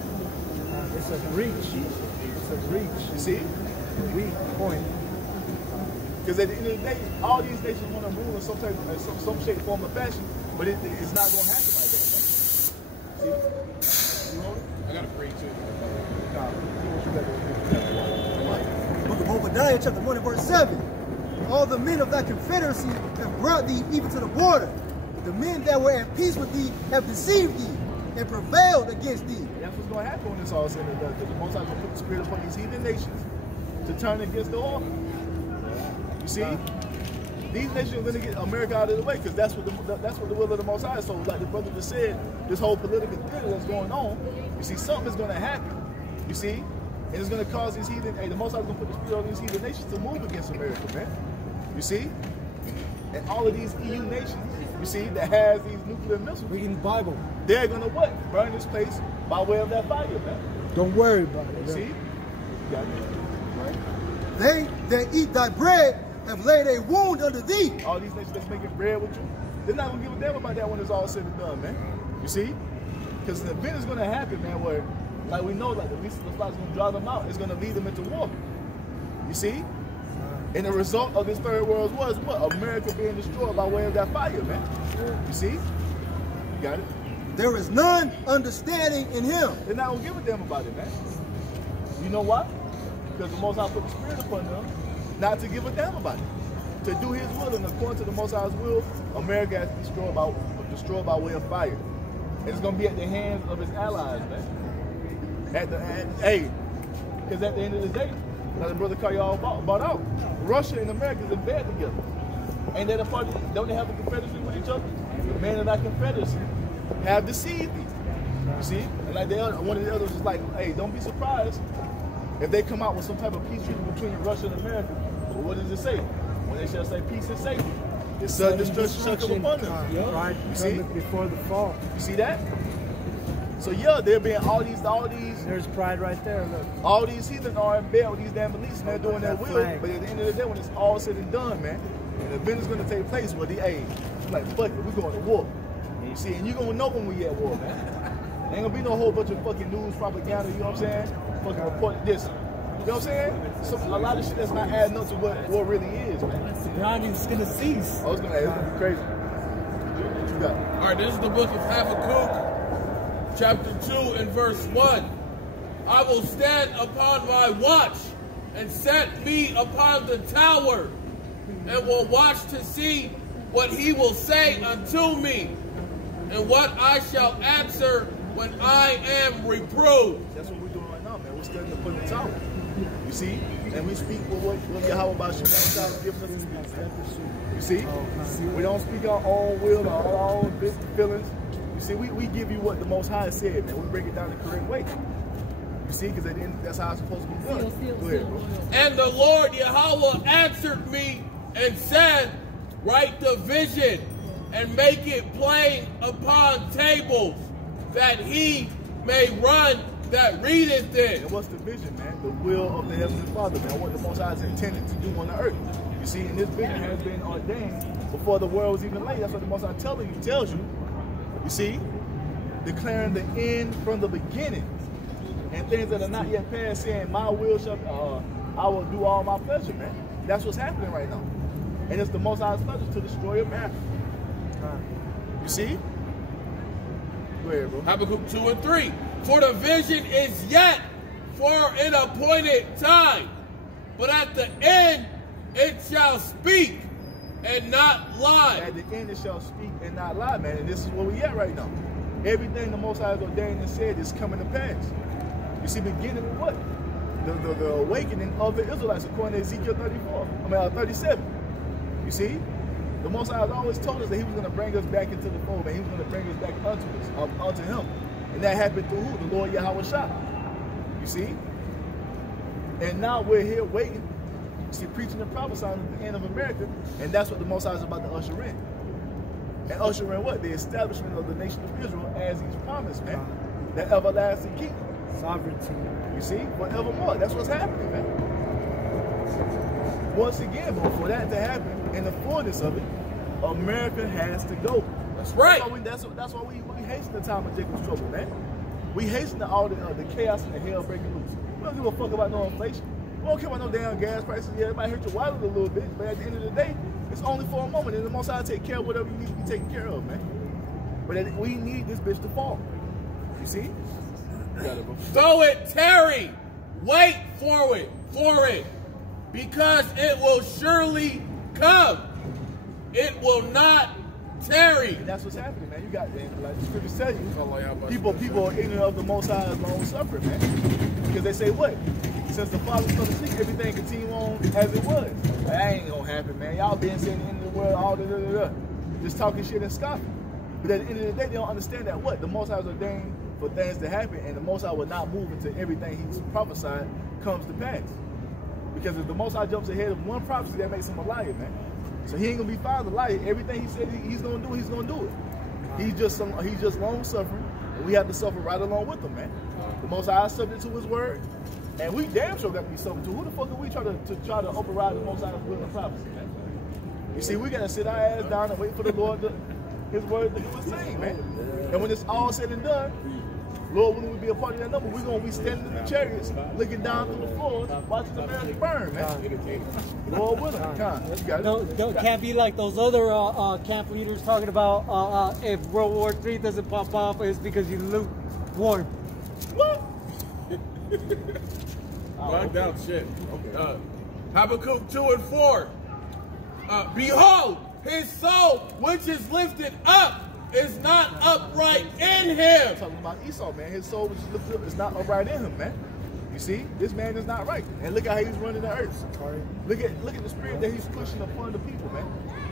It's a breach. It's a breach. You see? Weak point. Because at the end of the day, all these nations want to rule in some shape, form, or fashion, but it's not going to happen like that. See? You hold it? I got to pray too. Book of Obadiah, chapter 1 and verse 7. All the men of thy confederacy have brought thee even to the border. The men that were at peace with thee have deceived thee and prevailed against thee. That's what's going to happen when this all said and done. Because the Most High is going to put the spirit upon these heathen nations to turn against the order. You see? These nations are going to get America out of the way because that's what the will of the Most High is. So like the brother just said, this whole political theater that's going on, you see, something is going to happen. You see? And it's going to cause these heathen, the Most High is going to put the spirit on these heathen nations to move against America, man. You see? And all of these EU nations, you see, that has these nuclear missiles. Reading the Bible. They're going to what? Burn this place by way of that fire, man. Don't worry about it. See? Got it. Right? They that eat thy bread have laid a wound under thee. All these nations that's making bread with you, they're not going to give a damn about that when it's all said and done, man. You see? Because the event is going to happen, man, where, like we know, like the least of the flocks is going to drive them out. It's going to lead them into war. You see? And the result of this third world was what? America being destroyed by way of that fire, man. You see? You got it? There is none understanding in him. They're not going to give a damn about it, man. You know why? Because the Most High put the spirit upon them not to give a damn about it. To do his will, and according to the Most High's will, America has to be destroyed by way of fire. And it's going to be at the hands of his allies, man. Hey, because at the end of the day, like the brother Kyle brought out, Russia and America is in bed together. Ain't that a party? Don't they have a confederacy with each other? The men of that confederacy have deceived me. You see? And like one of the others was like, hey, don't be surprised if they come out with some type of peace treaty between Russia and America. But what does it say? When they shall say peace and safety, it's sudden destruction shall come upon them. Pride before the fall. You see that? So yeah, there being all these. There's pride right there. Look. All these heathen are in bed with these damn elites, and they're doing their will. But at the end of the day, when it's all said and done, man, an event is going to take place where the age, like, fuck it, we're going to war. And you see, and you're going to know when we at war, man. There ain't going to be no whole bunch of fucking news propaganda, you know what I'm saying? Fucking report this. You know what I'm saying? So, a lot of shit that's not adding up to what war really is, man. The grounding's going to cease. Oh, it's going to be crazy. What you got? All right, this is the book of Habakkuk, chapter 2 and verse 1. I will stand upon my watch and set me upon the tower, and will watch to see what he will say unto me, and what I shall answer when I am reproved. That's what we're doing right now, man. We're standing up in the tower. You see? And we speak with what Yahweh about you has given us to speak, man. You see? We don't speak our own will or our own feelings. You see, we give you what the Most High said, man. We break it down the correct way. You see? Because at the end, that's how it's supposed to be done. Go ahead, bro. And the Lord Yahweh answered me and said, write the vision and make it plain upon tables, that he may run that readeth it. And what's the vision, man? The will of the Heavenly Father, man. What the Most High is intended to do on the earth. You see, and this vision has been ordained before the world was even laid. That's what the Most High tells you. You see? Declaring the end from the beginning. And things that are not yet past, saying, my will shall, I will do all my pleasure, man. That's what's happening right now. And it's the Most High's pleasure to destroy America. You see? Go ahead, bro. Habakkuk 2 and 3. For the vision is yet for an appointed time, but at the end it shall speak and not lie. At the end it shall speak and not lie, man. And this is where we at right now. Everything the Most High has ordained and said is coming to pass. You see, beginning with what? The awakening of the Israelites, according to Ezekiel 37. You see? The Most High has always told us that he was going to bring us back into the fold, and he was going to bring us back unto him. And that happened through who? The Lord Yahweh Shah. You see? And now we're here waiting, you see, preaching and prophesying at the end of America, and that's what the Most High is about to usher in. And usher in what? The establishment of the nation of Israel as he's promised, man. That everlasting kingdom. Sovereignty. You see? Forevermore. That's what's happening, man. Once again, but for that to happen, in the fullness of it, America has to go. That's right. That's why we hasten the time of Jacob's trouble, man. We hasten all the chaos and the hell breaking loose. We don't give a fuck about no inflation. We don't care about no damn gas prices. Yeah, it might hurt your wallet a little bit, but at the end of the day, it's only for a moment, and the Most High take care of whatever you need to be taken care of, man. But we need this bitch to fall. You see? You got it, bro. Though it tarry, wait for it, because it will surely come. It will not tarry. And that's what's happening, man. You got, like the scriptures tell you, people are ignorant of the Most High's long suffering, man. Because they say what? Since the Father fell asleep, everything continue on as it was. That ain't gonna happen, man. Y'all been saying the end of the world, all the just talking shit and scoffing. But at the end of the day, they don't understand that what? The Most High is ordained for things to happen, and the Most High will not move until everything he's prophesied comes to pass. Because if the Most High jumps ahead of one prophecy, that makes him a liar, man. So he ain't gonna be found a liar. Everything he said he's gonna do, he's gonna do it. He's just long suffering, and we have to suffer right along with him, man. The Most High is subject to his word, and we damn sure got to be subject to. Who the fuck are we try to override the Most High's will and prophecy, man? You see, we gotta sit our ass down and wait for the Lord his word to do his thing, man. And when it's all said and done, Lord willing, we be a part of that number. We're going to be standing in the chariots, looking down through the floor, watching the America burn, man. Lord willing, you got it. Can't be like those other camp leaders talking about if World War III doesn't pop off, it's because you lukewarm. What? Blacked out shit. Okay. Habakkuk 2 and 4. Behold, his soul, which is lifted up, is not upright in him. I'm talking about Esau, man. His soul, which is lifted up, is not upright in him, man. You see, this man is not right. And look at how he's running the earth. Look at the spirit that he's pushing upon the people, man.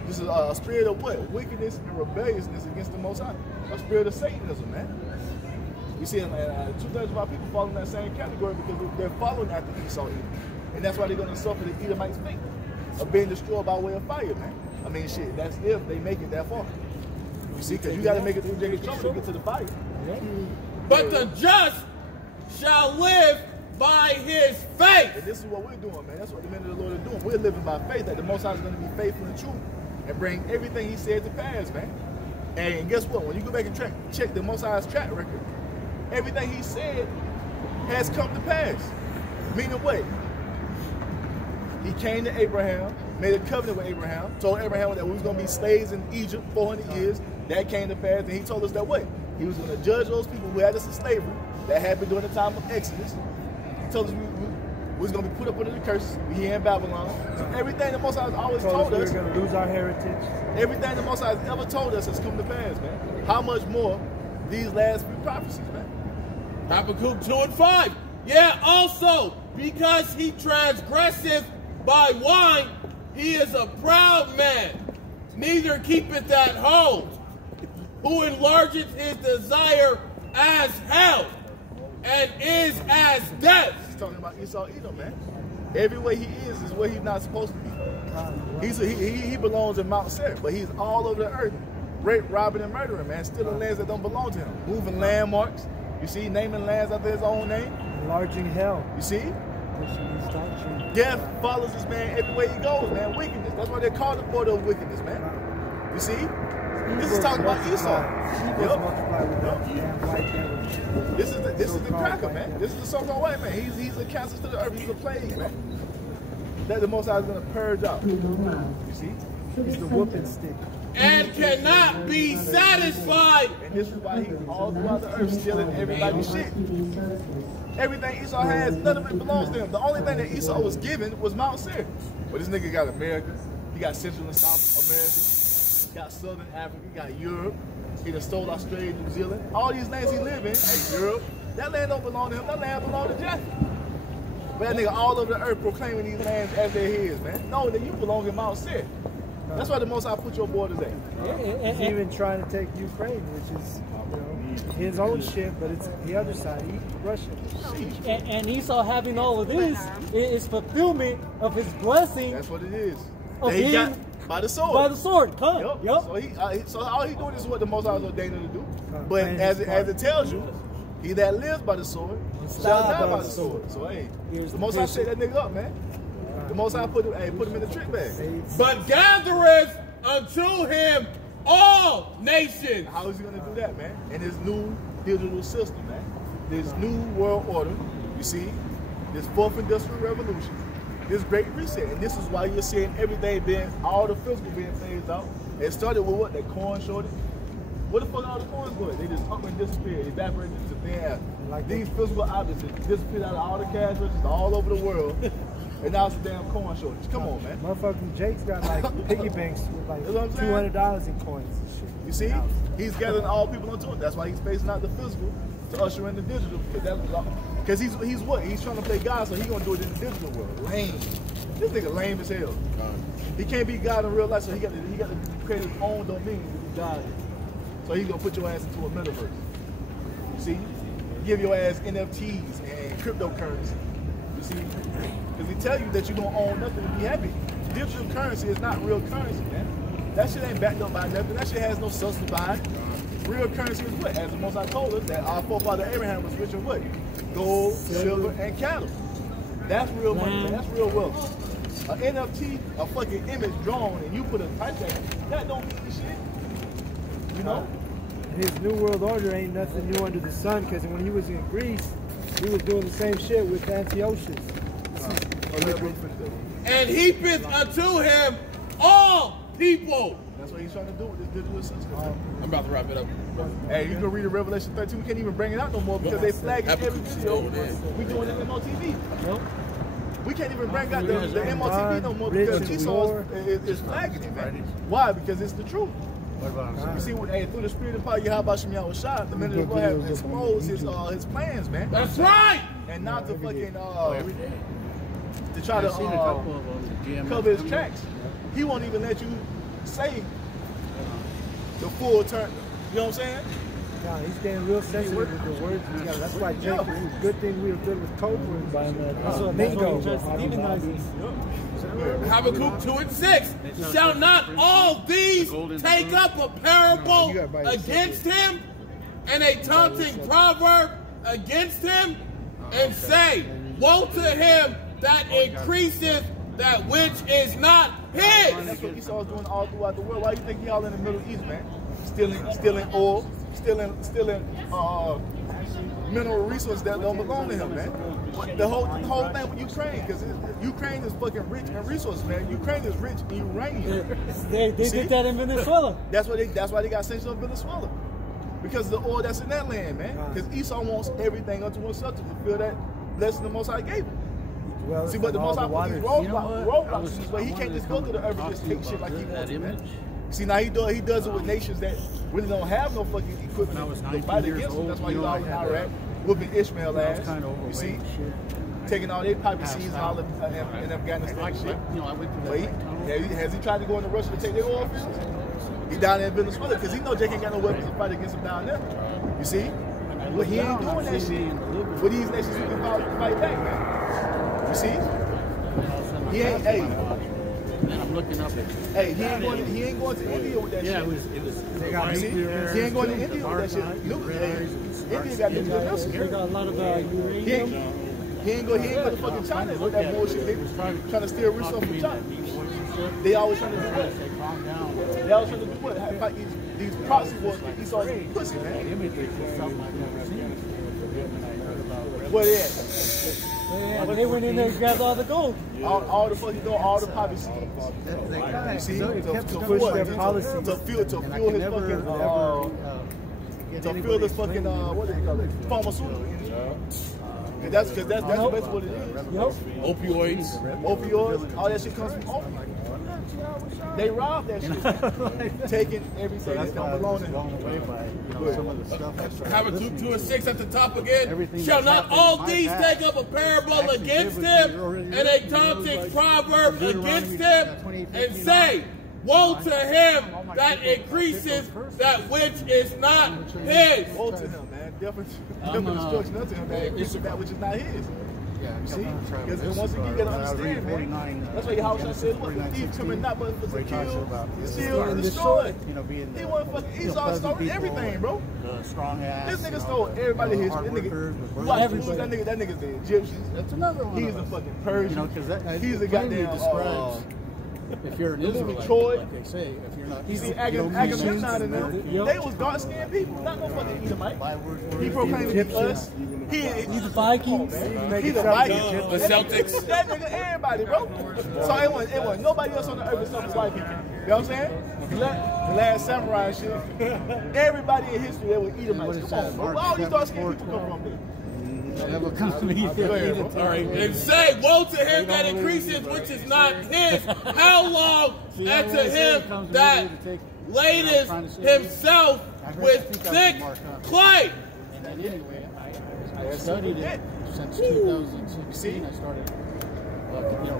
This is a spirit of what? Wickedness and rebelliousness against the Most High. A spirit of Satanism, man. You see, 2/3 of our people fall in that same category because they're following after Esau. And that's why they're going to suffer the Edomite's fate of being destroyed by way of fire, man. I mean, shit, that's if they make it that far. You see, because you got to make it through Jacob's trouble to get to the fire. But the just shall live by his faith. And this is what we're doing, man. That's what the men of the Lord are doing. We're living by faith that the Most High is going to be faithful and true and bring everything he said to pass, man. And guess what? When you go back and check the Most High's track record, everything he said has come to pass. Meaning what? He came to Abraham, made a covenant with Abraham, told Abraham that we was going to be slaves in Egypt 400 years. That came to pass, and he told us that what? He was going to judge those people who had us in slavery. That happened during the time of Exodus. He told us we was going to be put up under the curse. We here in Babylon. So everything the Most High has always told us. We're going to lose our heritage. Everything the Most High has ever told us has come to pass, man. How much more these last few prophecies, man? Habakkuk 2:5. Yeah, also, because he transgresseth by wine, he is a proud man, neither keepeth at home, who enlargeth his desire as hell, and is as death. He's talking about Esau Edom, man. Everywhere he is where he's not supposed to be. He belongs in Mount Seir, but he's all over the earth, rape, robbing, and murdering, man, stealing lands that don't belong to him, moving landmarks. You see, naming lands after his own name. Enlarging hell. You see? Death follows this man everywhere he goes, man. Wickedness. That's why they call the border of wickedness, man. You see? This is talking about Esau. Yep. This is the cracker, man. This is the so-called white man. He's a cancer to the earth. He's a plague, man. That the Most High is going to purge out. You see? He's the whooping stick. And cannot be satisfied. And this is why he's all throughout the earth stealing everybody's shit. Everything Esau has, none of it belongs to him. The only thing that Esau was given was Mount Seir. But this nigga got America. He got Central and South America. He got Southern Africa. He got Europe. He done stole Australia, New Zealand. All these lands he live in, like Europe. That land don't belong to him. That land belong to Jeff. But that nigga all over the earth proclaiming these lands as their his, man. No, that you belong in Mount Seir. That's why the Most High put your borders at. He's even trying to take Ukraine, which is, his own shit, but it's the other side, Russia. And Esau having all of this is fulfillment of his blessing. That's what it is. That he got by the sword. By the sword, come. Yep. So all he doing is what the Most High is ordained him to do. But as it tells you, he that lives by the sword shall die by the sword. So hey, the Most High set that nigga up, man. The Most High put him in the trick bag. But gathereth unto him all nations. How is he going to do that, man? In his new digital system, man. This new world order, you see, this fourth industrial revolution, this great reset. And this is why you're seeing everything all the physical being phased out. It started with what? That corn shortage. Where the fuck all the corns going? They just up and disappeared, evaporated into thin air. Like these physical objects disappeared out of all the cash registers all over the world. And now it's a damn corn shortage. Come on, man. Motherfucking Jake's got like piggy banks with like $200 in coins. You see? He's gathering all people onto it. That's why he's phasing out the physical to usher in the digital. Because he's what? He's trying to play God, so he's going to do it in the digital world. Lame. This nigga lame as hell. He can't be God in real life, so he got to create his own domain to be God. So he's going to put your ass into a metaverse. You see? Give your ass NFTs and cryptocurrency. You see? Because he tell you that you don't own nothing and be happy. Digital currency is not real currency, man. That shit ain't backed up by nothing. That shit has no substance behind it. Real currency is what? As the Most High told us, that our forefather Abraham was rich in what? Gold, silver, and cattle. That's real money, man. That's real wealth. An NFT, a fucking image drawn, and you put a price tag, that don't mean shit. You know? His new world order ain't nothing new under the sun, because when he was in Greece, he was doing the same shit with Antiochus. And heapeth unto him all people. That's what he's trying to do with this digital system. I'm about to wrap it up. Hey, you can read the Revelation 13. We can't even bring it out no more because they flag it every video. We doing it in MOTV. We can't even bring out the MOTV no more because Esau is flagging it, man. Why? Because it's the truth. You see, through the spirit of power, Yahweh Shem Yahweh Shah, the men of the Lord have exposed his plans, man. That's right. And not to fucking to try to cover his tracks. He won't even let you say the full term. You know what I'm saying? No, he's getting real sensitive with the words. That's why Jake, it's a good thing we were good with code words. That's what Mingo. Habakkuk 2:6. Shall not all these take up a parable against him and a taunting proverb against him and say, woe to him that increaseth that which is not his. That's what Esau's doing all throughout the world. Why do you think he all in the Middle East, man? Stealing oil, stealing mineral resources that don't belong to him, man. The whole thing with Ukraine, because Ukraine is fucking rich in resources, man. Ukraine is rich in uranium. They did that in Venezuela. That's why they got sanctions on Venezuela. Because of the oil that's in that land, man. Because Esau wants everything unto himself to fulfill that blessing the Most High gave him. Well, see, but the Most High put these roadblocks, but he can't just go to the earth and just take shit like he wants, man. See, now he does it with nations that really don't have no fucking equipment to fight against him. That's why he's always in Iraq, whooping Ishmael ass. You see? Taking all their poppy seeds and all in Afghanistan and shit. But has he tried to go into Russia to take their oil fields? He down there in Venezuela because he know Jake ain't got no weapons to fight against him down there. You see? But he ain't doing that shit with these nations who can fight back, man. You see? He ain't, hey. I'm looking up at hey, he ain't going to India with that shit. It was he ain't going to India with that shit. India got nuclear missiles. They got a lot of uranium. He ain't going to fucking China with that bullshit. They trying to steal resources from China. They always trying to do what? They always trying to do what? Fight these proxy wars with Esau's pussy, man. Where they at? Yeah, they went in there and grabbed all the gold. All the fucking gold, all the poppy seeds. You see? To fuel his fucking, to fuel this fucking, what do they call it? Pharmaceutical industry. And that's basically what it is. Opioids, all that shit comes from opioids. They robbed that shit, taking everything that don't belong to them. Habakkuk 2 and 6 at the top again. Shall not all these take up a parable against him, and a taunting proverb against him, and say, woe to him that increases that which is not his. Woe to him, man. Different instruction unto him that increases that which is not his. See? Because once again, you gotta understand, man. That's why Yahweh said, look, he's coming not but for to kill, steal, and destroy. He wasn't fucking Esau stole everything, bro. This nigga stole everybody's history. That nigga's the Egyptians. That's another one. He's the fucking Persian. He's the goddamn if you're an Israelite, like they say, if you're not, you see Agamemnon and them, they was dark-skinned people, not no fucking Edomite. He proclaimed to be us. He's the Vikings. He's the Vikings. The Celtics. That nigga, everybody, bro. So it wasn't nobody else on the earth except for white people. You know what I'm saying? The last samurai and shit. Everybody in history, they were Edomites. Come on, bro. Where all these dark-skinned people come from, man? All right, and say, woe to him that increases which is not his. How long? And to him that ladeth himself with thick clay. And anyway, I studied it since 2016. I started,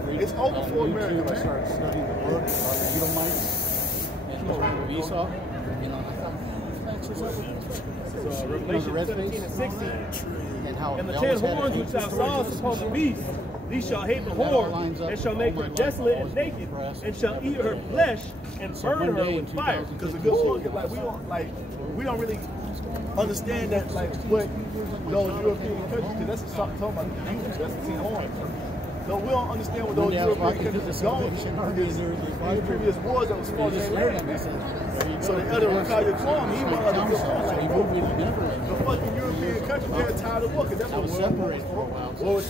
reading. It's over for America. I started studying the book about the Edomites and the tribe of Esau. So Revelation 17 and 16. And the 10 horns which thou sawest upon the beast, these shall hate the whore, and shall make her desolate and naked, and shall eat her flesh and burn her with fire. Because the good Lord, we don't really understand that, what those European countries, because that's talking about the Jews, that's the 10 horns. So we don't understand what those European countries are going through. The previous wars that was fought in their land. So the elder Rakaya Kwame, he wanted to go the fucking European countries, they're tired of war, because that's what separated for a while. Over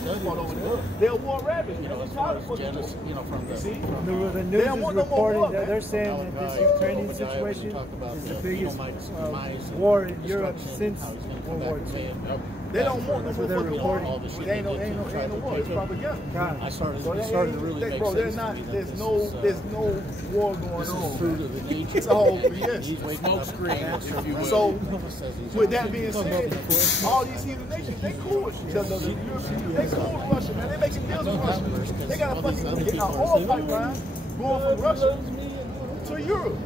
there. They're war rabbits. They're tired of fucking war. See? The news is reporting that they're saying that this Ukrainian situation is the biggest war in Europe since World War II. They don't want no fucking war. They ain't no war. It's propaganda. I started to really make sense to me. There's no war going on. It's a whole smoke screen, if you will. So, with that being said, all these heathen nations, they cool with each other. They cool with Russia, man. They making deals with Russia. They got a fucking get an oil pipeline going from Russia to Europe.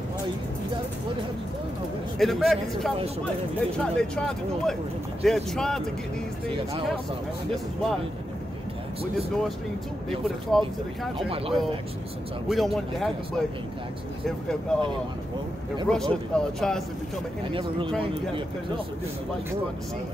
And Americans trying to do what? They're trying to do what? They're trying to get these things canceled, man. And this is why, with this Nord Stream 2, they put a clause into the contract. Well, we don't want it to happen, but if Russia tries to become an enemy of Ukraine, you have to cut it off. This is why you're starting to see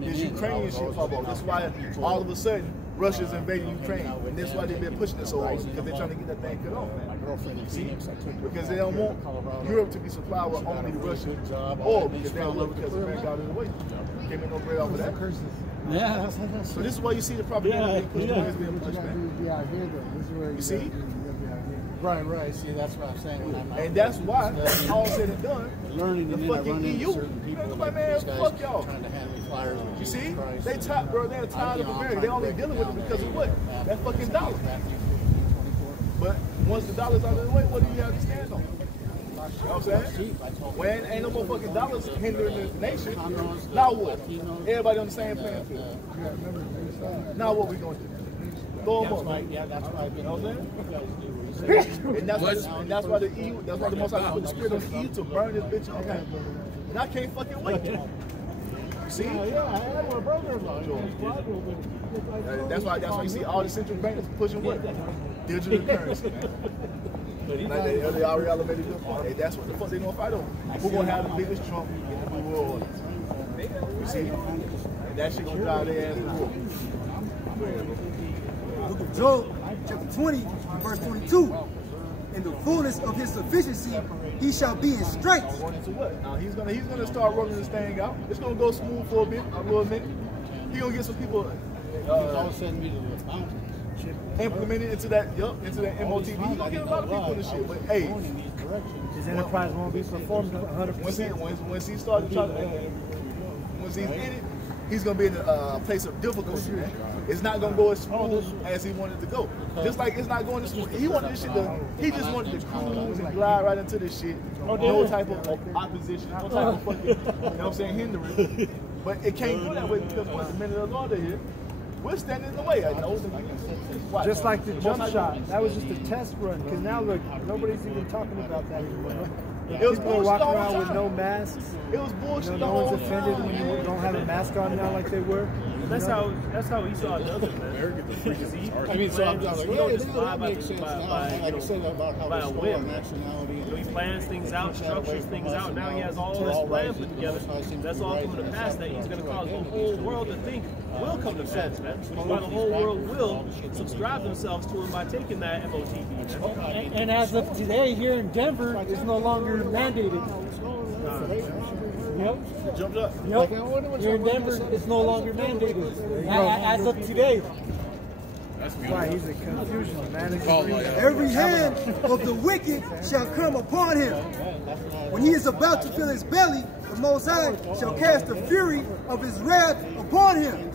this Ukrainian shit pop off. That's why all of a sudden Russia's invading Ukraine, and that's why they've been pushing it so hard, because they're trying to get that thing cut off, man. See? Because they don't want Europe to be supplied with only Russia oil, because they don't look because America got it away. Can't make no bread off of that. Yeah. So this is why you see the propaganda being pushed, is being pushed, man. You see? Right. See, that's what I'm saying. And that's why, all said and done, learning the fucking EU, man, fuck y'all. You see? They tired, bro. They're tired of America. They're only dealing with it because of what? That fucking dollar. But once the dollar's out of the way, what do you have to stand on? You know what I'm saying? When ain't no more fucking dollars hindering the nation, now what? Everybody on the same playing field. Now what we gonna do? Throw them up. Yeah, that's why I've been. You know what I'm saying? And that's why the EU, that's why the Most High put the spirit on the EU to burn this bitch on. And I can't fucking wait. See? Yeah, I had my brother-in-law. That's why you see all the central banks pushing what? Digital currency, man. Like they already elevated the point. Hey, that's what the fuck they gonna fight over. Who gonna have the biggest Trump in the new world order? You see? And that shit gonna drive their ass to war. Book of Job, chapter 20, verse 22. In the fullness of his sufficiency, he shall be in strength. Now he's gonna start rolling this thing out. It's gonna go smooth for a little minute. He gonna get some people implemented into that MOTV. He gonna get a lot of people in the shit. But hey, his enterprise won't be performed 100%. Once he starts to try to, once he's in it, he's gonna be in a place of difficulty, man. It's not gonna go as smooth as he wanted to go. Just like it's not going as smooth. He wanted this shit to, he just wanted to cruise and glide right into this shit. No type of opposition, no type of fucking, you know what I'm saying, hindering. But it can't go that way because what, the minute of the order here, we're standing in the way. I know. Just like the jump shot, that was just a test run. Because now look, nobody's even talking about that anymore. People are walking around with no masks. It was bullshit. No one's offended when you don't have a mask on now like they were. That's how Esau does it, man. I mean, so I'm like, we don't just fly by a whim. He plans things out, structures things out. Now he has all this plan put together. That's all coming to pass that he's going to cause the whole world to think will come to pass, man. While the whole world will subscribe themselves to him by taking that MOTV. And as of today, here in Denver, it's no longer mandated. Yep. It jumped up. Yep. Here in Denver, it's no longer mandated. As of today. That's why he's a confusion, man. Every hand of the wicked shall come upon him. When he is about to fill his belly, the Most High shall cast the fury of his wrath upon him.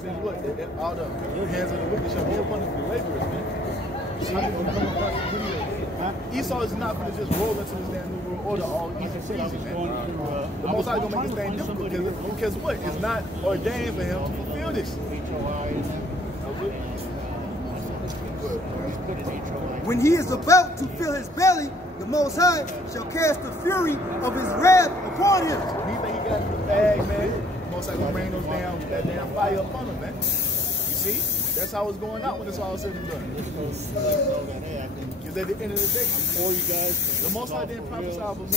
All the hands of the wicked shall be upon the laborers, man. See, Esau is not going to just roll into this damn new world order all easy peasy, man. The Most High is going to make this thing difficult because what? It's not ordained for him to fulfill this. When he is about to fill his belly, the Most High shall cast the fury of his wrath upon him. When he think he got in the bag, man, the Most High going to bring that damn fire upon him, man. You see? That's how it's going out when it's all said and done. Because at the end of the day, the Most High didn't prophesy of America,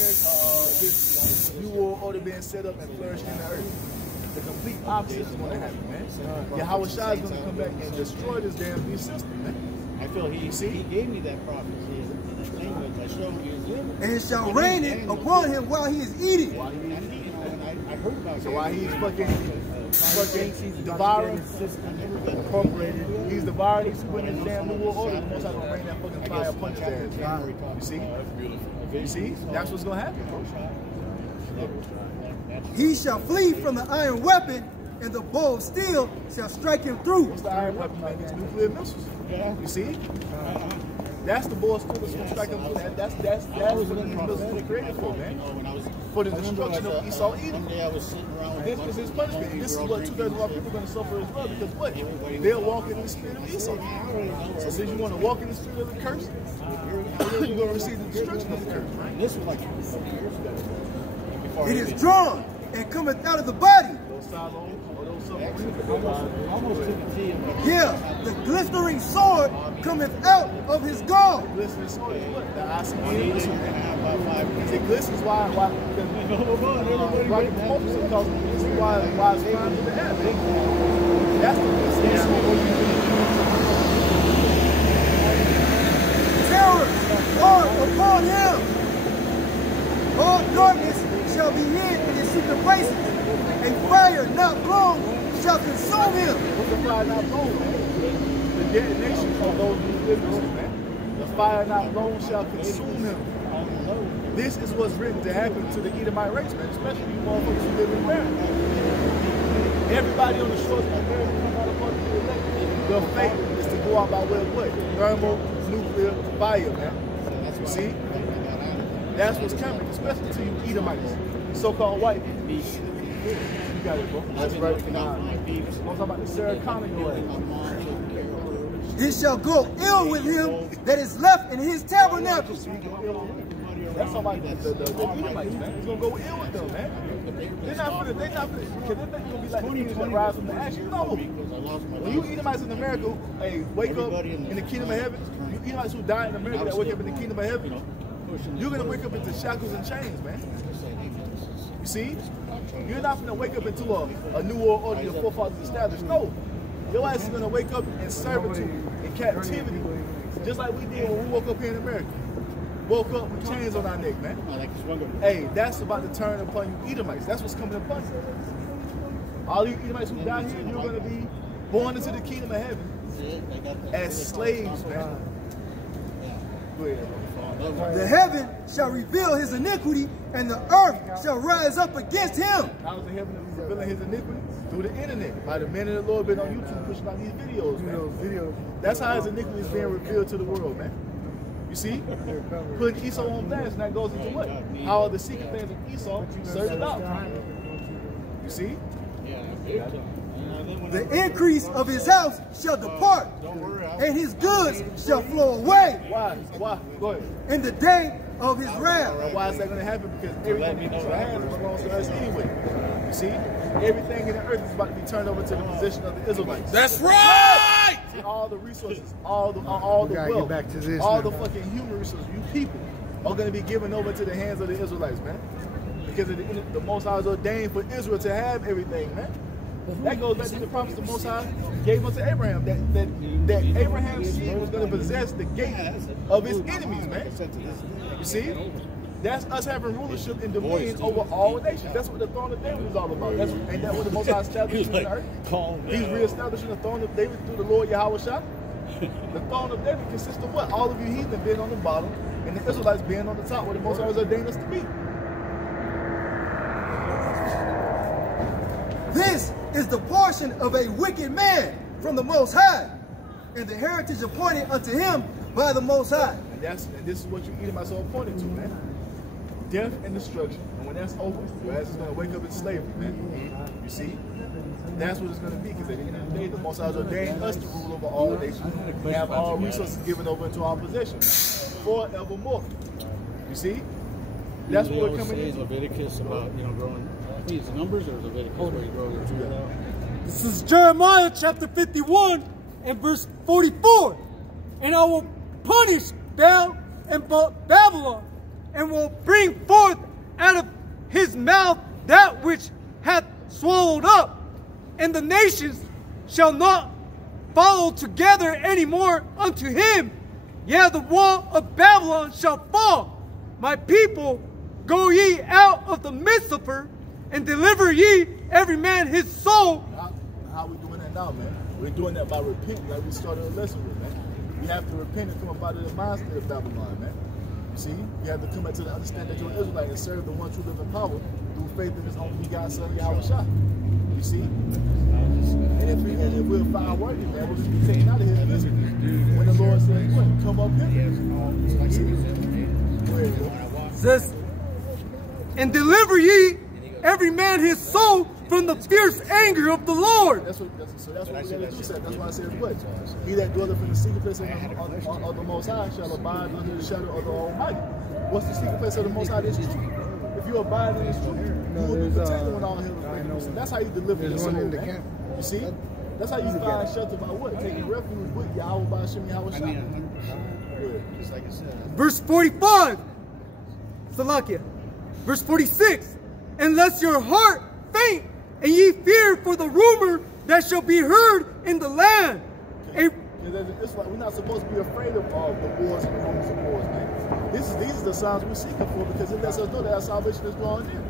this new world order being set up and flourishing in the earth. The complete opposite is going to happen, man. Yahweh Shai is going to come back and destroy this damn beast system, man. I feel he gave me that prophecy in the language I showed you. And it shall rain it upon him while he is eating. I heard about so while he's fucking devouring, incorporated, he's devouring, he's putting his damn new world order. The Most High going to bring that fucking fire punch his ass. You see? That's beautiful. You see? That's what's going to happen, bro. He shall flee from the iron weapon, and the bow of steel shall strike him through. What's the iron weapon, man? It's nuclear missiles. You see? That's the bow of steel that's going to strike him through. That's what these missiles were created for, man. For the destruction of Esau Edom. This is his punishment. This is what 2/3 of our people are going to suffer as well. Because what? They'll walk in the spirit of Esau. So since you want to walk in the spirit of the curse, you're going to receive the destruction of the curse, right? This was like it is drawn and cometh out of the body. Yeah, the glittering sword cometh out of his gall. Glistening sword is what? The ICD. It glistens. Why? Because this is why it's flying to the air. That's the glistening sword. Terror are upon him. All darkness shall be hid in his secret places. A fire not blown shall consume him. What's the fire not blown? The detonation of those new businesses, man. The fire not blown shall consume him. This is what's written to happen to the Edomite race, man, especially you motherfuckers who live in America. Everybody on the shores of America come out upon the elect. The fate is to go out by way of what? Thermal, nuclear, fire, man. You see? That's what's coming, especially to you Edomites, so-called white people. You got it, bro. That's right. I'm talking about the Sarah Connor. It shall go ill with him that is left in his tabernacle. That's somebody the Edomites, man. It's gonna go ill with them, man. They're not gonna because they think you're gonna be like the Phoenix that rise from the ashes. No. When you Edomites in America, hey, wake up in the kingdom of heaven. You Edomites who die in America that wake up in the kingdom of heaven, you're gonna wake up into shackles and chains, man. You see? You're not gonna wake up into a new world order your forefathers established. No. Your ass is gonna wake up in servitude, in captivity, just like we did when we woke up here in America. Woke up with chains on our neck, man. Hey, that's about to turn upon you Edomites. That's what's coming upon you. All you Edomites who die here, you're gonna be born into the kingdom of heaven as slaves, man. Go ahead, bro. The heaven shall reveal his iniquity, and the earth shall rise up against him. How is the heaven revealing his iniquity? Through the internet. By the men of the Lord been on YouTube pushing out these videos, man. That's how his iniquity is being revealed to the world, man. You see? Putting Esau on blast, and that goes into what? How are the secret things of Esau searched out? You see? The increase of his house shall depart, and his goods shall flow away. Why? Go ahead. In the day of his wrath. Why is that going to happen? Because everything in Esau has belongs to us anyway. You see? Everything in the earth is about to be turned over to the possession of the Israelites. That's right! See, all the resources, all the wealth, all the fucking human resources, you people, are going to be given over to the hands of the Israelites, man. Because the Most High is ordained for Israel to have everything, man. That goes back to the promise the Most High gave unto Abraham, that Abraham's seed was going to possess the gate of his enemies, man. You see? That's us having rulership and dominion over all nations. That's what the throne of David is all about. Ain't that what the Most High established in the earth? He's reestablishing the throne of David through the Lord Yahweh Shah. The throne of David consists of what? All of you heathen being on the bottom and the Israelites being on the top, where the Most High has ordained us to be. This is the portion of a wicked man from the Most High, and the heritage appointed unto him by the Most High. And this is what you Edomites are appointed to, man. Death and destruction. And when that's over, your ass is going to wake up in slavery, man. You see? That's what it's going to be, because at the end of the day, the Most High has ordained us to rule over all nations. We have all resources given over into our possession forevermore. You see? That's what we're coming into. Leviticus about, growing. I think it's Numbers or Leviticus where you grow your food. This is Jeremiah chapter 51 and verse 44. And I will punish Baal and Babylon, and will bring forth out of his mouth that which hath swallowed up, and the nations shall not follow together any more unto him. Yea, the wall of Babylon shall fall. My people, go ye out of the midst of her, and deliver ye every man his soul. How we doing that now, man? We're doing that by repenting, like we started a lesson with, man. We have to repent and come up out of the mindset of Babylon, man. You see, you have to come back to the understanding that you're an Israelite and serve the one true living power through faith in his only begotten Son, Yahweh Shah. You see? And if we're found worthy, man, we'll just be taken out of here physically. When the Lord says, what? Come up here. Go ahead, bro. Says, and deliver ye every man his soul from the fierce anger of the Lord. That's what we got to do. That's why I said what? He that dwelleth in the secret place of the Most High shall abide under the shadow of the Almighty. What's the secret place of the Most High? This is truth. If you abide in His truth, you will be protected when all hell is breaking loose. That's how you deliver your soul, man. You see? That's how you find shelter by what? Taking refuge with Yahweh by Hashem Yahweh Shah. Just like I said. Verse 45. Salakia. Verse 46. Unless your heart faint, and ye fear for the rumor that shall be heard in the land. It's like we're not supposed to be afraid of the wars and the rumors of wars, man. These are the signs we're seeking for, because it lets us know that our salvation is drawing near.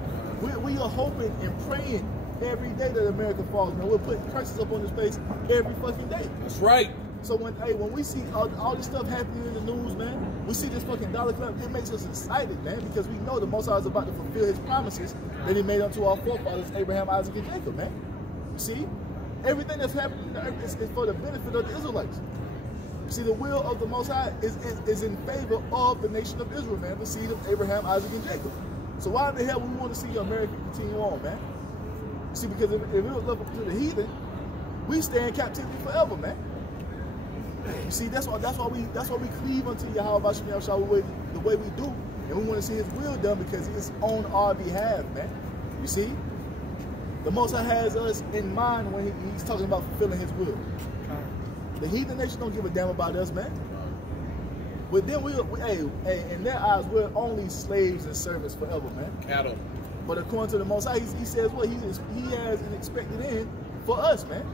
We are hoping and praying every day that America falls, man. We're putting curses up on his face every fucking day. That's right. So when we see all this stuff happening in the news, man, we see this fucking dollar club, it makes us excited, man, because we know the Most High is about to fulfill His promises that He made unto our forefathers, Abraham, Isaac, and Jacob, man. You see? Everything that's happening in the earth is for the benefit of the Israelites. You see, the will of the Most High is in favor of the nation of Israel, man, the seed of Abraham, Isaac, and Jacob. So why the hell we want to see America continue on, man? You see, because if it was left up to the heathen, we stay in captivity forever, man. You see, that's why we cleave unto Yahweh B'Shem Yahweh the way we do, and we want to see His will done because it's on our behalf, man. You see, the Most High has us in mind when He's talking about fulfilling His will. The heathen nation don't give a damn about us, man. But then in their eyes, we're only slaves and servants forever, man. Cattle. But according to the Most High, He says what? He has an expected end for us, man.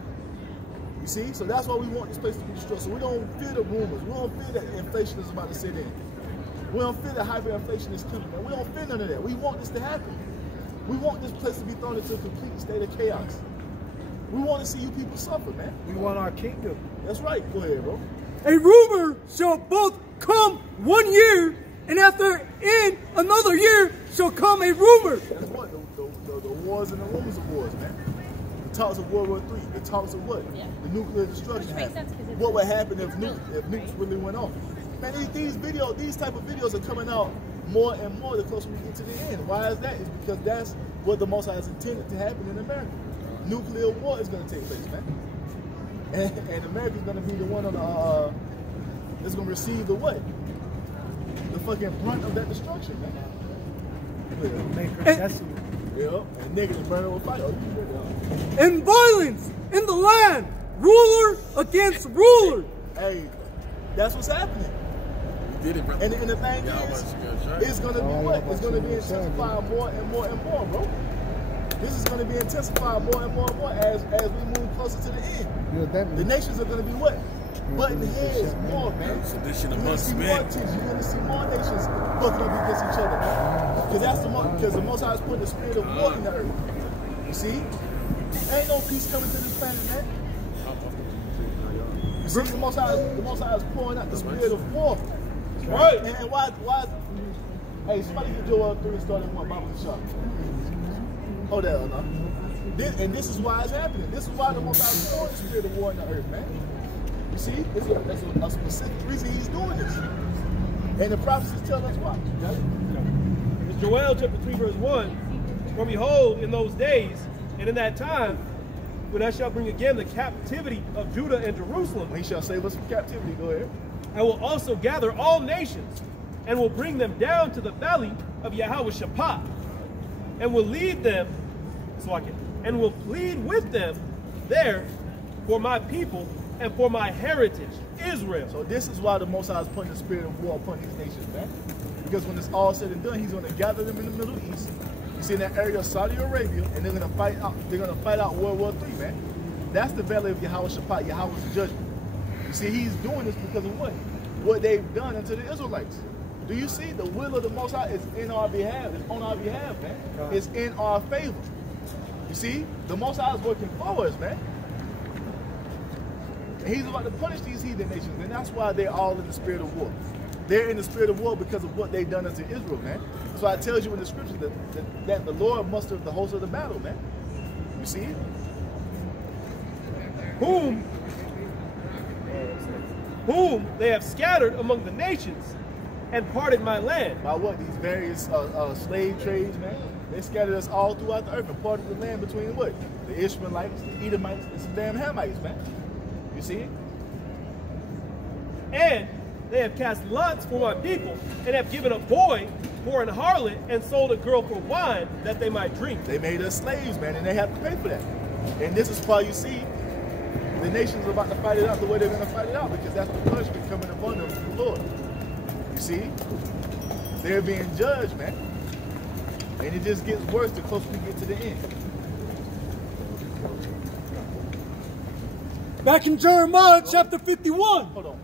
You see? So that's why we want this place to be destroyed. So we don't fear the rumors. We don't fear that inflation is about to set in. We don't fear that hyperinflation is coming, man. We don't fear none of that. We want this to happen. We want this place to be thrown into a complete state of chaos. We want to see you people suffer, man. We want our kingdom. That's right. Go ahead, bro. A rumor shall both come 1 year, and after in another year shall come a rumor. That's what? The wars and the rumors of wars, man. The talks of World War III. The talks of what? Yeah. The nuclear destruction happened. What would happen if nukes really went off? Man, these type of videos are coming out more and more the closer we get to the end. Why is that? It's because that's what the Most High has intended to happen in America. Nuclear war is going to take place, man. And America's going to be the one on that's going to receive the what? The fucking brunt of that destruction, man. And niggas burn with fire. And violence in the land, ruler against ruler. Hey, that's what's happening. We did it, brother. And the thing is, it's going to be what? It's going to be intensified more and more and more, bro. This is going to be intensified more and more and more as we move closer to the end. The nations are going to be what? Butting heads more, man. Sedition You're going to see more tension. You're going to see more nations bucking up against each other, man. Because the Most High is putting the spirit of war in the earth. You see? Ain't no peace coming to this planet, man. You see, the Most High is pouring out the spirit of war. Right. And why? Hey, somebody get Joel 3 starting one Bible shop. Oh, there, no. And this is why it's happening. This is why the Most High is pouring the spirit of war in the earth, man. You see, that's a specific reason He's doing this. And the prophecies tell us why. It's Joel chapter 3 verse 1. For behold, in those days and in that time, when I shall bring again the captivity of Judah and Jerusalem. He shall save us from captivity. Go ahead. I will also gather all nations and will bring them down to the valley of Yahweh Shappah, and will lead them, and will plead with them there for my people and for my heritage, Israel. So this is why the Most High is putting the spirit of war upon these nations, man. Because when it's all said and done, He's going to gather them in the Middle East. You see, in that area of Saudi Arabia, and they're going to fight out. They're going to fight out World War III, man. That's the valley of Yahweh Shappah, Yahweh's judgment. You see, He's doing this because of what? What they've done unto the Israelites. Do you see the will of the Most High is in our behalf? It's on our behalf, man. It's in our favor. You see, the Most High is working for us, man. And He's about to punish these heathen nations, and that's why they're all in the spirit of war. They're in the spirit of war because of what they've done unto Israel, man. That's why it tells you in the scriptures that the Lord mustered the host of the battle, man. You see? Whom they have scattered among the nations and parted my land. By what? These various slave trades, man. They scattered us all throughout the earth and parted the land between what? The Ishmaelites, the Edomites, and some damn Hamites, man. You see? And they have cast lots for my people and have given a boy for an harlot and sold a girl for wine that they might drink. They made us slaves, man, and they have to pay for that. And this is why you see the nations are about to fight it out the way they're going to fight it out, because that's the punishment coming upon them from the Lord. You see? They're being judged, man. And it just gets worse the closer we get to the end. Back in Jeremiah chapter 51. Hold on.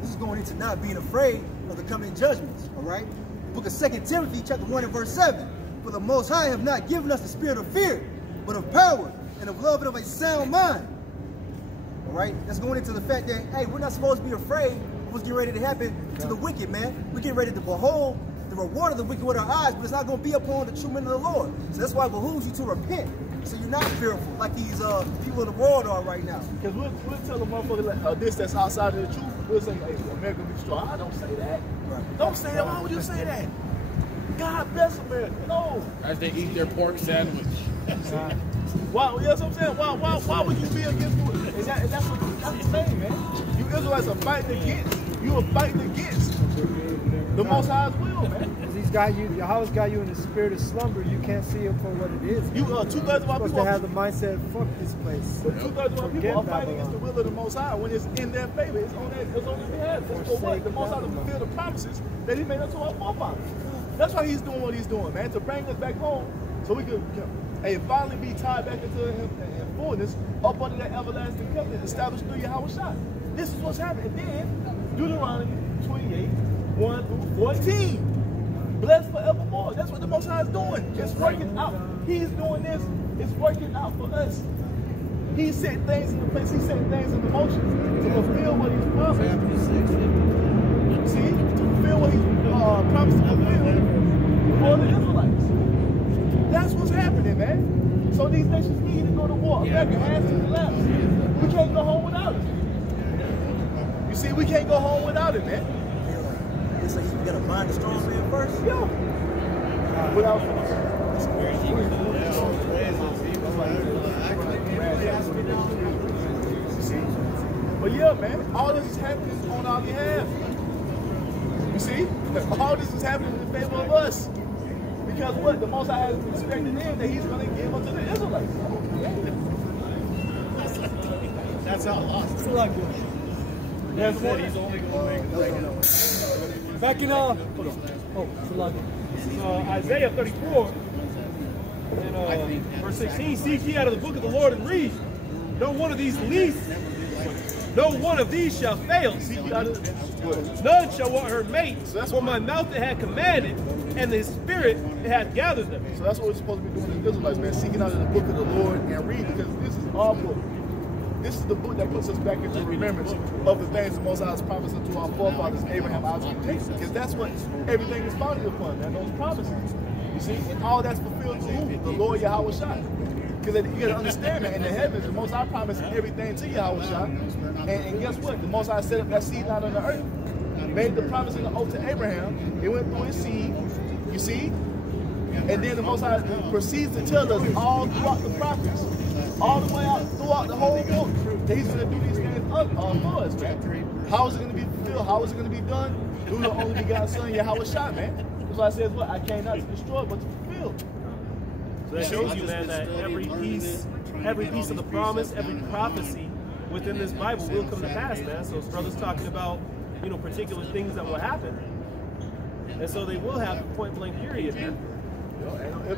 This is going into not being afraid of the coming judgments, all right? Book of 2 Timothy chapter 1 and verse 7. For the Most High have not given us the spirit of fear, but of power and of love and of a sound mind. All right? That's going into the fact that, hey, we're not supposed to be afraid of what's getting ready to happen to the wicked, man. We're getting ready to behold the reward of the wicked with our eyes, but it's not going to be upon the true men of the Lord. So that's why it behooves you to repent, so you're not fearful like these people in the world are right now. Because we'll tell a motherfucker like, this that's outside of the truth. We'll say, hey, America be strong. I don't say that. Right. Don't say that. Why would you say that? God bless America. No. As they eat their pork sandwich. Why? You know what I'm saying? Why would you be against it? That's the thing, man. You Israelites are fighting against. You are fighting against the Most High's will, man. Because he's got you, Yahweh's got you in the spirit of slumber. You can't see him for what it is. You 2/3 of our supposed people to have the mindset, fuck this place. But 2/3 of our people are fighting against the will of the Most High when it's in their favor. It's on their behalf. It's for what? The Most High to fulfill the promises that He made unto our forefathers. That's why He's doing what He's doing, man, to bring us back home so we could finally be tied back into Him in fullness up under that everlasting covenant established through Yahweh Shai. This is what's happening. And then Deuteronomy 28, 1 through 14. Blessed forevermore. That's what the Most High is doing. It's working out. He's doing this. It's working out for us. He set things in place. He set things in motion to fulfill what He's promised. See? To fulfill what He's promised to fulfill for the Israelites. That's what's happening, man. So these nations need to go to war. America has to collapse. We can't go home without it. You see, we can't go home without it, man. It's like you gotta find the strong man first. Yeah. Without but yeah, man, all this is happening on our behalf. You see? All this is happening in favor of us. Because what? The Most High has expected them that He's going to give unto the Israelites. That's how lost. It's a lot good. That's what He's only going to make. Back in Isaiah 34 and verse 16, seek ye out of the book of the Lord and read. No one of these least, no one of these shall fail. None shall want her mate. For my mouth it had commanded, and His spirit it hath gathered them. So that's what we're supposed to be doing as Israelites, man. Seeking out of the book of the Lord and read, because this is our book. This is the book that puts us back into remembrance of the things the Most High has promised unto our forefathers, Abraham, Isaac, and Jacob. Because that's what everything is founded upon, man, those promises. You see? And all that's fulfilled to who? The Lord Yahweh Shai. Because you got to understand, man, in the heavens, the Most High promised everything to Yahweh Shai. And guess what? The Most High set up that seed line on the earth. Made the promise and the oath to Abraham. It went through his seed. You see? And then the Most High proceeds to tell us all throughout the prophets, all the way out throughout the whole book, that He's going to do these things for us, man. How is it going to be fulfilled? How is it going to be done? Through the only begotten Son, Yahweh Shai, man. That's why I says, what? I came not to destroy, but to fulfill. So that shows you, man, that every piece of the promise, every prophecy within this Bible will come to pass, man. So brother's talking about, you know, particular things that will happen. And so they will have a point blank period, man.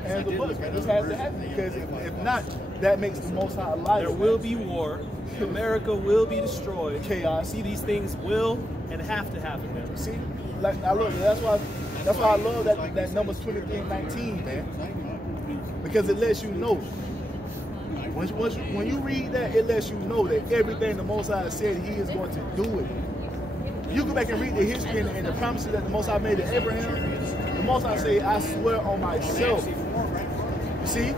And the book, man, this has to happen, because if not, that makes the Most High alive. There will be war. America will be destroyed. Chaos. See, these things will and have to happen, man. See, like I love it. That's why I love that Numbers 23:19, man, because it lets you know. When you read that, it lets you know that everything the Most High said He is going to do it. You go back and read the history and the promises that the Most High made to Abraham. The Most High say, I swear on myself. You see?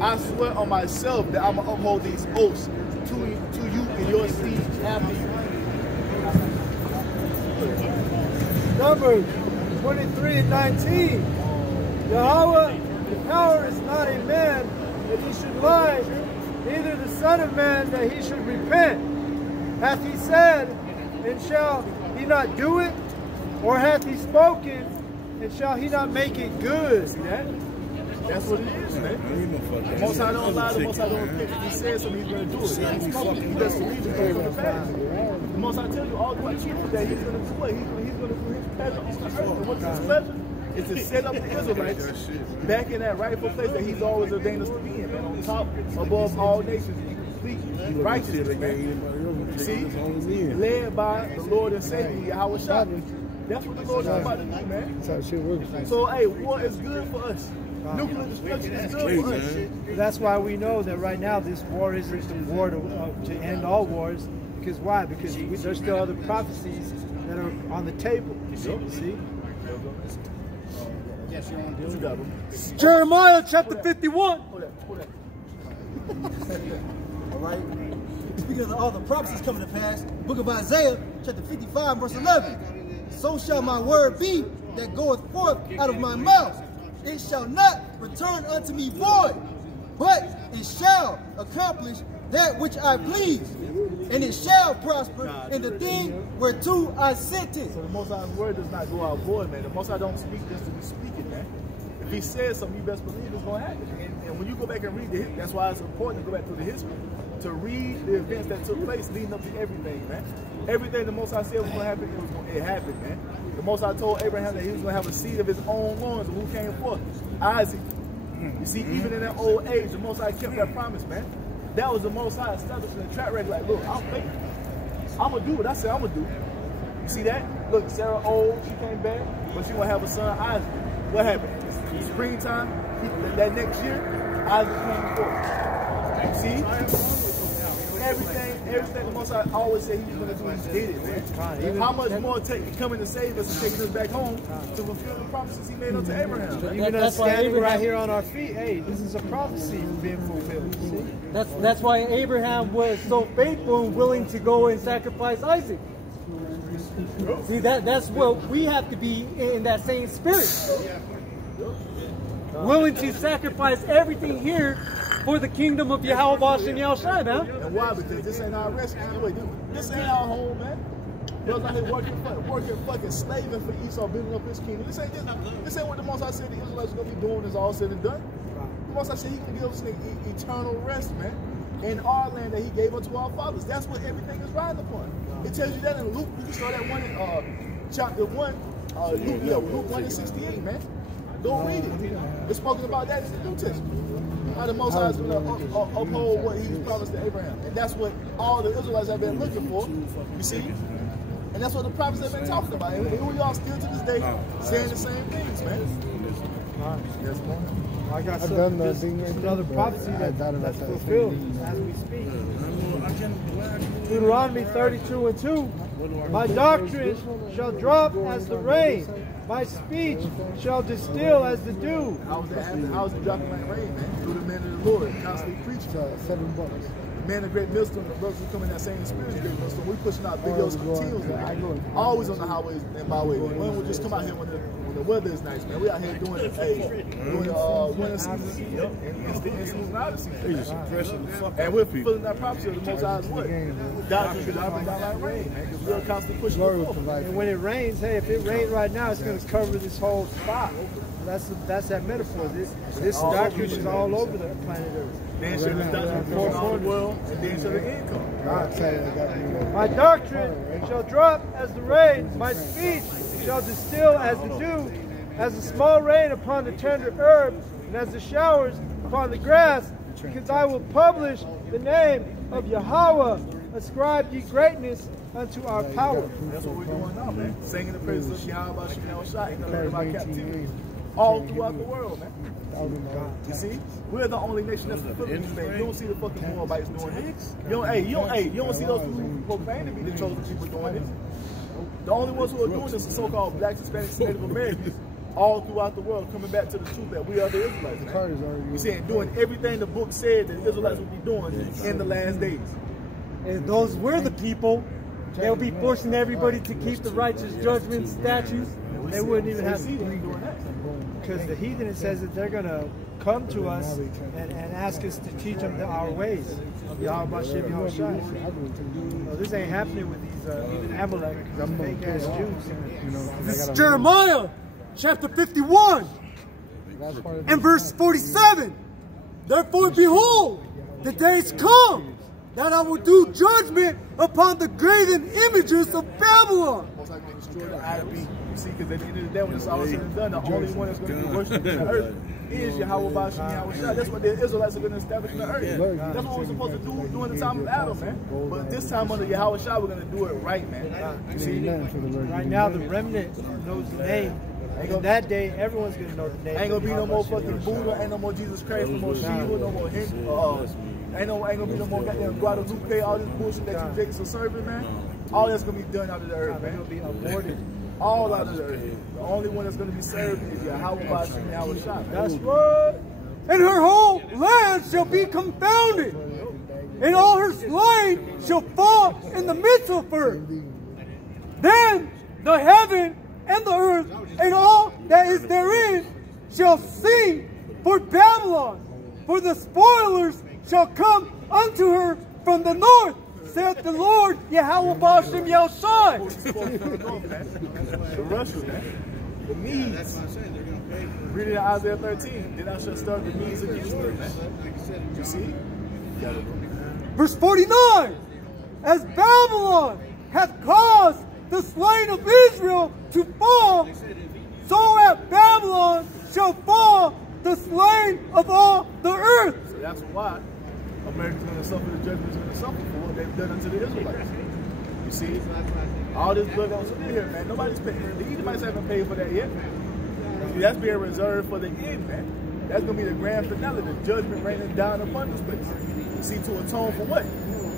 I swear on myself that I'm going to uphold these oaths to you and your seed after you. Numbers 23:19. Yahweh, the power is not a man that He should lie, neither the Son of Man that He should repent. Hath He said, and shall He not do it? Or hath he spoken, and shall he not make it good? See that? That's what it is, man. The Most High don't lie, the Most High don't repent. If he says something, he's going to do it. He's spoken. He does the reason for the past. The Most High tells you all throughout Scripture that he's going to do what? He's going to do his pleasure on the earth. And what's his pleasure? Is to set up the Israelites back in that rightful place that he's always ordained us to be in, man. On top, above all nations, in complete righteousness, man. See? Led by the Lord and Savior, Yahweh Shah. That's what the Lord is about to do, man. That's how shit works. So, hey, war is good for us. Nuclear destruction is good for us. That's why we know that right now this war isn't the war to end all wars. Because why? Because there's still other prophecies that are on the table. See? Jeremiah chapter 51. Hold that. All right. Speaking of all the prophecies coming to pass, book of Isaiah, chapter 55, verse 11. So shall my word be that goeth forth out of my mouth. It shall not return unto me void, but it shall accomplish that which I please, and it shall prosper in the thing whereto I sent it. So the Most High's word does not go out void, man. The Most High don't speak just to be speaking, man. If he says something, you best believe it's going to happen. And when you go back and read the history, that's why it's important to go back through the history, to read the events that took place leading up to everything, man. Everything the Most High said was going to happen, it happened, man. The Most High told Abraham that he was going to have a seed of his own loins, and who came forth? Isaac. You see, even in that old age, the Most High kept that promise, man. That was the Most High establishing the track record, like, look, I'm faithful. I'm going to do what I said I'm going to do. You see that? Look, Sarah old, she came back, but she going to have a son, Isaac. What happened? Springtime, that next year, Isaac came forth. See? Everything the Most High always said he was going to do, he did it, man. How much more coming to save us and taking us back home to fulfill the promises he made unto Abraham? So even us standing right here on our feet, hey, this is a prophecy being fulfilled. See? That's why Abraham was so faithful and willing to go and sacrifice Isaac. See, that's what we have to be in that same spirit. Willing to sacrifice everything here for the kingdom of Yahweh and Yahushua, man. And why? Because this ain't our rest anyway. This ain't our home, man. Brothers out here working fucking slaving for Esau, building up his kingdom. This ain't what the Most High said the Israelites are going to be doing. Is all said and done. The Most High said he can give us an eternal rest, man, in our land that he gave unto our fathers. That's what everything is riding upon. It tells you that in Luke. You can start that one in chapter 1, Luke 1 and 68, man. Go read it. It's spoken about that in the New Testament. How the Most High is going to uphold what he promised to Abraham. And that's what all the Israelites have been looking for, you see? And that's what the prophets have been talking about. And here we are still to this day saying the same things, man. Yes, man. I got another prophecy that's fulfilled as we speak. Deuteronomy 32 and 2. My doctrine shall drop as the rain. My speech shall distill as the dew. How's that happening? How's it dropping like rain, man? Through the man of the Lord, constantly preaching. $7. Man of great millstone, the brothers who come in that same spirit of great millstone. We're pushing out videos continuously. Always on the highways and byways. When we just come out here when the weather is nice, man. We out here doing winter season and season out of season. And we're fulfilling that prophecy of the Most High's word. Doctrine should dropping down like rain, man, because we're constantly pushing it. And when it rains, hey, if it rains right now, it's going to cover this whole spot. That's that metaphor. This doctrine is all over the planet Earth. Then shall this doctrine be all the world, and then shall the end come. My doctrine shall drop as the rain. My speech shall distill as the dew, as the small rain upon the tender herb, and as the showers upon the grass, because I will publish the name of Yahweh. Ascribe ye greatness unto our power. That's what we're doing now, man. Singing the praises of Yahweh in the land of our captivity. All throughout the world, man. You see? We're the only nation that's fulfilling this thing. You don't see the fucking Moabites doing this. You don't see those people who proclaim to be the chosen people doing this. The only ones who are doing this are so-called blacks, Hispanics, and Native Americans. All throughout the world, coming back to the truth that we are the Israelites. Man. You see, and doing everything the book said that the Israelites would be doing in the last days. And those were the people. They'll be forcing everybody to keep the righteous judgments, statutes. They wouldn't even have to. Because the heathen, it says that they're going to come to us and ask us to teach them our ways. Yahweh Shem Yahushai. So this ain't happening with these Amalek, fake ass Jews. This is Jeremiah chapter 51 and verse 47. Therefore, behold, the days come that I will do judgment upon the graven images of Babylon. Most likely destroy the idol beat. You see, because at the end of the day, when it's all said and done, the only one that's going to be worshipped in the earth is Yahweh Bashim Yahushua. That's what the Israelites are going to establish in the earth. That's what we're supposed to do during the time of Adam, man. But this time under Yahushua, we're going to do it right, man. You see? Right now, the remnant knows the name. In that day, everyone's going to know the name. Ain't going to be no more fucking Buddha, ain't no more Jesus Christ, no more Shiva, no more Hindu, ain't gonna be no more goddamn Guadalupe, all this bullshit that you Jakes are serving, man. All that's gonna be done out of the earth, man. They're gonna be aborted. All out of the earth. The only one that's gonna be served is Yahweh Bashim Yahushua. That's right. And her whole land shall be confounded, and all her slain shall fall in the midst of her. Then the heaven and the earth and all that is therein shall sing for Babylon, for the spoilers shall come unto her from the north, saith the Lord, Yahweh Bashim Yahushai. The Russians, man. The Medes. Read it in Isaiah 13. Then I shall start the Medes against them, man. You see? Verse 49. As Babylon hath caused the slain of Israel to fall, so at Babylon shall fall the slain of all the earth. So that's why America's going to suffer the judgment is going to suffer for what they've done unto the Israelites. You see? All this blood that was in here, man. Nobody's paying. The Edomites haven't paid for that yet. See, that's being reserved for the end, man. That's going to be the grand finale, the judgment raining down upon this place. You see, to atone for what?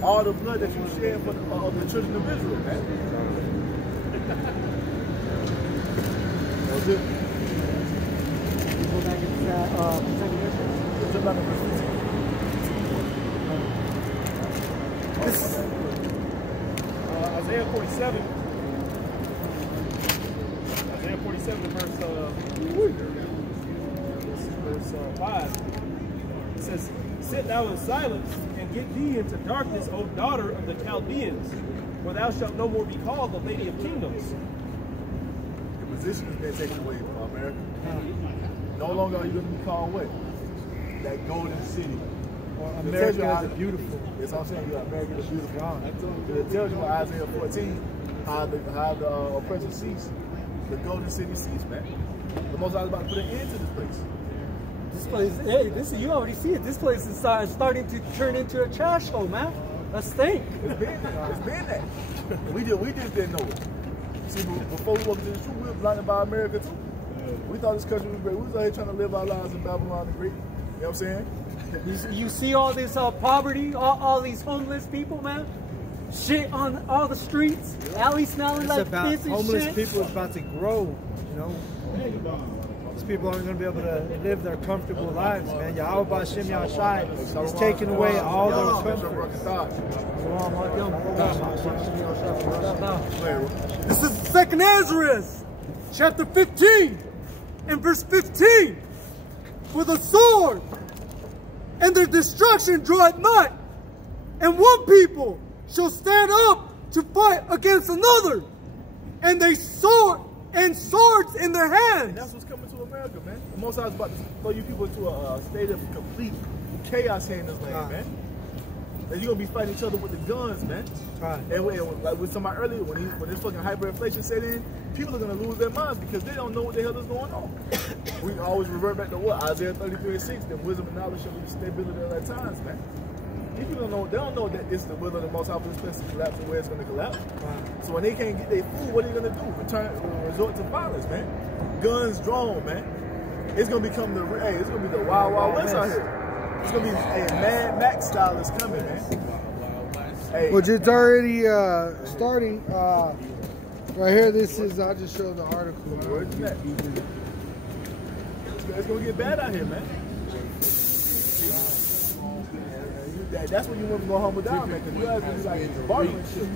All the blood that you shed for the children of Israel, man. That was it. Go back into that second verse. Jump back to verse 15. Isaiah 47. Isaiah 47 verse 5. It says, sit thou in silence and get thee into darkness, O daughter of the Chaldeans, for thou shalt no more be called the Lady of Kingdoms. The position has been taken away from America. No longer are you going to be called what? That golden city. America is beautiful. That's what I'm saying. America is beautiful. It tells you in Isaiah 14 how the oppressor ceased. The golden city ceased, man. The Most High is about to put an end to this place. This place, hey, you already see it. This place is starting to turn into a trash hole, man. A stink. It's been that. We just didn't know it. See, before we walked into the truth, we were blinded by America too. We thought this country was great. We was out here trying to live our lives in Babylon the Great. You know what I'm saying? You see all this poverty, all these homeless people, man. Shit on all the streets, alley smelling like piss and homeless shit. people is about to grow, you know. These people aren't going to be able to live their comfortable lives, man. Yahweh Bashim Yahushai is taking away all those comforts. This is 2nd Ezra, chapter 15, and verse 15. For the sword and their destruction draweth nigh, and one people shall stand up to fight against another, and they swords in their hands. And that's what's coming to America, man. The Most High is about to throw you people into a state of complete chaos here in this land, man. And you're gonna be fighting each other with the guns, man. And like we were talking about earlier, when this fucking hyperinflation set in, people are gonna lose their minds because they don't know what the hell is going on. We always revert back to what? Isaiah 33:6, that wisdom and knowledge shall be stability at all times, man. People don't know, they don't know that it's the will of the Most High for this place to collapse and where it's gonna collapse. So when they can't get their food, what are they gonna do? Resort to violence, man. Guns drawn, man. It's gonna become it's gonna be the Wild Wild West out here. It's gonna be a Mad Max style is coming, man. Hey. Which it's already starting. Right here, this is, I'll just show the article. Where's that? It's gonna get bad out here, man. That's when you want to go humble down, man, because you have to be like bartering shit.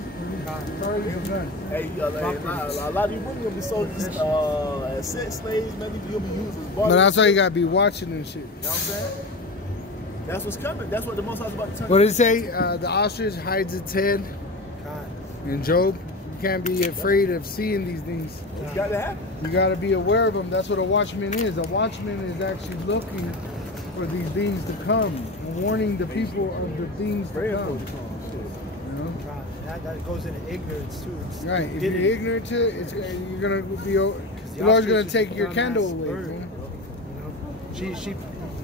Hey, a lot of you women will be sold as sex slaves, man. You'll be used as bartering. But that's why you gotta be watching and shit. You know what I'm saying? That's what's coming. That's what the Most High is about to turn. What did it say? The ostrich hides its head. In Job, you can't be afraid of seeing these things. It's got to happen. You got to be aware of them. That's what a watchman is. A watchman is actually looking for these things to come, and warning the people of the things to come. You know? That goes into ignorance too. Right. If you're ignorant to it, you're gonna be. The Lord's gonna take your candle away. She.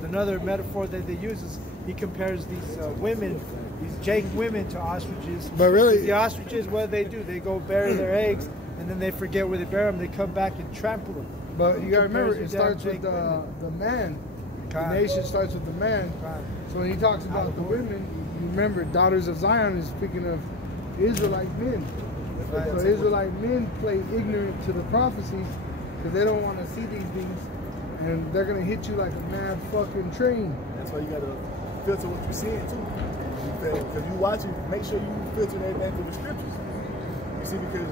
Another metaphor that they use is he compares these women, these Jake women, to ostriches. But really, the ostriches, what do? They go bury their eggs, and then they forget where they bury them. They come back and trample them. But you gotta remember, it starts with the man. The nation starts with the man. So when he talks about the women, you remember, daughters of Zion is speaking of Israelite men. So Israelite men play ignorant to the prophecies because they don't want to see these things. And they're gonna hit you like a mad fucking train. That's why you gotta filter what you're seeing too. Because you watching, make sure you filter everything through the scriptures. You see, because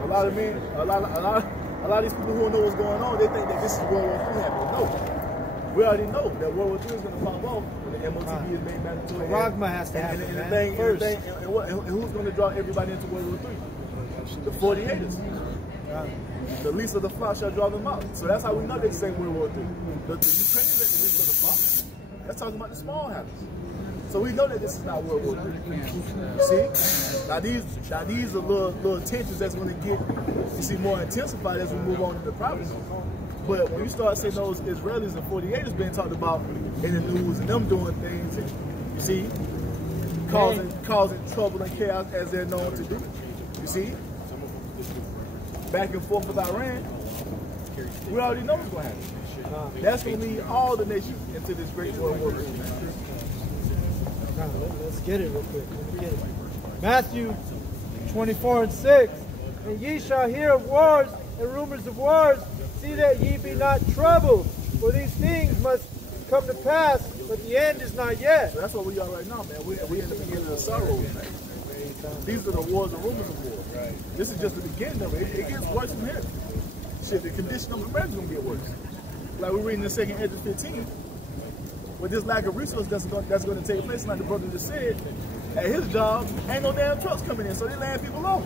a lot of men, a lot of these people who don't know what's going on, they think that this is World War III happening. No, we already know that World War III is gonna pop off when the MOTB is made mandatory. Rogma has to happen, and who's gonna draw everybody into World War III? The 48ers. The least of the flock shall draw them out. So that's how we know they're saying World War III. The Ukrainians ain't the least of the flock. That's talking about the small houses. So we know that this is not World War III. You see? Now these are little tensions that's going to get, you see, more intensified as we move on to the prophecy. But when you start seeing those Israelis and 48ers being talked about in the news and them doing things, and, you see, causing trouble and chaos as they're known to do. You see? Back and forth with Iran, we already know what's going to happen. That's going to lead all the nations into this great world war. Let's get it real quick. Matthew 24:6. And ye shall hear of wars and rumors of wars. See that ye be not troubled, for these things must come to pass, but the end is not yet. So that's what we are right now, man. We in the beginning of the sorrows, man. These are the wars and rumors of war. Right. This is just the beginning of it. It gets worse from here. Shit, the condition of America is going to get worse. Like we're reading in 2 Ezra 15, with this lack of resources that's going to take place, like the brother just said, at his job, ain't no damn trucks coming in, so they laying people off.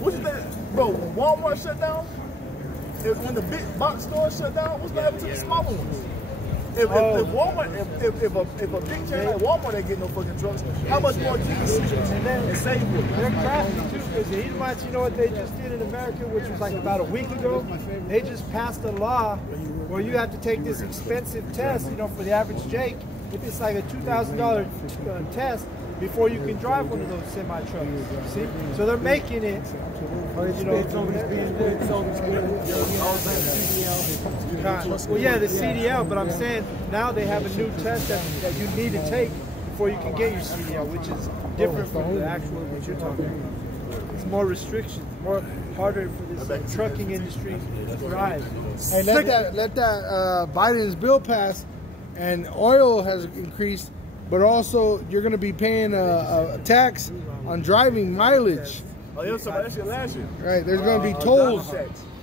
What you think? Bro, when Walmart shut down, when the big box stores shut down, what's going to happen to the smaller ones? If Walmart, if a big chain like Walmart ain't getting no fucking trucks, how much more GMS and Save They're crafty too, because the Edomites, you know what they just did in America, which was like about a week ago? They just passed a law where you have to take this expensive test, you know, for the average Jake. If it's like a $2,000 test before you can drive one of those semi-trucks. See? So they're making it, you know, well, yeah, the CDL, but I'm saying now they have a new test that you need to take before you can get your CDL, which is different from the actual what you're talking about. It's more restrictions, more harder for this trucking industry to thrive. Hey, let that Biden's bill pass, and oil has increased, but also you're going to be paying a tax on driving mileage. Oh, yeah, so that's your last year. Right, there's going to be tolls.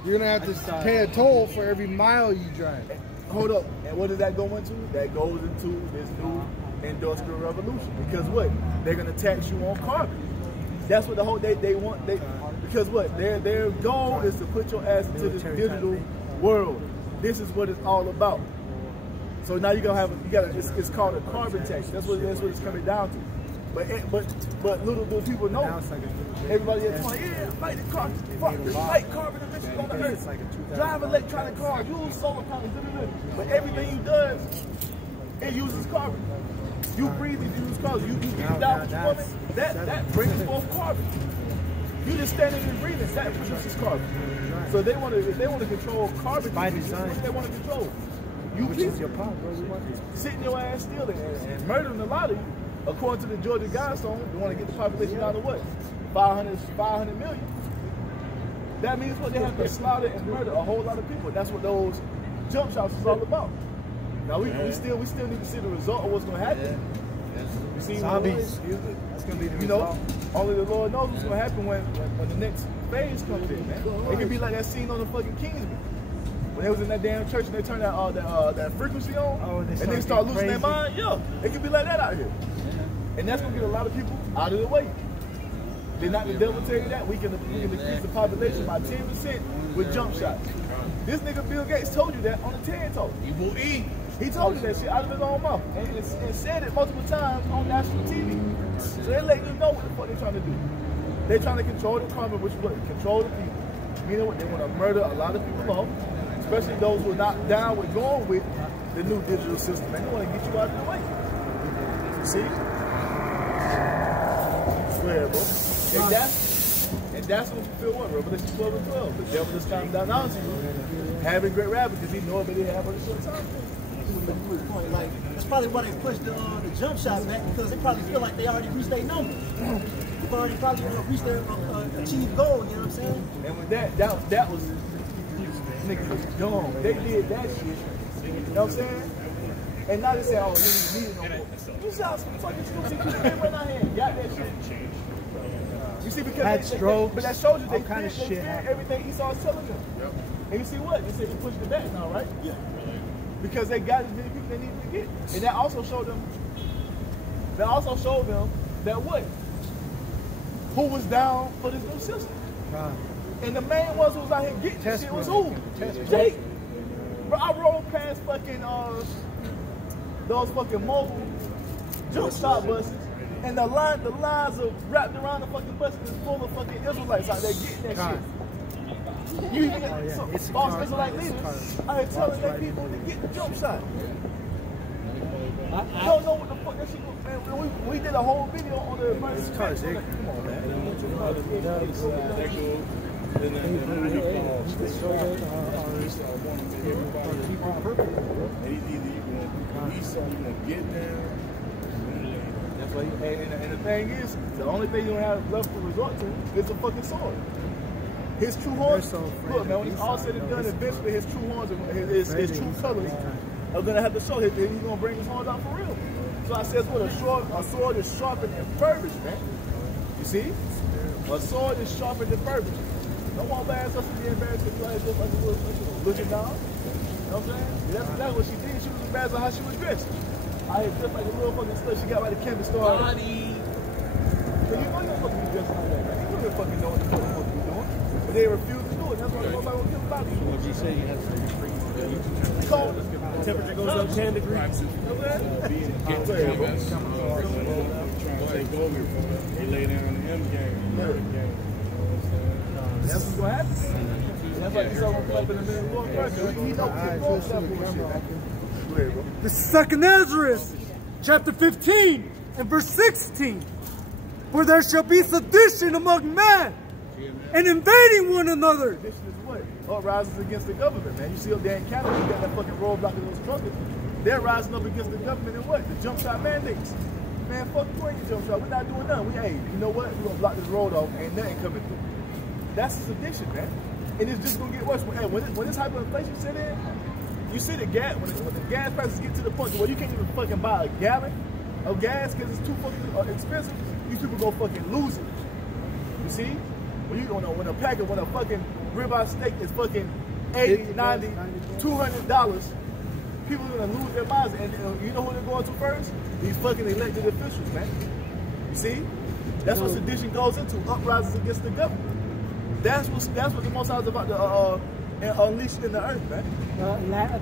You're going to have to pay a toll for every mile you drive. Hold up, and what does that go into? That goes into this new industrial revolution. Because what? They're going to tax you on carbon. That's what the whole they want. Because what? Their goal is to put your ass into this digital world. This is what it's all about. So now you're gonna have it's called a carbon tax. That's what it's coming down to. But little do people know. Everybody is like, yeah, fight the carbon, fight carbon emissions on the earth. Drive electronic cars, use solar panels, but everything he does, it uses carbon. You breathe, it uses carbon. You get down with your woman, that brings forth carbon. You just standing and breathing, that produces carbon. So they want to control carbon. By design, they want to control. You people sitting your ass still and murdering a lot of you. According to the Georgia Guidestone, they want to get the population down to what? 500 million. That means what? They have to slaughter and murder a whole lot of people. That's what those jump shots is all about. Now we still need to see the result of what's going to happen. You see, zombies. That's going to be the result. Only the Lord knows what's going to happen when the next phase comes in, man. It could be like that scene on the fucking Kingsman. When they was in that damn church and they turned that frequency on, and they start losing their mind, it could be like that out here. And that's going to get a lot of people out of the way. Did not the devil tell you that? We can increase the population by 10% with jump shots. This nigga Bill Gates told you that on the TED Talk. He will eat. He told you that shit out of his own mouth. And said it multiple times on national TV. So they let you know what the fuck they're trying to do. They're trying to control the economy, which is what? Control the people. Meaning what? They want to murder a lot of people off, especially those who are not down with going with the new digital system. And they want to get you out of the way. See? I swear, bro. And that's what you feel what? Revelation 12 and 12. The devil is coming down to you, having great wrath because he knows that he have on a short time. Point. Like, that's probably why they pushed the jump shot back, because they probably feel like they already reached their number. They've already probably reached their achieved goal, you know what I'm saying? And with that was niggas was dumb. They did that shit. You know what I'm saying? And now they say, oh, you need it no more. You sound some fucking stupid. You came right out here and got that shit. You see, because but that shows you they kind of shit everything Esau's telling them. Yep. And you see what? They said they pushed it back now, right? Yeah. Because they got as many people they needed to get. And that also showed them that what? Who was down for this new system. And the main ones who was out here getting this shit was who? Jake. Bro, I rolled past fucking those fucking mobile jump stop buses. And the lines are wrapped around the fucking bus is full of fucking Israelites out there getting that shit. You even get some false Israelite leaders out here telling their people to get the jump shot. You don't know what the fuck that shit was, man. We did a whole video on the emergency. Come on, man. That's why and the thing is, the only thing you don't have left to resort to is a fucking sword. His true horns, look, man, when it's all said and done, eventually his true horns, his true colors are going to have to show. He's going to bring his horns out for real. So I says, what, a sword is sharpened and furbished, man. You see? A sword is sharpened and furbished. Don't want bad us to be embarrassed because you like just like a little looking down. You know what I'm saying? That's exactly what she did. She was embarrassed on how she was dressed. I had just like a little fucking slut she got by the camping store. Body. So you know you're supposed to be dressed like that, man. You don't fucking know what you're supposed to be doing. But they refuse to do it. That's why they nobody won't give a body. What you say you have to cold. The temperature goes up 10 degrees. They lay down the M game. That's what's going to happen. That's why you saw him up in the middle of the Lord first. He knows that bullshit. This is 2 Ezra, chapter 15 and verse 16. For there shall be sedition among men, and invading one another. Sedition is what? Rises against the government, man. You see up there in Canada, you got that fucking roadblock of those truckers. They're rising up against the government and what? The jump shot mandates. Man, fuck you ain't your jump shot. We're not doing nothing. Hey, you know what? We're gonna block this road off. Ain't nothing coming through. That's a sedition, man. And it's just gonna get worse. Hey, when this hyperinflation set in, you see the gas, when the gas prices get to the point where you can't even fucking buy a gallon of gas because it's too fucking expensive, these people go fucking lose it. You see? When a pack of, when a fucking ribeye steak is fucking $80, $90, $200, people are gonna lose their minds. And you know who they're going to first? These fucking elected officials, man. You see? That's what sedition goes into, uprisings against the government. That's what the Most High is about to unleash in the earth, man.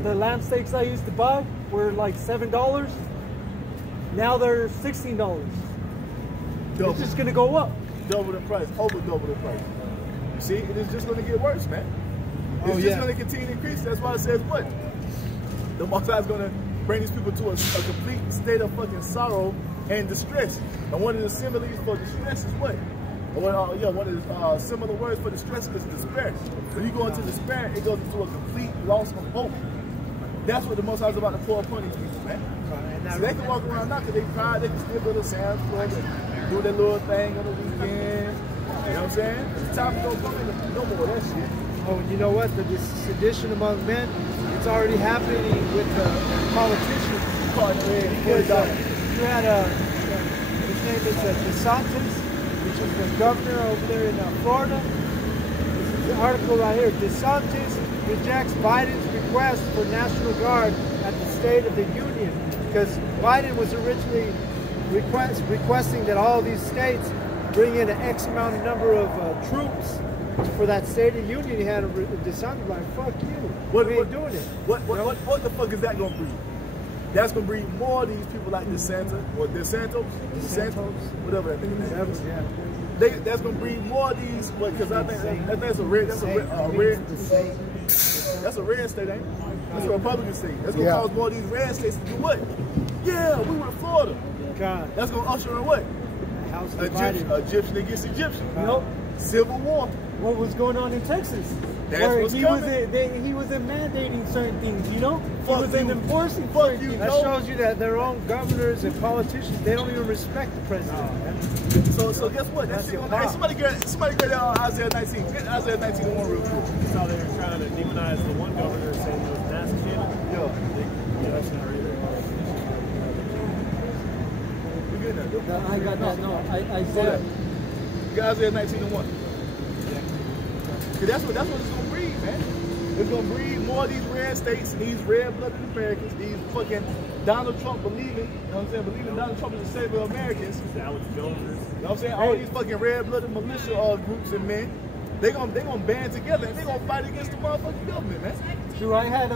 The lamb steaks I used to buy were like $7. Now they're $16. Double. It's just gonna go up. Double the price, over double the price. You see, it is just gonna get worse, man. It's just gonna continue to increase. That's why it says what? The Most High is gonna bring these people to a complete state of fucking sorrow and distress. And one of the similes for distress is what? One of the similar words for distress is despair. When you go into despair, it goes into a complete loss of hope. That's what the Most High is about to pour upon these people, man. So they can walk around now because they pride, they can still go to Sam's Club and do their little thing on the weekend. You know what I'm saying? It's time to go come in, no more of that shit. Oh, you know what? The sedition among men, it's was already happening with the politicians. Because you had his name is DeSantis, which is the governor over there in Florida. This is the article right here. DeSantis rejects Biden's request for National Guard at the State of the Union, because Biden was originally requesting that all these states bring in an X amount of number of troops for that State of the Union. He had DeSantis like, fuck you. We ain't doing it. What the fuck is that gonna breed? That's gonna breed more of these people like DeSantis or DeSantos, whatever that nigga name is. That's gonna breed more of these. Because I think that's a red state, ain't it? That's a Republican state. That's gonna cause more of these red states to do what? Yeah, we were in Florida. God. That's gonna usher in what? Egyptian against Egyptian. Nope. Civil war. What was going on in Texas? That's where what's he coming. he was mandating certain things, you know? Fuck he was you. enforcing Fuck certain you, things. That shows you that their own governors and politicians, they don't even respect the president. So guess what? That shit gonna, hey, somebody get Isaiah 19. Get Isaiah 19:1 real quick. You saw they were trying to demonize the one governor saying he was mass cannon. Yeah, that's not real. We good now. I got that. No, I said. Get Isaiah 19:1. Cause that's what it's gonna breed, man. It's gonna breed more of these red states and these red-blooded Americans, these fucking Donald Trump believing, you know what I'm saying, believing Donald Trump is the savior of Americans. Alex Jones. You know what I'm saying? All these fucking red-blooded militia groups and men, they gonna band together and they gonna fight against the motherfucking government, man. Dude, I had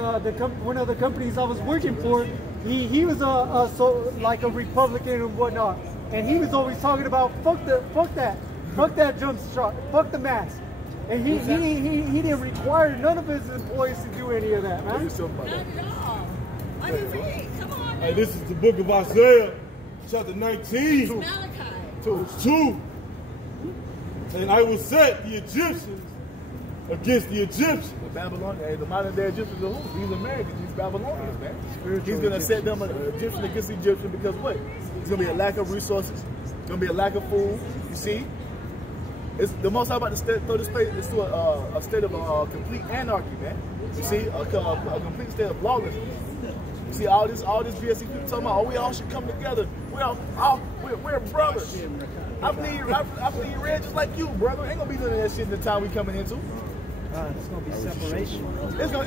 one of the companies I was working for. He was like a Republican and whatnot, and he was always talking about fuck that jump shot, fuck the mask. And he didn't require none of his employees to do any of that, man. Not at all. I agree. Come on. Hey, this is the book of Isaiah, chapter 19. Malachi. Verse 2. And I will set the Egyptians against the Egyptians. The modern day Egyptians are who? These Americans, these Babylonians, man. He's going to set them Egyptian against Egyptian because what? There's going to be a lack of resources. There's going to be a lack of food. You see? It's the most about to throw this place into a state of complete anarchy, man. You see, a complete state of lawlessness. You see, all this BS people talking about, oh, we all should come together. We're brothers. I believe red just like you, brother. Ain't gonna be none of that shit in the time we coming into. It's gonna be separation. It's gonna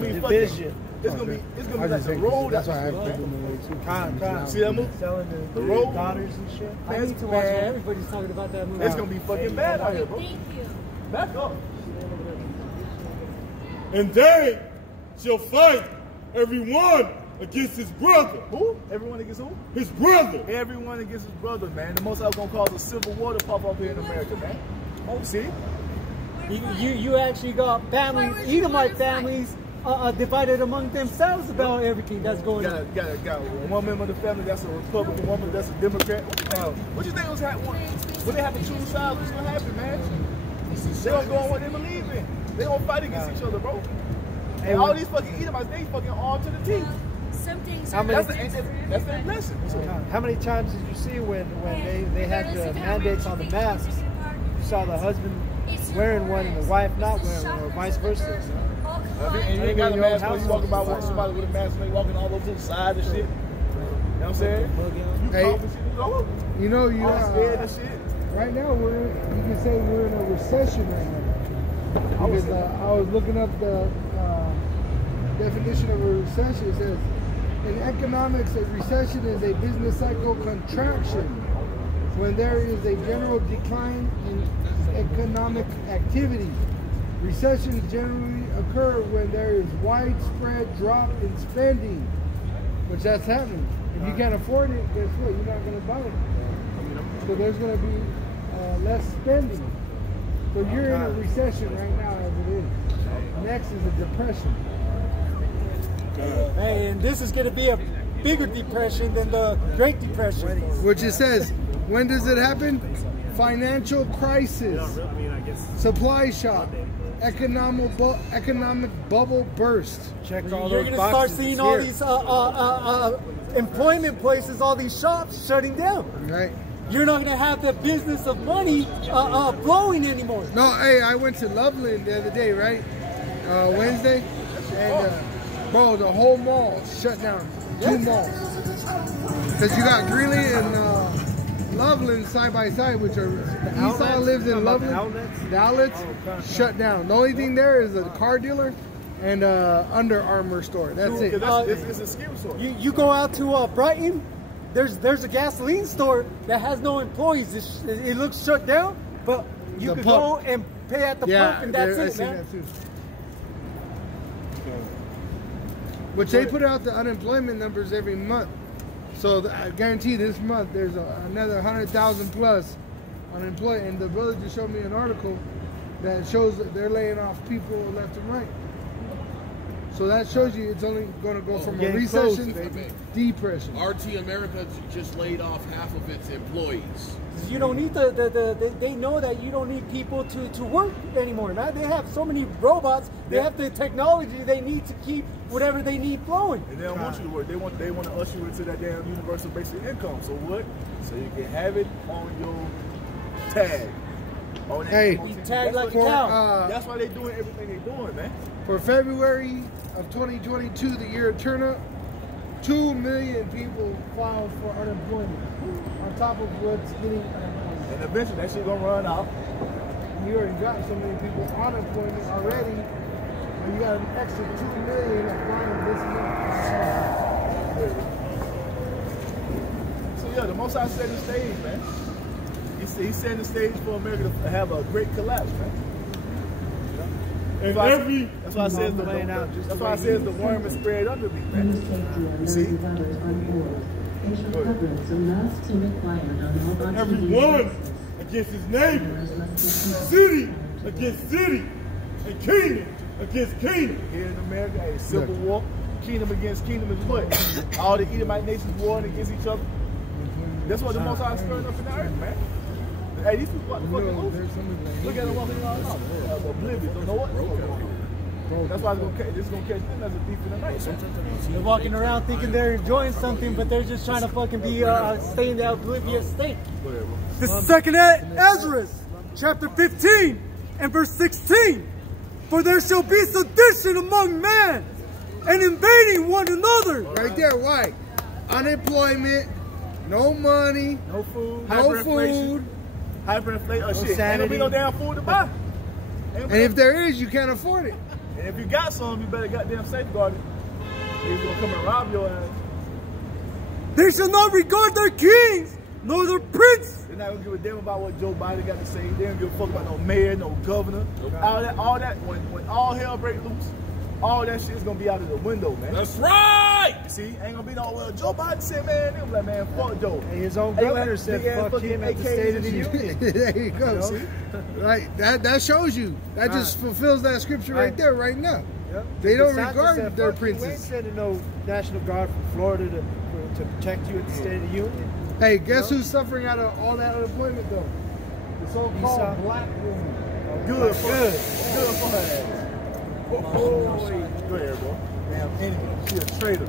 be division. It's gonna be like the road. That's why I have to give them away too. See that movie? Selling the road daughters and shit. I need to watch it. Everybody's talking about that movie. It's gonna be fucking bad out here, bro. Thank you. Back up. And they shall fight everyone against his brother. Who? Everyone against who? His brother. Everyone against his brother, man. The most I was gonna cause a civil war to pop up here in America, man. Oh, see? You actually got families, Edomite families, divided among themselves about everything that's going on. Got one member of the family that's a Republican, one that's a Democrat. What you think was happening? When they have to choose sides, what's gonna happen, man? They gonna go on what they believe in. They gonna fight against each other, bro. And all these fucking Edomites, they fucking armed to the teeth. Some things that's their blessing. How many times did you see when they had the mandates on the masks? You saw the husband wearing one and the wife not wearing one, or vice versa. And you ain't got a mask when you walk about with somebody with a mask, they walking all over to the side and shit. You know what I'm saying? You know, scared and shit. Right now, you can say we're in a recession right now. Because I was looking up the definition of a recession. It says, in economics, a recession is a business cycle contraction when there is a general decline in economic activity. Recessions generally occur when there is widespread drop in spending, which that's happening. If you can't afford it, guess what? You're not going to buy it. So there's going to be less spending. So you're in a recession right now as it is. Next is a depression. And this is going to be a bigger depression than the Great Depression. Which it says, when does it happen? Financial crisis, supply shock, economic bubble burst. Check all You're those going to start boxes seeing here. all these employment places, all these shops shutting down. Right. You're not going to have the business of money flowing anymore. No, hey, I went to Loveland the other day, right? Wednesday. And, bro, the whole mall shut down. 2 malls. Because you got Greeley and Loveland side by side, which are Esau lives in Loveland. The outlets shut down. The only thing there is a car dealer and Under Armour store. That's it. It's a ski resort. You go out to Brighton, there's a gasoline store that has no employees. It looks shut down, but you can go and pay at the pump, and that's it, man. Which they put out the unemployment numbers every month. So I guarantee this month there's another 100,000 plus unemployed. And the brother just showed me an article that shows that they're laying off people left and right. So that shows you it's only going to go from a recession to depression. RT America just laid off half of its employees. You don't need they know that you don't need people to work anymore, man. They have so many robots. They have the technology they need to keep whatever they need flowing. And they don't want you to work. They want to usher you into that damn universal basic income. So what? So you can have it on your tag. Hey, tag like a cow. That's why they're doing everything they're doing, man. For February of 2022, the year of turnup, 2 million people filed for unemployment, on top of what's getting unemployment. And eventually that shit gonna run out. You already got so many people on unemployment already, and you got an extra 2 million applying this month. So yeah, the Most High set the stage, man. He set the stage for America to have a great collapse, man. And that's why I said the worm is spread under me, man. You see? Everyone against his neighbor, city against city, and kingdom against kingdom. Here in America, a civil war, kingdom against kingdom is what? All the Edomite nations warring against each other. That's what the Most High is stirring up in the earth, man. Hey, these people fucking lose. Look at them walking around now. Oblivious, don't know what. That's why this is going to catch them as a thief in the night. They're walking around thinking they're enjoying something, but they're just trying to fucking stay in the oblivious state. This is 2nd Ezra, chapter 15 and verse 16. For there shall be sedition among men and invading one another. Right there, why? Unemployment, no money, no food, hyperinflation. Oh shit, ain't gonna be no damn food to buy. And if there is, you can't afford it. And if you got some, you better goddamn safeguard it. He's gonna come and rob your ass. They shall not regard their kings, nor their prince. They're not gonna give a damn about what Joe Biden got to say. They don't give a fuck about no mayor, no governor. All that, when all hell breaks loose, all that shit is gonna be out of the window, man. That's right! See, ain't gonna be no, well, Joe Biden said, man, they was like, man, fuck Joe. And his own governor said, fuck him at the State of the Union. There you go. See? Right, that shows you. That just fulfills that scripture right there, right now. Yep. They don't regard their princes. You ain't sending no National Guard from Florida to protect you at the State of the Union. Hey, guess who's suffering out of all that unemployment, though? The so-called black woman. Good for her. Go ahead, bro. Damn enemy. She a traitor.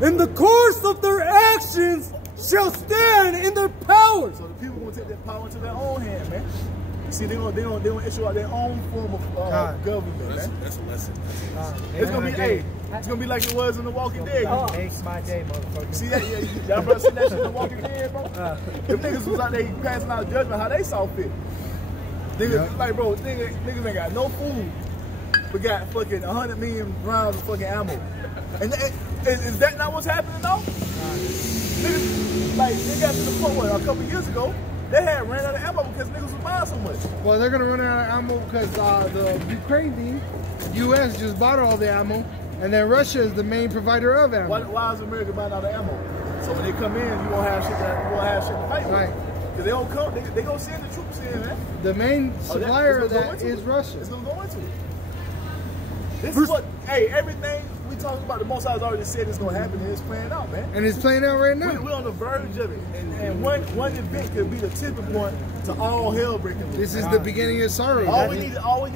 In the course of their actions shall stand in their power. So the people gonna take that power into their own hand, man. You see, they gonna issue out their own form of government, man. That's a lesson. It's gonna be it's gonna be like it was in The Walking Dead. Makes my day, motherfucker. See that? Y'all brother seen that shit in The Walking Dead, bro? Them niggas was out there passing out judgment how they saw fit. Niggas like, bro, niggas ain't got no food. We got fucking 100 million rounds of fucking ammo. And is that not what's happening though? Niggas, like, they got to the point where a couple years ago, they had ran out of ammo because niggas was buying so much. Well, they're going to run out of ammo because the Ukraine team, U.S. just bought all the ammo, and then Russia is the main provider of ammo. Why is America buying all the ammo? So when they come in, you won't have shit to fight with. Right. Because they don't come, they gonna send the troops in, man. The main supplier of that is Russia. It's going to go into it. This is what, hey, everything we talking about, the Most High has already said it's going to happen, and it's playing out, man. And it's playing out right now. We're on the verge of it. And one event could be the tipping point to all hell breaking loose. This is the beginning of sorrow. All we need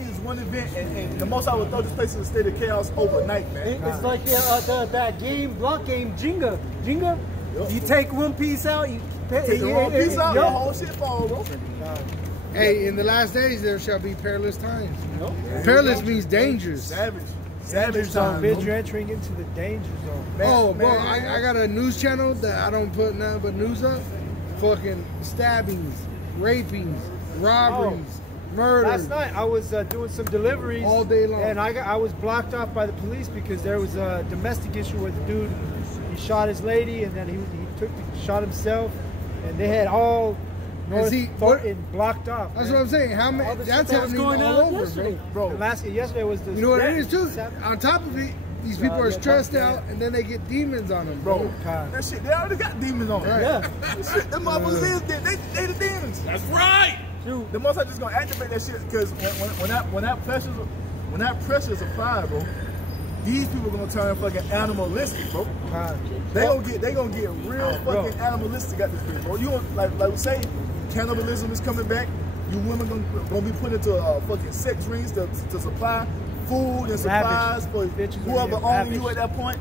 is one event, and the Most High will throw this place in a state of chaos overnight, man. It's like that block game, Jenga. Jenga, you take one piece out, you take one piece out, the whole shit fall, bro. Hey, in the last days there shall be perilous times. Perilous means dangerous. Savage. Savage time. Bitch, you're entering into the danger zone. Oh, bro, I got a news channel that I don't put nothing but news up. Fucking stabbings, rapings, robberies, murders. Last night I was doing some deliveries all day long, and I was blocked off by the police because there was a domestic issue where the dude, he shot his lady and then he shot himself, and they had all North Thornton blocked off. That's what I'm saying. How many? That's happening all over, bro. Yesterday was the. You know what it is too? On top of it, these people are stressed out, and then they get demons on them, bro. That shit, they already got demons on them. Right. Yeah. Shit, them motherfuckers they the demons. That's right. The most I just gonna activate that shit because when that pressure is applied, bro, these people gonna turn fucking animalistic, bro. They gonna get real fucking animalistic at this point, bro. You like we say, cannibalism is coming back. You women gonna be put into fucking sex rings to supply food and supplies for whoever owns you at that point.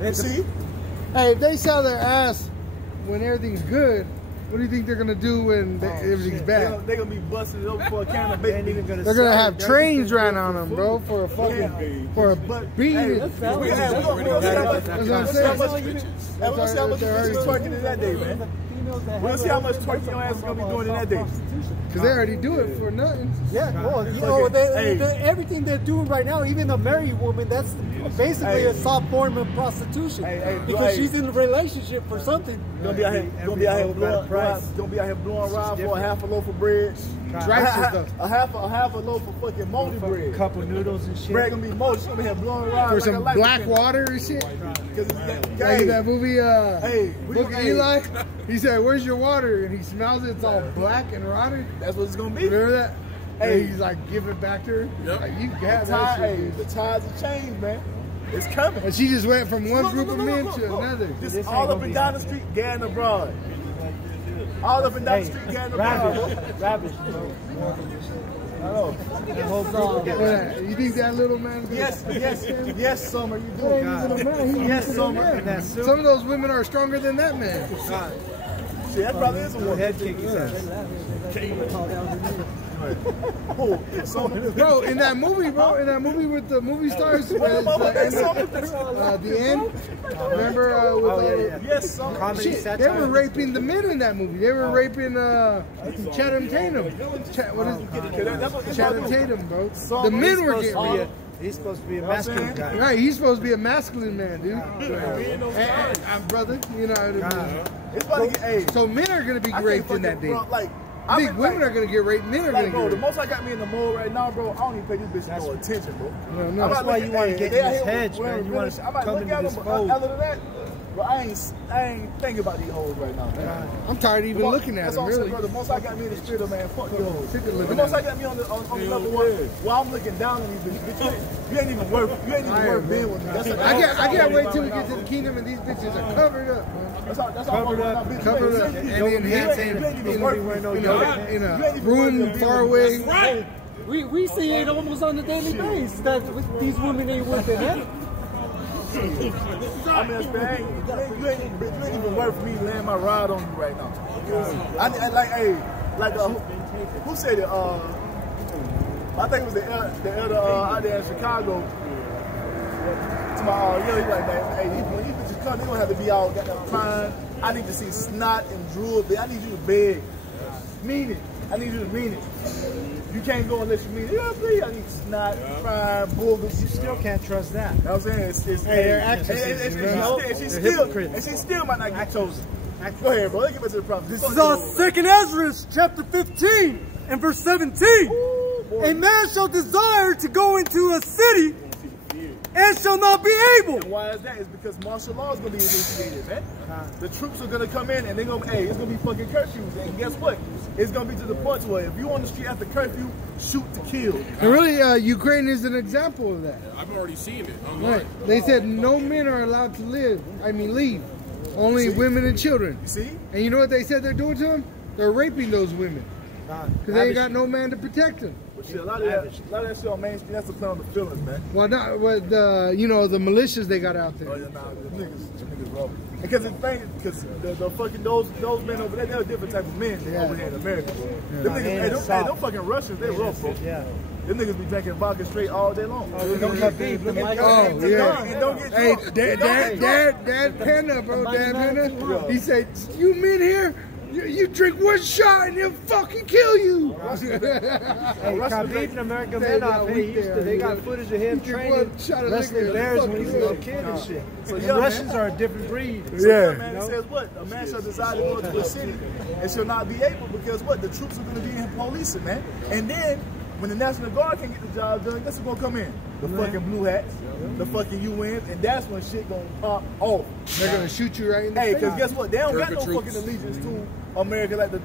You see? Hey, if they sell their ass when everything's good, what do you think they're gonna do when everything's bad? They're gonna be busted over for a can of bacon. They're gonna have trains ran on them, bro, for a fucking beating. That's what I'm saying. We'll see how much bitches twerking in that day, man. We'll see how much twerking your ass is gonna be doing in that day. Because they already do it for nothing. Yeah, well, you know, everything they're doing right now, even a married woman, that's basically a soft form of prostitution. Because she's in a relationship for something. Gonna be out here blowing around for a half a loaf of bread. A half a loaf of fucking moldy bread. Couple noodles and shit. Bread gonna be moldy. She's gonna be here blowing around for some black water and shit. Like that movie, Book of Eli. He said, "Where's your water?" And he smells it. It's all black and rotted. That's what it's gonna be. Remember that? Hey, he's like, give it back to her. Yep. Like, you got that shit. The tides have changed, man. It's coming. And she just went from one group of men to another. Just all up and down the street, getting abroad. All up and down the street, getting abroad. Ravish, bro. I know. You think that little man's gonna... Yes, Summer, you do. Yes, Summer. Some of those women are stronger than that man. See, that probably is a woman. Head kick his ass. Bro, in that movie with the movie stars, the end, remember? Yes, shit, they were raping the men in that movie. They were raping Channing Tatum. Channing Tatum, bro. The men were getting raped. He's supposed to be a masculine guy. Right, he's supposed to be a masculine man, dude. And brother, you know what I mean? It's about to get, so men are going to be raped in that day. I think women are going to get raped, men are going to get raped. The most I got me in the mood right now, bro, I don't even pay this bitch no attention, bro. No. That's why you want to get in this hedge, man. You want to come into this fold. Other than that, bro, I ain't thinking about these hoes right now, man. I'm tired of even looking at them, really. The most I got me in the spirit of, man, fuck your hoes. The most I got me on the level one, while I'm looking down on these bitches, you ain't even worth being with me. I can't wait till we get to the kingdom and these bitches are covered up, man. That's all covered up. And in a room far away. Right. We see it almost on a daily basis that these women ain't worth it. I mean, you ain't even worth me laying my rod on you right now. Who said it? I think it was the elder out there in Chicago. To my he's like, man, hey, when these bitches come, they don't have to be all crying. I need to see snot and drool. I need you to beg. Mean it. I need you to mean it. You can't go unless you mean it. Yeah, please. I need snot, crying, boogers. You still can't trust that. You know what I'm saying? They're actresses. And she still might not get chosen. Go ahead, bro. Let's get back to the prophet. This is our 2nd Ezra, chapter 15, and verse 17. A man shall desire to go into a city and shall not be able. And why is that? It's because martial law is going to be initiated, man. The troops are going to come in and they're going to, it's going to be fucking curfews. And guess what? It's going to be to the point where if you on the street after curfew, shoot to kill. And really, Ukraine is an example of that. I've already seen it. Right. They said no men are allowed to leave. Only women and children. You see? And you know what they said they're doing to them? They're raping those women. Because they ain't got no man to protect them. Shit, a lot of that shit on Main Street, that's to play on the feelings, man. Well, not with the militias they got out there. Oh yeah, nah, the niggas rough. Because the fucking those men over there, they're a different type of men over here in America. Bro. Them niggas, them fucking Russians, they rough, bro. Yeah. them niggas be drinking vodka straight all day long. Oh, yeah. Don't get Hey, drunk. Dad Penna, bro, Dad Penna. He said, you men here, you drink one shot and they'll fucking kill you. Hey, Khabib in America may not pay Houston. They got footage of him training wrestling bears when he was a little kid and shit. So the Russians are a different breed. Yeah. Man, it says what? A man shall decide to go to a city and shall not be able because what? The troops are going to be in policing, man. And then when the National Guard can't get the job done, guess who's going to come in? The fucking blue hats, the fucking UNs, and that's when shit going to pop off. They're going to shoot you right in the face. Hey, because guess what? They don't got no fucking allegiance to America like the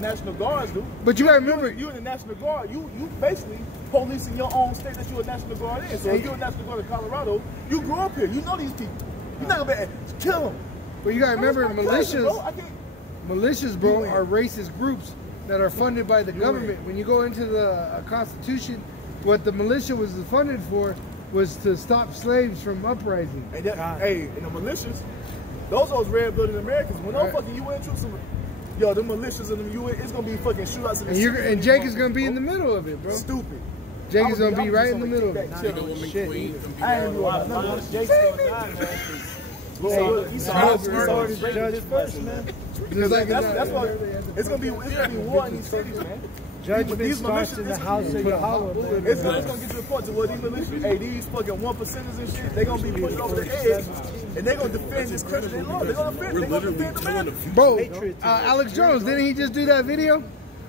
National Guards do. But you gotta remember, you in the National Guard, you basically policing your own state that you're a National Guard in. So if you're a National Guard in Colorado, you grew up here. You know these people. You're not gonna be kill them. But you gotta remember, militias, bro, are racist groups that are funded by the government. When you go into the Constitution, what the militia was funded for was to stop slaves from uprising. And hey, and the militias, those red-blooded Americans, when those fucking UN troops, yo, the militias and the UN, it's gonna be fucking shootouts in the streets. And Jake is gonna be in the middle of it, bro. Stupid. Jake is gonna be right in the middle of it. I ain't know Jake's gonna die, man. He's already judge first, man. That's why it's gonna be war in these cities, man. Judgment starts in the house of Yahweh. It's gonna get to the point to where these militias, hey, these fucking 1%ers and shit, they gonna be putting over the edge, and they gonna defend this country. They gonna defend the man. Bro, Alex Jones, didn't he just do that video?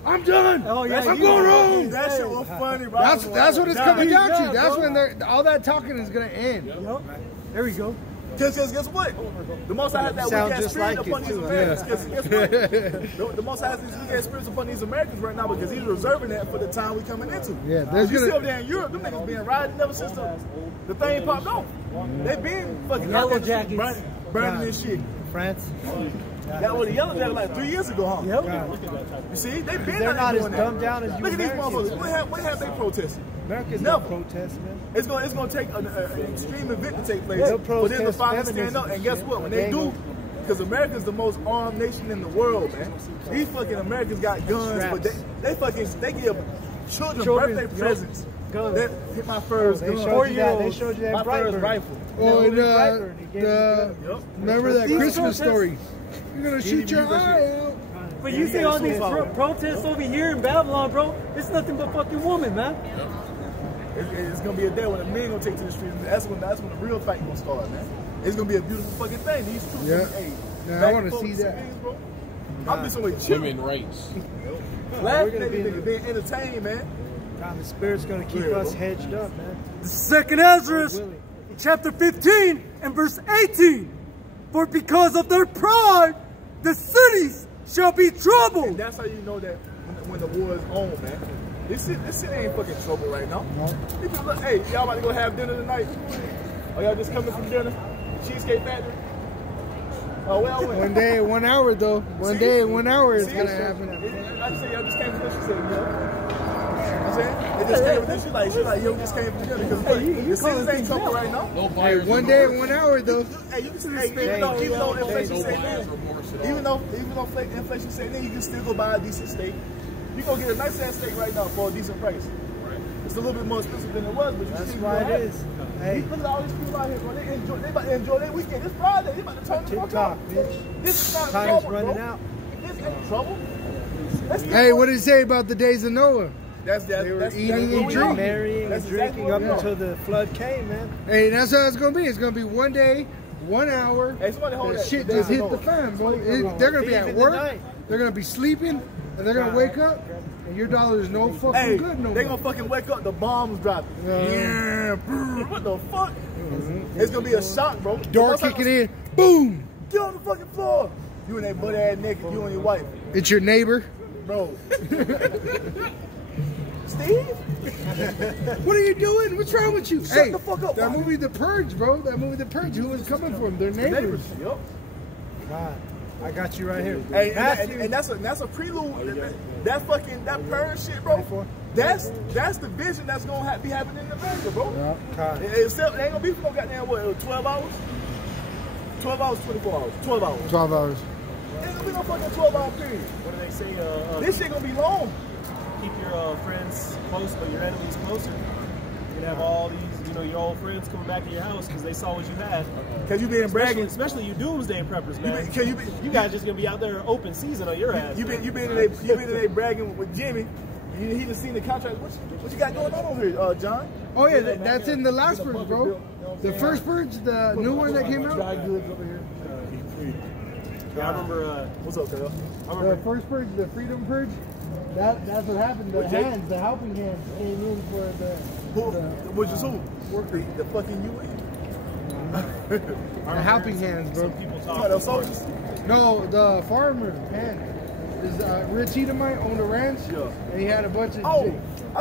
I'm done. Oh yeah, I'm going home. That shit was funny, bro. That's what it's coming down to. That's when all that talking is gonna end. Yep. There we go. Because guess what? The Most High has that weak-ass spirit upon these Americans. Guess what? The Most High has these weak-ass spirits upon these Americans right now because he's reserving that for the time we coming into. Yeah, there's you see over there in Europe, them niggas been riding ever since the thing popped off. They been fucking yellow jackets burning this shit. France. That was the yellow jacket like 3 years ago, huh? Yep. You see, they been they're not as dumbed down as you. Look at these motherfuckers. When have they protested? America's not protest, man. It's gonna take an extreme event to take place for them to finally stand up. And guess what? When they do, because America's the most armed nation in the world, man. These fucking Americans got guns, but they give children birthday presents. That hit my first gun. They showed you that my first rifle. Oh, and remember that Christmas story? You're gonna shoot your eye out. But you see all these protests over here in Babylon, bro. It's nothing but fucking women, man. It's gonna be a day when the men gonna take to the streets. That's when the real fight gonna start, man. It's gonna be a beautiful fucking thing. These troops, I want to see that. I'll be somewhere chilling. Women rights. Laughing at these niggas, being entertained, man. God, the Spirit's gonna keep us hedged up, man. Second Ezra, chapter 15 and verse 18. For because of their pride, the cities shall be troubled. And that's how you know that when the war is on, man. This shit ain't fucking trouble right now. No. Hey, y'all about to go have dinner tonight? Or y'all just coming from dinner? Cheesecake Factory? Oh, well, one day, 1 hour though. One day, 1 hour is gonna happen. I just say y'all just came from dinner. She said, you know what I'm saying? They just came from dinner. She's like, yo, we just came from dinner because the cities ain't trouble right now. Hey, 1 day, 1 hour though. Hey, you can still, even though inflation say that, even though inflation say that, you can still go buy a decent steak. You gonna get a nice ass steak right now for a decent price. Right. It's a little bit more expensive than it was, but you see why it is. Hey, look at all these people out here, bro. They about to enjoy their weekend. This Friday, they about to turn the fuck up. This is not time's trouble, running bro. out. This ain't trouble. Hey, what did it say about the days of Noah? They were eating and drinking, marrying and drinking up until the flood came, man. Hey, that's how it's gonna be. It's gonna be 1 day, 1 hour. Hey, that shit just hit the fan, bro. They're gonna be at work. They're gonna be sleeping. And they're gonna wake up, and your dollar is no fucking good no more. They gonna fucking wake up, the bombs dropping. Yeah, what the fuck? It's gonna be a shock, bro. Door kicking in, boom! Get on the fucking floor. You and that butt ass naked, you and your wife. It's your neighbor. Bro. Steve? What are you doing? What's wrong with you? Shut the fuck up. That movie The Purge, bro. That movie The Purge. Who was coming for them? Their neighbors. Yup. God. I got you right here. Hey, and that's a prelude. That purge shit, bro. That's the vision that's gonna be happening in America, bro. Yeah. It ain't gonna be for no goddamn 12 hours. 12 hours, 24 hours. 12 hours. 12 hours. Ain't gonna be no fucking 12-hour period. What do they say? This shit gonna be long. keep your friends close, but your enemies closer. You can have all these, you know, your old friends coming back to your house because they saw what you had. Because you been bragging. Especially you doomsday preppers, man. You guys just going to be out there open season on your ass. You been in there bragging with Jimmy. He just seen the contract. What you got going on over here, John? Oh, yeah, that's in the last purge, bro. The first purge, the new one that came out. Yeah, I remember. What's up, girl? The first purge, the freedom purge. That's what happened. The hands, the helping hands came in for the. Which is who? The fucking UN. The helping hands, bro. Those soldiers. No, the farmer man. Is Rich Edomite owned a ranch, and he had a bunch of. I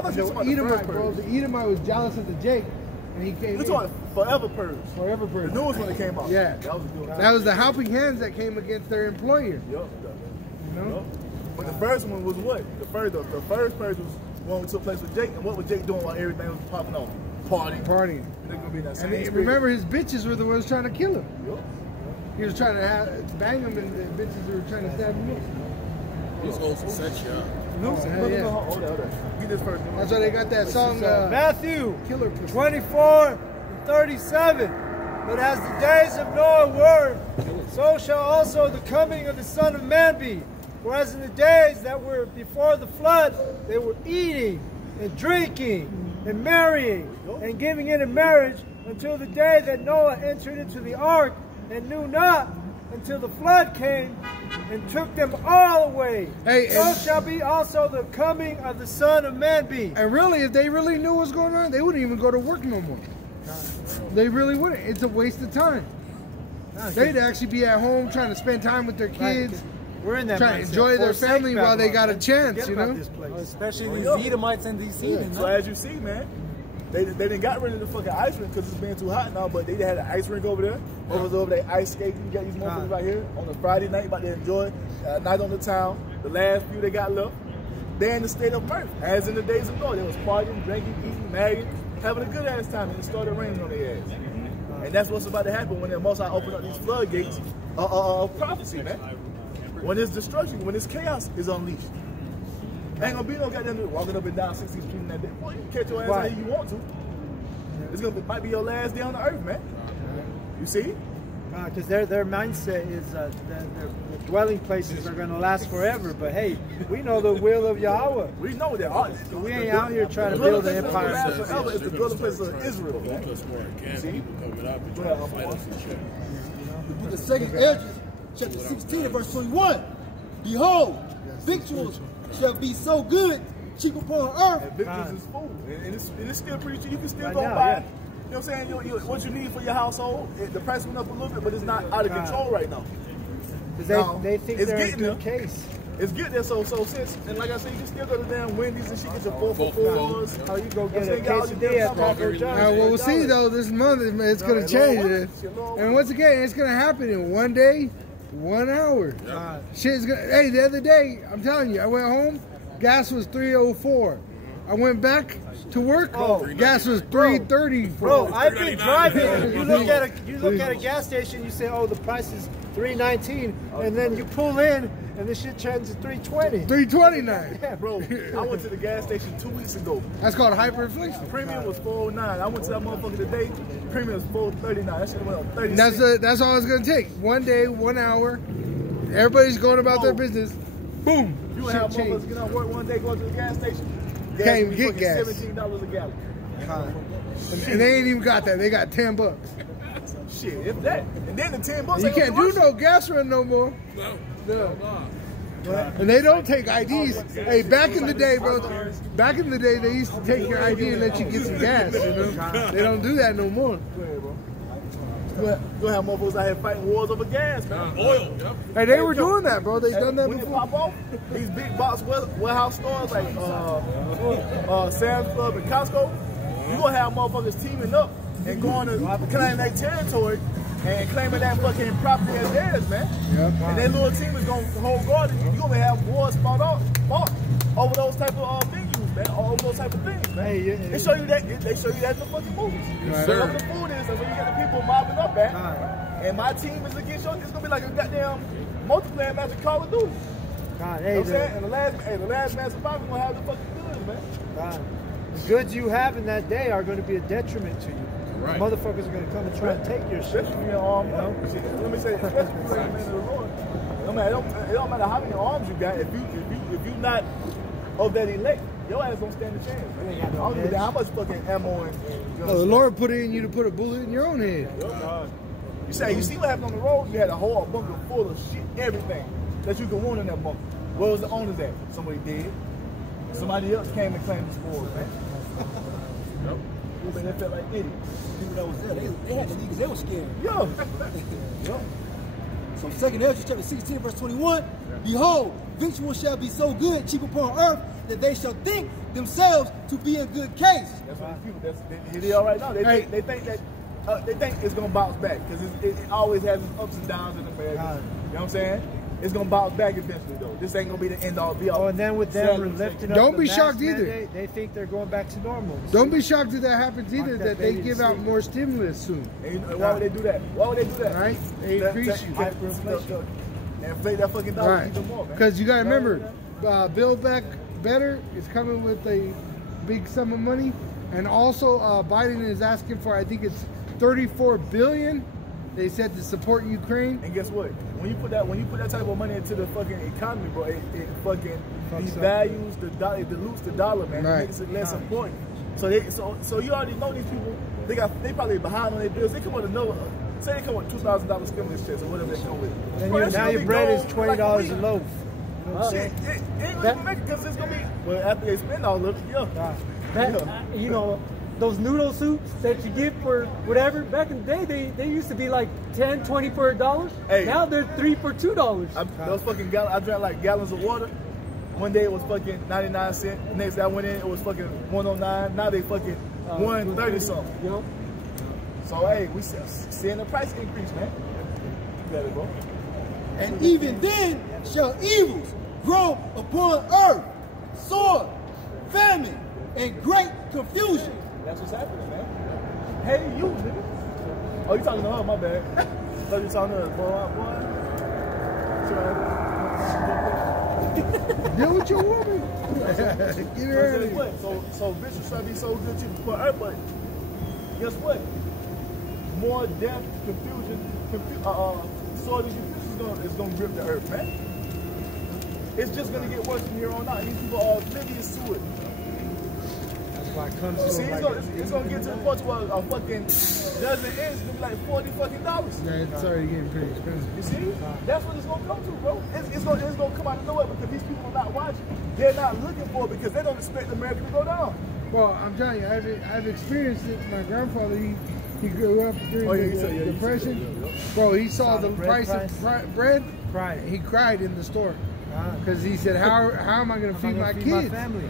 thought you were talking about the first bro. The Edomite was jealous of the Jake, and he came. You're talking Forever Purge. Forever Purge. The newest one that came out. Yeah, that was the helping hands that came against their employer. Yup. You know. But the first one was what? The first purge was one that took place with Jake, and what was Jake doing while everything was popping off? Partying. And remember, his bitches were the ones trying to kill him. He was trying to bang him, and the bitches were trying to stab him up. These hoes will set you up. No, hold on. Get this first. That's why they got that song. Matthew Killer 24:37. But as the days of Noah were, so shall also the coming of the Son of Man be. Whereas in the days that were before the flood, they were eating and drinking and marrying and giving in marriage until the day that Noah entered into the ark and knew not until the flood came and took them all away. So shall be also the coming of the Son of Man be. And really, if they really knew what's going on, they wouldn't even go to work no more. They really wouldn't. It's a waste of time. They'd actually be at home trying to spend time with their kids. We're in that trying to enjoy their family while they got a chance, you know? Especially these Edomites and these heathens. So as you see, man, they didn't got rid of the fucking ice rink because it's been too hot now, but they had an ice rink over there. Over there ice skating. You got these motherfuckers right here on a Friday night about to enjoy night on the town. The last few they got left. They're in the state of mirth, as in the days of Noah. They was partying, drinking, eating, marrying, having a good ass time, and it started raining on their ass. And that's what's about to happen when the Most High open up these floodgates of prophecy, man. When this destruction, when this chaos is unleashed. Ain't gonna be no goddamn walking up and down 16th Street in that day. Boy, you can catch your ass any you want to. It's might be your last day on the earth, man. You see? Because their mindset is their dwelling places are going to last forever. But hey, we know the will of Yahweh. We know that. We ain't out here trying to build an empire. It's the dwelling place of Israel, man. See? The book of 2 Ezra, chapter 16 and verse 21. Behold, victuals shall be so good, cheap upon earth. And victuals is food. And it's still pretty cheap. You can still go buy. You know what I'm saying? What you need for your household, the price went up a little bit, but it's not out of control right now. Because they think they're in a good case. It's getting there, so since, and like I said, you can still go to damn Wendy's and shit, get your 4 for $4. Oh, you go get a quesadilla at Taco John's. Well, we'll see though. This month, it's going to change. And once again, it's going to happen in one day, 1 hour. Shit's gonna. Hey, the other day, I'm telling you, I went home, gas was $3.04. I went back to work. Gas was $3.30. Bro, I've been driving. You look at a gas station. You say, "Oh, the price is $3.19," and then you pull in, and this shit turns to $3.20. $3.29. Yeah, bro. I went to the gas station 2 weeks ago. That's called hyperinflation. Premium was $4.09. I went to that motherfucker today. Premium was $4.39. That shit went up 30. That's all it's gonna take. 1 day, 1 hour. Everybody's going about their business. Boom. You have motherfuckers get out work one day, go to the gas station. Can't even get gas. $17 a gallon. And they ain't even got that. They got $10. Shit, if that. And then the $10. You can't do no gas run no more. No. And they don't take IDs. Hey, back in the day, bro. Back in the day, they used to take your ID and let you get some gas. You know, they don't do that no more. You have motherfuckers out here fighting wars over gas, man. Oil. Hey, they were doing that, bro. They done that when before. When it pop off, these big box warehouse stores like Sam's Club and Costco, you gonna have motherfuckers teaming up and going to claim their territory and claiming that fucking property as theirs, man. And that little team is gonna hold guard. You gonna have wars fought over those type of venues, man. All those type of things, man. Hey, they show you that in the fucking movies. Wherever the food is, that's where you get the people mobbing up at. And my team is against yours. It's gonna be like a goddamn multiplayer match of Call of Duty. God, you know what I'm saying? And the last man survivor gonna have the fucking man. The goods you have in that day are going to be a detriment to you. Right. Motherfuckers are going to come and try and take your shit. Especially if you're armed up. Let me say, especially if you're a man of the Lord. It don't matter how many arms you got. If you not of that elect, your ass don't stand a chance. Man. I don't give a damn how much fucking ammo and the Lord put it in you to put a bullet in your own head. You see what happened on the road? You had a whole bunker full of shit, everything that you could want in that bunker. Where was the owners at? Somebody dead. Somebody else came and claimed the spoils, man. Nope. They felt like idiots. People that was there, they had to leave because they were scared. Yo. So 2 Ezra chapter 16, verse 21, behold, victuals shall be so good, cheap upon earth, that they shall think themselves to be in good case. That's what people, here they are right now. They think that they think it's gonna bounce back because it always has its ups and downs in America. You know what I'm saying? It's gonna bounce back eventually though. This ain't gonna be the end all be all. Oh, and then with them lifting up don't the be shocked either. Mandate, they think they're going back to normal. Don't be shocked if that happens either. That they give out more stimulus soon. And why would they do that? Why would they do that? Right? They increase you. Hyperinflation. And inflate that fucking dollar even more, man. Because you gotta remember, Build Back Better is coming with a big sum of money, and also Biden is asking for, I think it's $34 billion. They said to support Ukraine. And guess what? When you put that type of money into the fucking economy, bro, it fucking devalues the dollar, it dilutes the dollar, man. It makes it less important. So you already know these people. They probably behind on their bills. They come with say they come with $2,000 stimulus checks or whatever they come with. And now your bread is $20 a loaf. You know what I'm saying? It ain't gonna make it because it's gonna be. Well, after they spend all of it, you know, those noodle soups that you get for whatever, back in the day, they used to be like 10, 20 for $1. Hey, now they're 3 for $2. Those fucking I drank like gallons of water. One day it was fucking 99 cents. The next day I went in, it was fucking 109. Now they fucking 130 something. You know? So hey, we seeing the price increase, man. You got it, bro. And even then shall evils grow upon earth, sword, famine, and great confusion. That's what's happening, man. Hey, you, nigga. Oh, you talking to her? My bad. Thought you talking to her, boy. Deal with your woman. Get her early. So bitches try to be so good to for earth, but guess what? More death, confusion, sword and confusion is gonna grip the earth, man. It's just gonna get worse from here on out. These people are oblivious to it. See, it's gonna get to the point where a fucking dozen eggs is gonna be like $40 fucking. Yeah, it's already getting pretty expensive. You see? That's what it's gonna come to, bro. It's gonna come out of nowhere because these people are not watching. They're not looking for it because they don't expect America to go down. Well, I'm telling you, I've experienced it. My grandfather, he grew up during the Depression. Bro, he saw the price of bread. He cried in the store because he said, "How am I going to feed my kids?" My family.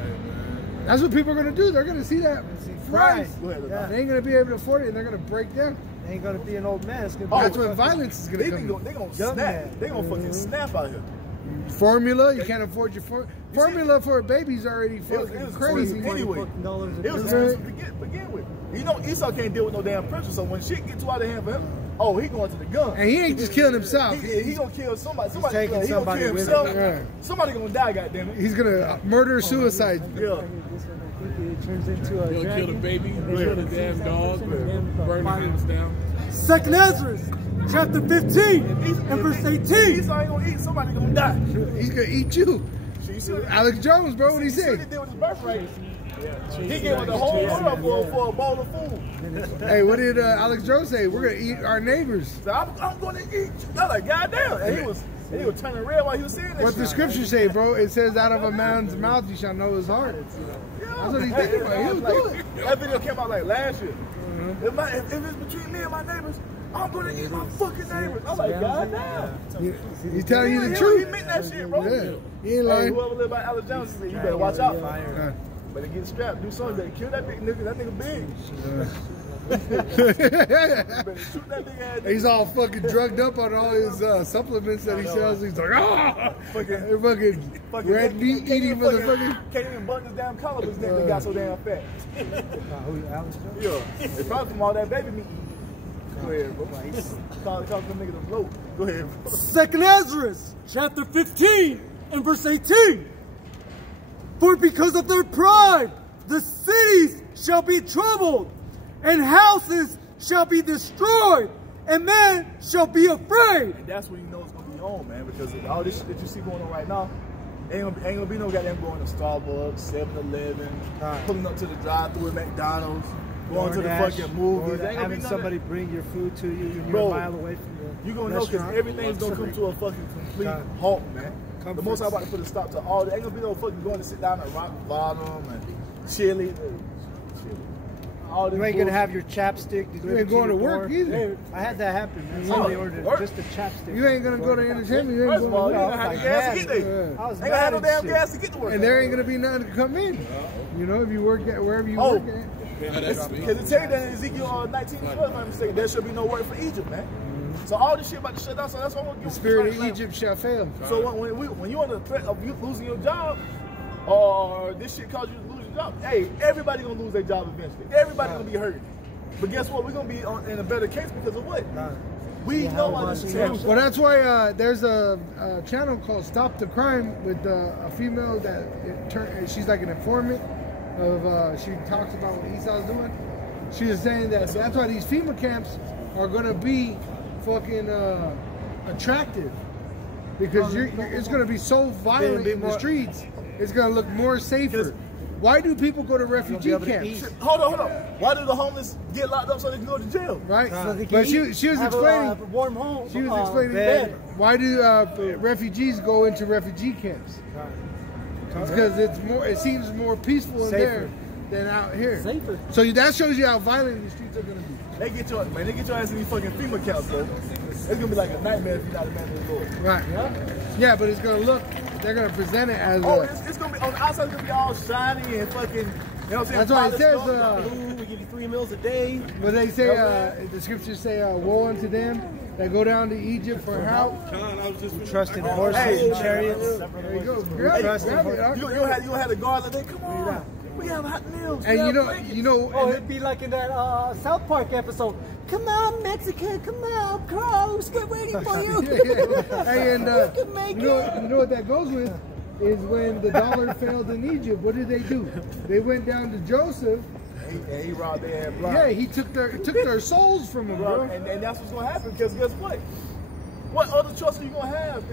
That's what people are going to do. They're going to see that price. Yeah. They ain't going to be able to afford it, and they're going to break down. They ain't going to be an old man. That's when violence is going to come. They're going to snap. They're going to fucking snap out here. Formula, you can't afford your formula for a baby's already fucking crazy. Anyway, it was expensive to begin with. You know, Esau can't deal with no damn pressure, so when shit gets too out of hand for him, oh, he going to the gun. And he ain't just killing himself. He gonna kill somebody. He's taking somebody kill with himself. him. Somebody gonna die, goddammit. He's gonna murder suicide. Yeah. It turns into a He'll kill the baby, kill the damn dog, burn the house down. 2 Ezra, chapter 15, and verse 18. Esau ain't gonna eat, somebody gonna die. He's gonna eat you. Alex Jones, bro, what he say? He did with his birthright. He gave us the whole world for a bowl of food. Hey, what did Alex Jones say? We're gonna eat our neighbors. So I'm gonna eat. I'm like, goddamn. And he was turning red while he was saying that. What the scripture say, bro? It says, out of a man's mouth you shall know his heart. That's what he's thinking about. He'll do it. That video came out like last year. If it's between me and my neighbors, I'm gonna eat my fucking neighbors. I'm like, goddamn. He's telling you the truth. He meant that shit, bro. Yeah. He ain't lying. Whoever live by Alex Jones, you better watch out. Better get strapped. Do something. Better kill that big nigga. That nigga big. Better shoot that big ass nigga. He's all fucking drugged up on all his supplements that he sells. He's like, ah! Fucking red meat eating motherfucker. Can't even button his damn collar because his nigga got so damn fat. Yeah. It's probably from all that baby meat eating. Go ahead, bro. Call them niggas a bloat. Go ahead, bro. 2 Ezra, chapter 15, and verse 18. For because of their pride, the cities shall be troubled, and houses shall be destroyed, and men shall be afraid. And that's when you know it's gonna be on, man, because all this shit that you see going on right now, ain't gonna be no goddamn going to Starbucks, 7-Eleven, pulling up to the drive-thru at McDonald's, going to the fucking movies. Or having somebody bring your food to you and you're a mile away from the You're gonna know because everything's gonna come to a fucking complete halt, man. The most I'm about to put a stop to all that. Ain't gonna be no fucking going to sit down at Rock Bottom and chili. You ain't gonna have your chapstick. You ain't going to work either. I had that happen, man. Somebody ordered just a chapstick. You ain't gonna go to entertainment. You ain't going to work. You ain't gonna have gas to get there. Ain't gonna have no damn gas to get to work. And there ain't gonna be nothing to come in. You know, if you work at wherever you work at. Because it tell you that in Ezekiel 19:12, if I'm mistaken, there should be no work for Egypt, man. So all this shit about to shut down. So that's what I'm gonna give. The spirit of Egypt shall fail. So when you under the threat of you losing your job, or this shit cause you to lose your job, hey, everybody gonna lose their job eventually. Everybody gonna be hurt. But guess what? We're gonna be in a better case because of what? We know why this is happening. Well, that's why there's a channel called Stop the Crime with a female that she's like an informant of. She talks about what Esau's doing. She was saying that that's why these FEMA camps are gonna be fucking attractive because it's gonna be so violent in the streets. It's gonna look more safer. Why do people go to refugee camps? Hold on. Why do the homeless get locked up so they can go to jail? Right. But she was explaining. Warm home. She was explaining why do refugees go into refugee camps? It's because it seems more peaceful in there than out here. Safer. So that shows you how violent the streets are gonna be. They get your ass in these fucking FEMA camps, bro. It's gonna be like a nightmare if you're not a man of the Lord. Right. Yeah, but it's gonna look. They're gonna present it as. It's gonna be on the outside. It's gonna be all shiny and fucking. You know what I'm saying? That's why it says. We give you 3 meals a day. But they say the scriptures say, "Woe unto them that go down to Egypt for help." Trust in horses and chariots. There you go. You had a guard like that. Come on. We have hot meals. And you know. Oh, it'd be like in that South Park episode. Come on, Mexican, come on, crows, we're waiting for you. Hey, and you can make you know what that goes with is when the dollar failed in Egypt. What did they do? They went down to Joseph. And he robbed their ass blind. Yeah, he took their souls from them, bro. And that's what's gonna happen because guess what? What other choice are you gonna have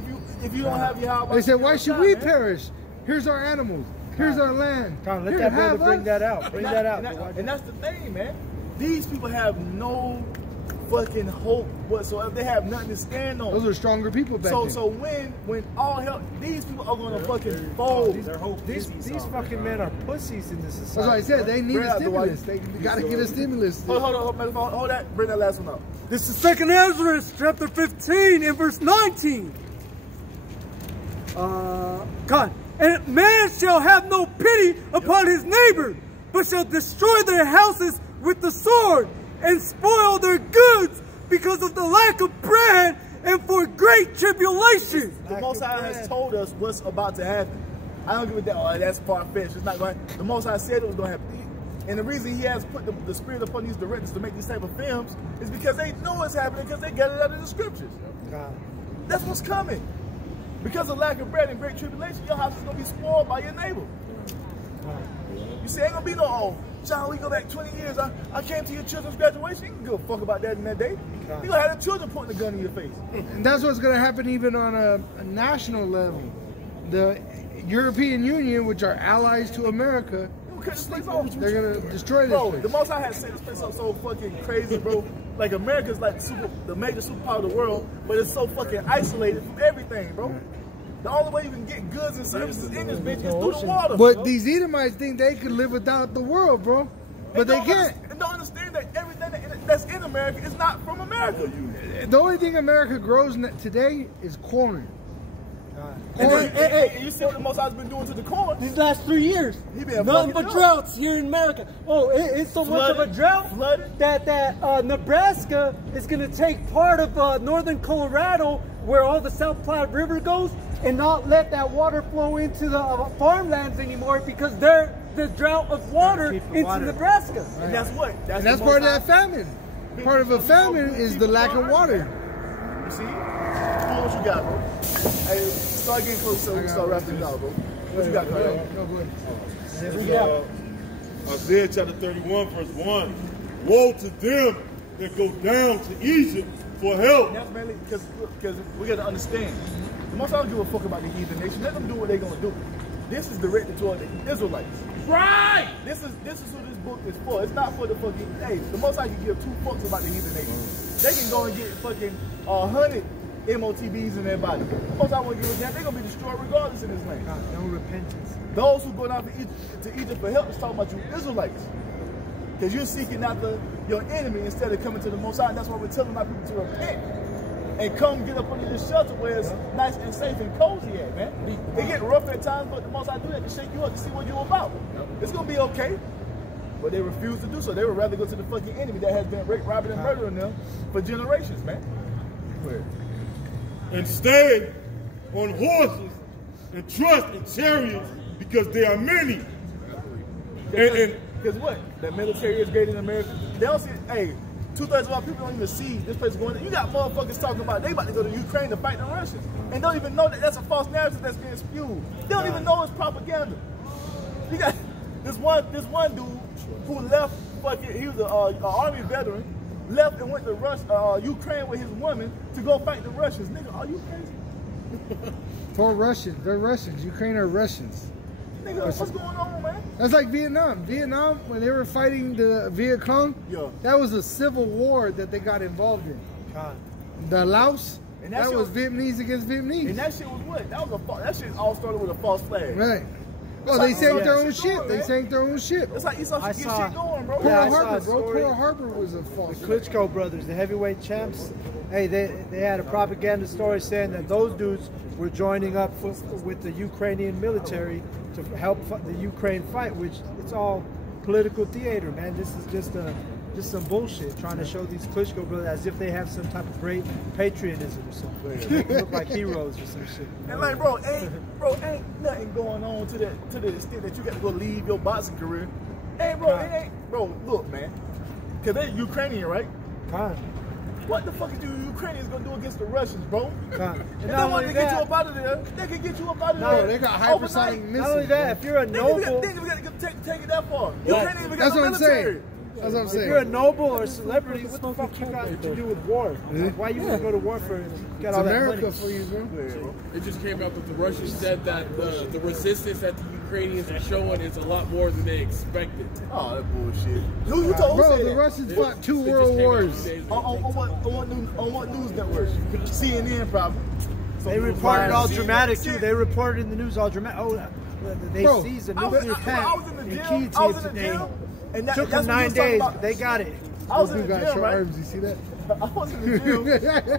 if you don't have your house? They said, why should we perish? Here's our animals. Here's our land. Let that brother bring that out. Bring that out. And that's the thing, man. These people have no fucking hope whatsoever. They have nothing to stand on. Those are stronger people back then. So when all hell, these people are gonna fucking fold. These fucking men are pussies in this society. That's what I said. They need a stimulus. They gotta get a stimulus. Hold that. Bring that last one up. This is 2nd Ezra, chapter 15, and verse 19. God. And man shall have no pity upon his neighbor, but shall destroy their houses with the sword, and spoil their goods because of the lack of bread and for great tribulation. The Most High has told us what's about to happen. I don't give a damn. Oh, that's far-fetched. It's not going. The Most High said it was going to happen. And the reason He has put the Spirit upon these directors to make these type of films is because they know it's happening because they get it out of the Scriptures. That's what's coming. Because of lack of bread and great tribulation, your house is going to be spoiled by your neighbor. You see, ain't going to be no, John, we go back 20 years. I came to your children's graduation. You can give a fuck about that in that day. You're going to have the children pointing the gun in your face. And that's what's going to happen even on a national level. The European Union, which are allies to America, they're going to destroy this place. The Most High has set this place up so fucking crazy, bro. Like, America's like the major superpower of the world, but it's so fucking isolated from everything, bro. The only way you can get goods and services in this bitch is through the water. But these Edomites think they could live without the world, bro. But they can't. And don't understand that everything that's in America is not from America. The only thing America grows today is corn. Hey, you see what the Most High's been doing to the corn? These last 3 years, nothing but droughts here in America. Oh, it's so much of a drought that Nebraska is going to take part of northern Colorado, where all the South Platte River goes, and not let that water flow into the farmlands anymore because they're the drought of water into Nebraska. Right. And that's what? That's part of that famine. Part of a famine is the lack of water. You see? Pull what you got, bro. Hey, start getting close so we start wrapping it out, bro. What you got, Kyle? This is Isaiah chapter 31, verse 1. Woe to them that go down to Egypt for help. That's mainly because we got to understand. The Most High don't give a fuck about the heathen nation. Let them do what they're gonna do. This is directed toward the Israelites. Right. This is who this book is for. It's not for the fucking. Hey, the Most High can give two fucks about the heathen nation. They can go and get fucking 100 MOTBs in their body. The Most High won't give a damn. They're gonna be destroyed regardless in this land. No repentance. Those who go down to Egypt for help is talking about you Israelites. Because you're seeking after your enemy instead of coming to the Most High. And that's why we're telling our people to repent. And come get up under this shelter where it's nice and safe and cozy at, man. It get rough at times, but the Most High do that to shake you up to see what you're about. It's going to be okay. But they refuse to do so. They would rather go to the fucking enemy that has been raped, robbing, and murdering them for generations, man. And stay on horses and trust in chariots because there are many. Because what? The military is great in America. They don't see, hey, 2/3 of our people don't even see this place going on. You got motherfuckers talking about they about to go to Ukraine to fight the Russians and don't even know that that's a false narrative that's being spewed. They don't even know it's propaganda. You got this one dude who left fucking, he was an army veteran, left and went to Ukraine with his woman to go fight the Russians. Nigga, are you crazy? For Russians. They're Russians. Ukraine are Russians. Nigga, what's going on, man? That's like Vietnam. Vietnam, when they were fighting the Viet Cong, that was a civil war that they got involved in. The Laos, and that was Vietnamese against Vietnamese. And that shit was what? That shit all started with a false flag. Right. Well, they sank their own ship. They sank their own ship. It's like you saw shit going, bro. Pearl Harbor, bro. Pearl Harbor was a false flag. The Klitschko brothers, the heavyweight champs, hey, they had a propaganda story saying that those dudes were joining up with the Ukrainian military to help the Ukraine fight, which it's all political theater, man. This is just some bullshit, trying to show these Klitschko brothers as if they have some type of great patriotism or something. They look like heroes or some shit. And like, bro, ain't nothing going on to the extent that you got to go leave your boxing career. Hey, bro, it ain't, bro. Look, man, because they're Ukrainian, right? What the fuck is you Ukrainians gonna do against the Russians, bro? If they want to get you up out of there, they can get you up out of there. No, they got hypersonic missiles. Not only that, if you're a noble, they take it that far. Ukraine That's what I'm saying. That's what I'm saying. If you're a noble or a celebrity, what the fuck you got to do with war? Why you want to go to war for? Got all America that for you, bro. It just came out that the Russians said that the resistance that the Ukrainians are showing is a lot more than they expected. Oh, that bullshit. Who told bro, the Russians fought 2 world wars. On what news network? CNN, probably. They reported all dramatic too. They reported in the news all dramatic. Oh, they seized a nuclear plant in Kyiv today. And took them 9 days, but they got it. I was in the gym, right? Arms, you see that? I was in the gym,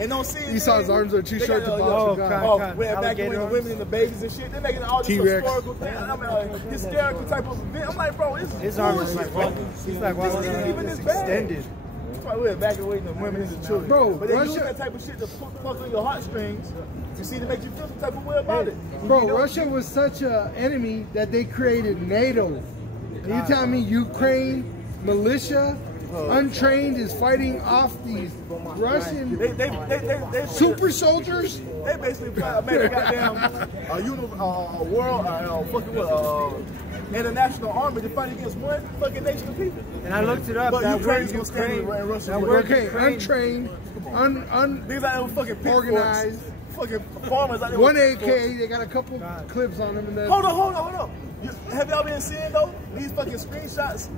and on CNN, you saw his arms are too short to box. Back when the women and the babies and shit, they're making all this historical thing. I mean, hysterical type of event. I'm like, bro, his arms is like, what? He's like, why wasn't it even extended? That's why we're evacuating the women and the children. Bro, but they use that type of shit to pluck on your heartstrings. You see, to make you feel some type of way about it. Bro, Russia was such an enemy that they created NATO. You telling me Ukraine militia, untrained, is fighting off these Russian super soldiers? They basically made a goddamn international army to fight against one fucking nation of people. And I looked it up. But Ukraine's gonna stand in Russia. Untrained, these are fucking organized. Fucking farmers out there. One AK, they got a couple clips on them. And hold on. Have y'all been seeing though these fucking screenshots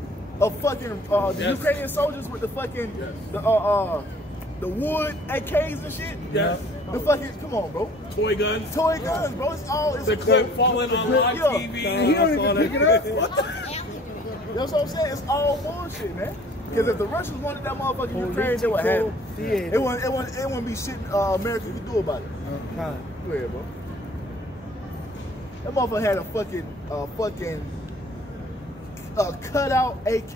of fucking the Ukrainian soldiers with the fucking the wood AKs and shit? Yes. The fucking, come on, bro. Toy guns, bro. It's all the clip falling on live TV. And he don't even pick it up. That's what I'm saying. It's all bullshit, man. Because if the Russians wanted that motherfucking Ukraine, they would have it. It wouldn't be shit America could do about it. Go ahead, bro. That motherfucker had a fucking cutout AK.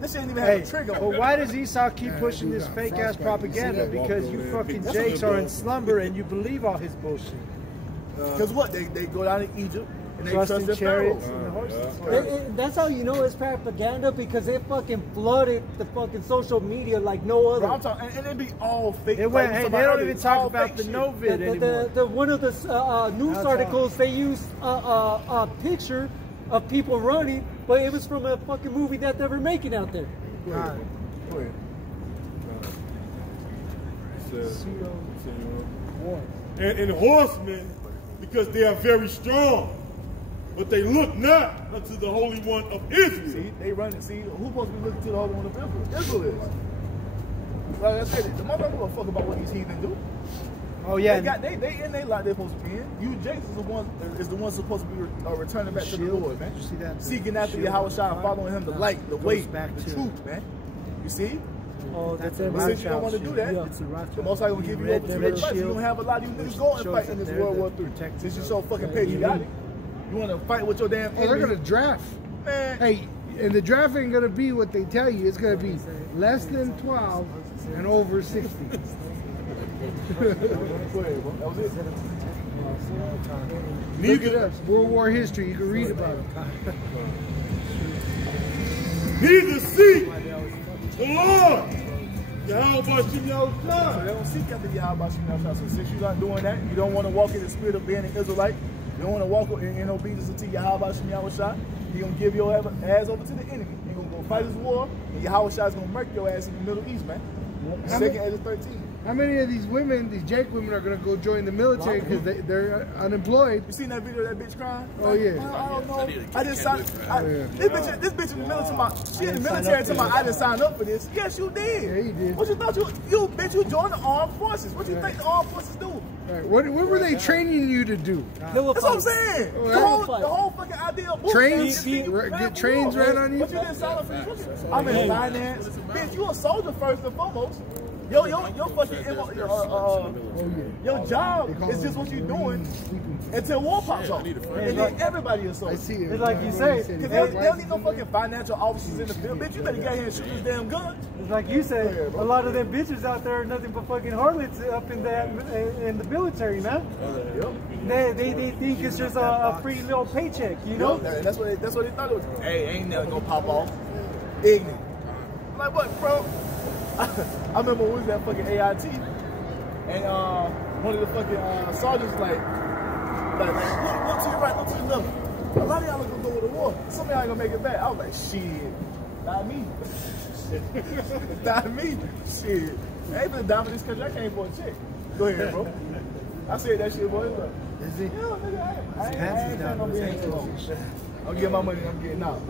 This shit didn't even have a trigger. But why does Esau keep pushing this fake ass propaganda? Because you fucking jakes are in slumber and you believe all his bullshit. Because what? They go down to Egypt. And they trusting trusted chariots Pharaoh. and the horses. That's how you know it's propaganda, because it fucking flooded the fucking social media like no other. Bro, I'm talking, and it be all fake. It went, hey, they don't even talk about the no-vid anymore. One of the news articles, they used a picture of people running, but it was from a fucking movie that they were making out there. Go ahead. And horsemen, because they are very strong, but they look not unto the Holy One of Israel. See, they run it. See, who's supposed to be looking to the Holy One of Israel? Israel is. Like I said, the motherfuckers don't give a fuck about what these heathen do. Oh yeah, they in they lot they're supposed to be in. You Jakes is the one supposed to be returning back to the Lord, man. You see that? Seeking after Yahweh Shai, following him, the light, the way, the truth, man. You see? Oh, that's but since you don't want to do that, the Most High will give you over to the fight. You don't have a lot of you niggas go and fight in this World War III. Since you're so fucking patriotic, you want to fight with your damn enemy. Oh, they're gonna draft. Man. Hey, and the draft ain't gonna be what they tell you. It's gonna be less than 12 and over 60. Look it up. World War history. You can read about it. Neither seek the Lord. Yahweh Shem Yahushua. So they don't seek after Yahweh Shem Yahushua. So since you're not doing that, you don't want to walk in the spirit of being an Israelite, you don't want to walk in obedience to Yahweh Shem Yahushua, He's going to give your ass over to the enemy. You're going to go fight his war, and Yahweh Shai is going to murk your ass in the Middle East, man. Second Ezra 13. How many of these women, these Jake women, are going to go join the military because they're unemployed? You seen that video of that bitch crying? Oh, yeah. I don't know. I didn't sign this bitch in the military. She in the military to my, I didn't sign up for this. Yes, you did. Yeah, you did. What you thought you bitch, you joined the armed forces. What you think the armed forces do? Right. What were they training you to do? That's what I'm saying. The whole fucking idea of trains, get trains ran on you? What you didn't sign up for this? I'm in finance. Bitch, you a soldier first and foremost. Your fucking your job is just what you're doing until war pops off, and then everybody is soldier. I see it. It's like you say, because they don't need no fucking financial officers in the field. Bitch, you better get here and shoot this damn gun. It's like you said, a lot of them bitches out there are nothing but fucking harlots up in that in the military, man. They think it's just a free little paycheck, you know? That's what they thought it was. Hey, ain't never gonna pop off. Ignorant. I'm like, what, bro? I remember when we was at fucking AIT, and one of the fucking sergeants like, look to your right, look to your left. A lot of y'all are gonna go to the war. Some of y'all ain't gonna make it back. I was like, shit, not me. Not me. Shit. I ain't been down for this country. I came for a check. Go ahead, bro. I said that shit, boy. Is he? Yeah, nigga, I ain't trying to be here too long. I'm getting my money and I'm getting out.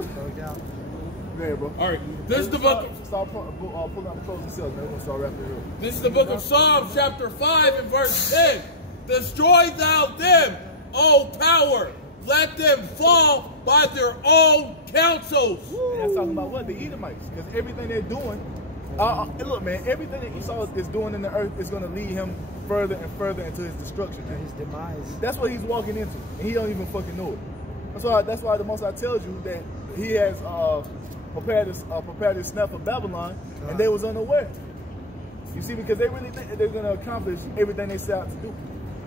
Ahead, bro. All right, this is the book. Start pulling out the closing sales, man. We're gonna start wrapping it up. This is the book of Psalms, chapter 5 and verse 10. Destroy thou them, O power. Let them fall by their own counsels. And that's talking about what? The Edomites. Because everything they're doing, look, man, everything that Esau is doing in the earth is going to lead him further and further into his destruction, man. His demise. That's what he's walking into, and he don't even fucking know it. That's why the Most High tells you that he has prepared his snap for Babylon, and they was unaware. You see, because they really think that they're going to accomplish everything they set out to do,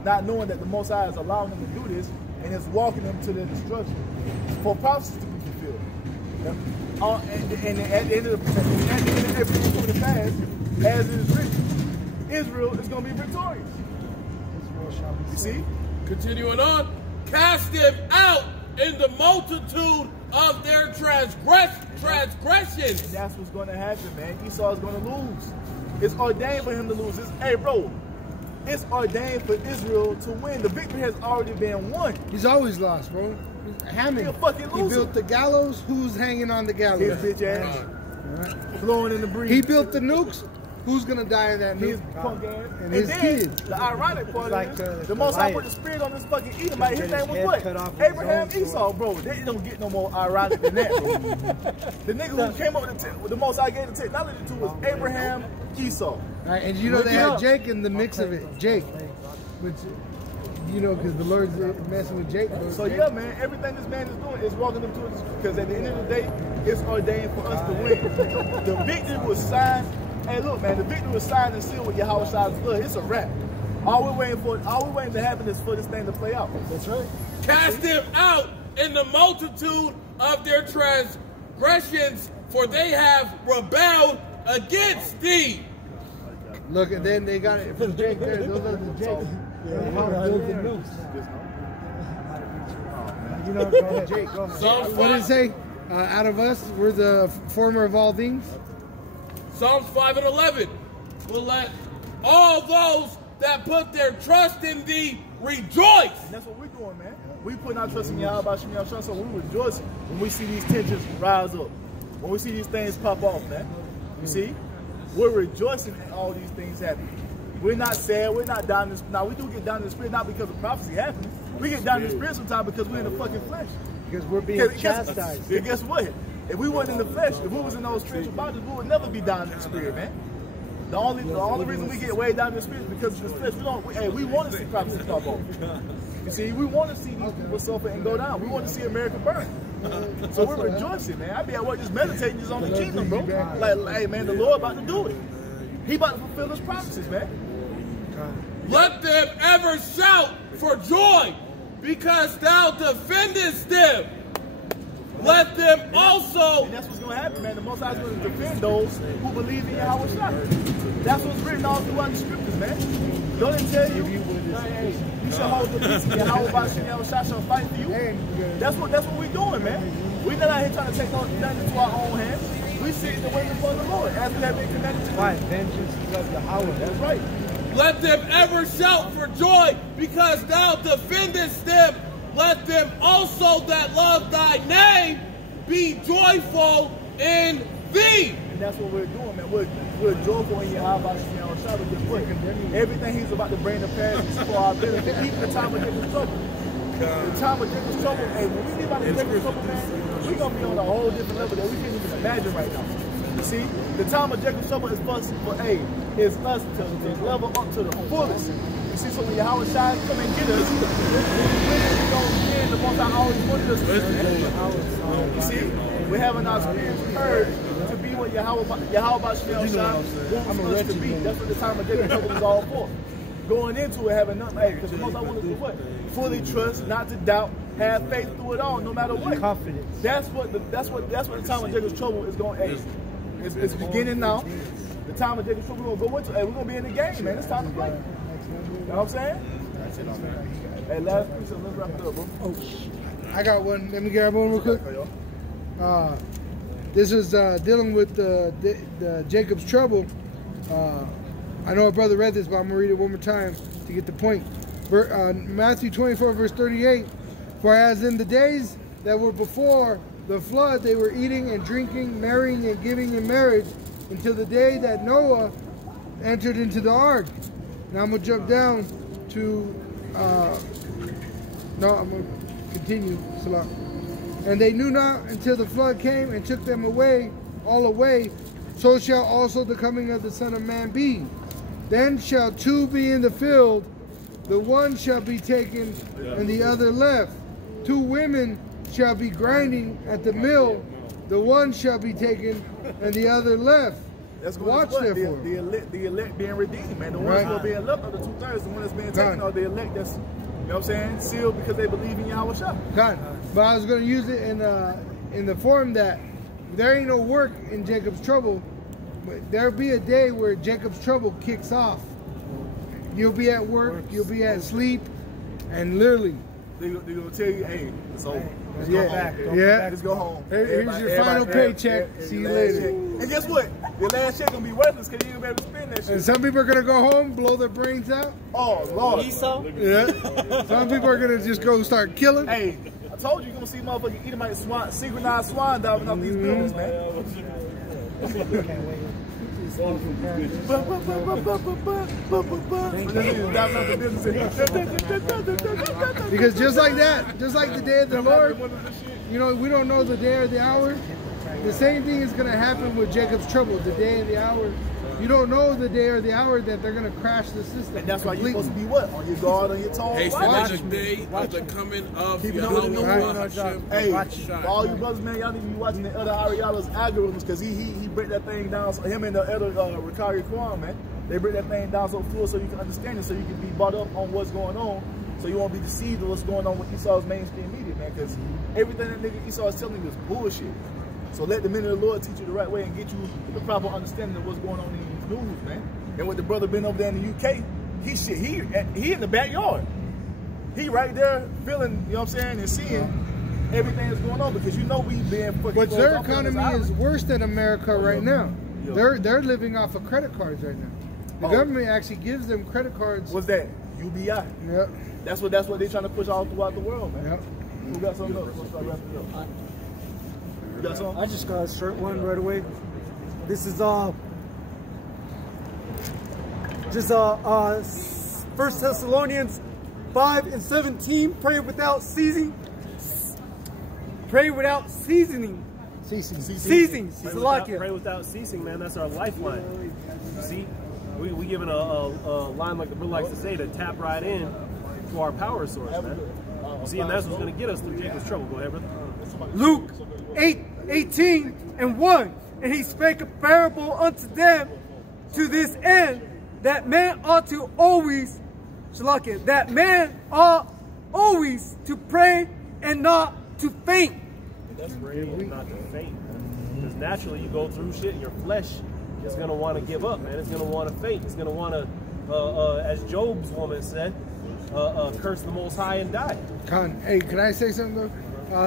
not knowing that the Most High is allowing them to do this, and is walking them to their destruction for prophecies to be fulfilled. And at the end of everything coming to pass, as it is written, Israel is going to be victorious. You see? Continuing on, cast them out in the multitude of their transgressions. And that's what's going to happen, man. Esau is going to lose. It's ordained for him to lose. Hey, bro, it's ordained for Israel to win. The victory has already been won. He's always lost, bro. Hammond. He built the gallows. Who's hanging on the gallows? His bitch ass. Blowing in the breeze. He built the nukes. Who's gonna die in that nuke? His punk ass. And his kids. The ironic part is the Most High put the spirit on this fucking Edomite. His name was what? Abraham Esau, bro. They don't get no more ironic than that, bro. The nigga who came up with the Most High gave the technology to was Abraham Esau. Right, and you know they had Jake in the mix of it. Jake, which you know, because the Lord's messing with Jake. So yeah, man, everything this man is doing is walking them to it, because at the end of the day, it's ordained for us to win. The victory was signed. Hey, look, man, the victory was signed and sealed with Yahweh Shai's blood. It's a wrap. All we're waiting to happen is for this thing to play out. That's right. Cast them out in the multitude of their transgressions, for they have rebelled against thee. Look, and then they got it from Jake there. Those are the Jakes. You know, go ahead, Jake. Go ahead. What did it say? Out of us, we're the former of all things. Psalms 5:11 will let all those that put their trust in thee rejoice. And that's what we're doing, man. We putting our trust in Yahweh Shem Yahshua, so we rejoice when we see these tensions rise up. When we see these things pop off, man. You see? We're rejoicing in all these things happening. We're not sad, we're not down in the spirit. Now, we do get down in the spirit, not because of prophecy happening. We get down in the spirit sometimes because we're in the fucking flesh. Because we're being chastised. And guess what? If we weren't in the flesh, if we was in those spiritual bodies, we would never be down in the spirit, man. The only reason we get way down in the spirit is because of the flesh. We want to see prophecy pop off. You see, we want to see these people suffer and go down. We want to see America burn. So we're rejoicing, man. I be at work just meditating just on the kingdom, bro. Like, hey, man, the Lord about to do it. He about to fulfill his promises, man. Let them ever shout for joy, because thou defendest them. Let them also... And that's what's going to happen, man. The Most High is going to defend those who believe in Yahweh Shah. That's what's written all throughout the scriptures, man. Don't it tell you, hey, you shall hold the peace, and Yahweh Shah shall fight for you? That's what we're doing, man. We're not out here trying to take nothing into our own hands. We sit in the waiting for the Lord, as we have been connected to. Right, vengeance is of Yahweh. That's right. Let them ever shout for joy, because thou defendest them. Let them also that love thy name be joyful in thee. And that's what we're doing, man. We're joyful in Yahweh Shah. Everything he's about to bring to pass is for our benefit. Even the time of Jacob's trouble. The time of Jacob's trouble, hey, when we leave out of Jacob's trouble, man, we're going to be on a whole different level that we can't even imagine right now. You see, the time of Jacob's trouble is for us to level up to the fullest. You see, so when Yahweh Shai come and get us, we're going to be the Most High always wanted us to. You see, we're having our spirits purged to be what Yahweh Shai wants us to be. That's what the time of Jacob's trouble is all for. Going into it, having nothing, because the Most High wants us to what? Fully trust, not to doubt, have faith through it all, no matter what. Confidence. That's what the time of Jacob's trouble is going to end. It's beginning now. The time of Jacob's trouble we're going to go into. Hey, we're going to be in the game, man. It's time to play. You know what I'm saying? Hey, last piece, let's wrap it up, bro. Oh, I got one. Let me grab one real quick. This is dealing with the Jacob's trouble. I know our brother read this, but I'm going to read it one more time to get the point. Matthew 24, verse 38. For as in the days that were before the flood, they were eating and drinking, marrying and giving in marriage, until the day that Noah entered into the ark. Now I'm going to jump down to, no, I'm going to continue. And they knew not until the flood came and took them away, all away, so shall also the coming of the Son of Man be. Then shall two be in the field, the one shall be taken and the other left. Two women shall be grinding at the mill, the one shall be taken and the other left. That's watch therefore. The elect being redeemed, man. The ones who are being left are the 2/3. The one that's being taken are the elect that's, you know what I'm saying, sealed because they believe in Yahweh Shah. God. But I was going to use it in the form that there ain't no work in Jacob's trouble. But there'll be a day where Jacob's trouble kicks off. You'll be at work, you'll be at sleep, and literally they're going to tell you, hey, it's over. Let's go home. Let's go home. Here's your final paycheck. See you later. And guess what? Your last check going to be worthless because you ain't going to be able to spend that shit. And some people are going to go home, blow their brains out. Oh, Lord. Yeah. Some people are going to just go start killing. Hey, I told you you're going to see motherfuckers eating like synchronized swan diving off these buildings, man. Can't wait. Because just like that, just like the day of the Lord, you know, we don't know the day or the hour. The same thing is going to happen with Jacob's trouble, the day and the hour. You don't know the day or the hour that they're going to crash the system. And that's why you're supposed to be what? On your guard, on your toes. Hasten the day of the coming of Yahweh. Hey, for all you brothers, man, y'all need to be watching the other Ariala's algorithms because he break that thing down. So him and the other Ricari Kwan, man. They break that thing down so full so you can understand it, so you can be brought up on what's going on, so you won't be deceived with what's going on with Esau's mainstream media, man, because everything that nigga Esau is telling you is bullshit. So let the men of the Lord teach you the right way and get you the proper understanding of what's going on in these news, man. And with the brother been over there in the UK, he in the backyard. He right there feeling, you know what I'm saying, and seeing everything that's going on, because you know we being fucking. But their economy is worse than America right now. Yo. They're living off of credit cards right now. The government actually gives them credit cards. What's that? UBI. Yep. That's what they're trying to push all throughout the world, man. Yep. Who got something else? Let's start wrapping it up. You got something? I just got a short one right away. This is just 1 Thessalonians 5:17. Pray without ceasing. Pray without seasoning. Ceasing. Pray without ceasing, man. That's our lifeline. You see, we giving a line, like the brother likes to say, to tap right in to our power source, man. You see, and that's what's going to get us through Jacob's trouble. Go ahead, brother. Luke 8:18-1. And he spake a parable unto them to this end, that man ought to always, that man ought always to pray and not to faint. That's pray and not to faint, man. Because naturally you go through shit and your flesh is going to want to give up, man. It's going to want to faint. It's going to want to, as Job's woman said, curse the Most High and die. Hey, can I say something though?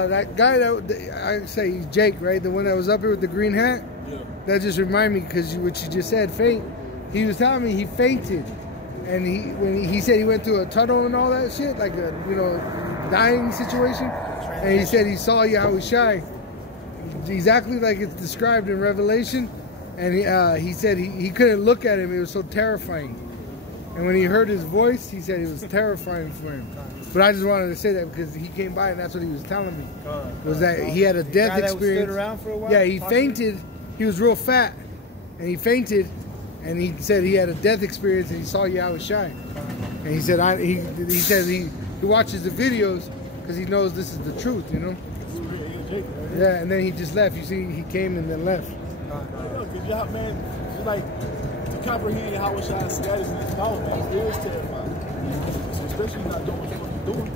That guy that I say he's Jake, right? The one that was up here with the green hat. Yeah. That just reminded me, because what you just said, faint. He was telling me he fainted, and when he said he went through a tunnel and all that shit, like a dying situation, and he said he saw Yahweh Shai, exactly like it's described in Revelation, and he said he couldn't look at him. It was so terrifying. And when he heard his voice, he said it was terrifying for him. But I just wanted to say that because he came by and that's what he was telling me. Was that he had a death experience. Stood around for a while, yeah, he fainted. He was real fat, and he fainted, and he said he had a death experience and he saw Yahweh Shai. And he said he says he watches the videos because he knows this is the truth, you know. Yeah, and then he just left. You see, he came and then left. Because y'all, man, it's like to comprehend Yahweh Shai's status in his power, man, it is terrifying. So especially not doing what you're supposed to be doing.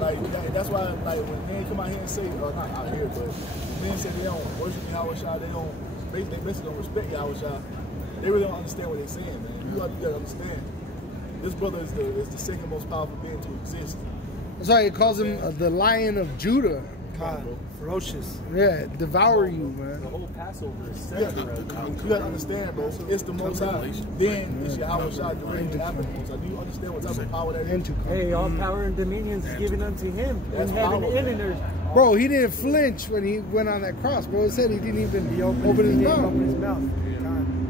Like that's why, like when men come out here and say, not out here, but men say they don't worship Yahweh Shai, they basically don't respect Yahweh Shai. They really don't understand what they're saying, man. You gotta understand. This brother is the second most powerful being to exist. That's why he calls him the Lion of Judah. God, ferocious. Yeah, devour you, man. The whole Passover is set. You gotta understand, bro. It's the Most High. Then it's Yahweh Shai directly after the Most High. Do you understand what type of power that is? Hey, all power and dominions is given unto him in heaven and in earth. Bro, he didn't flinch when he went on that cross, bro. It said he didn't even open his mouth.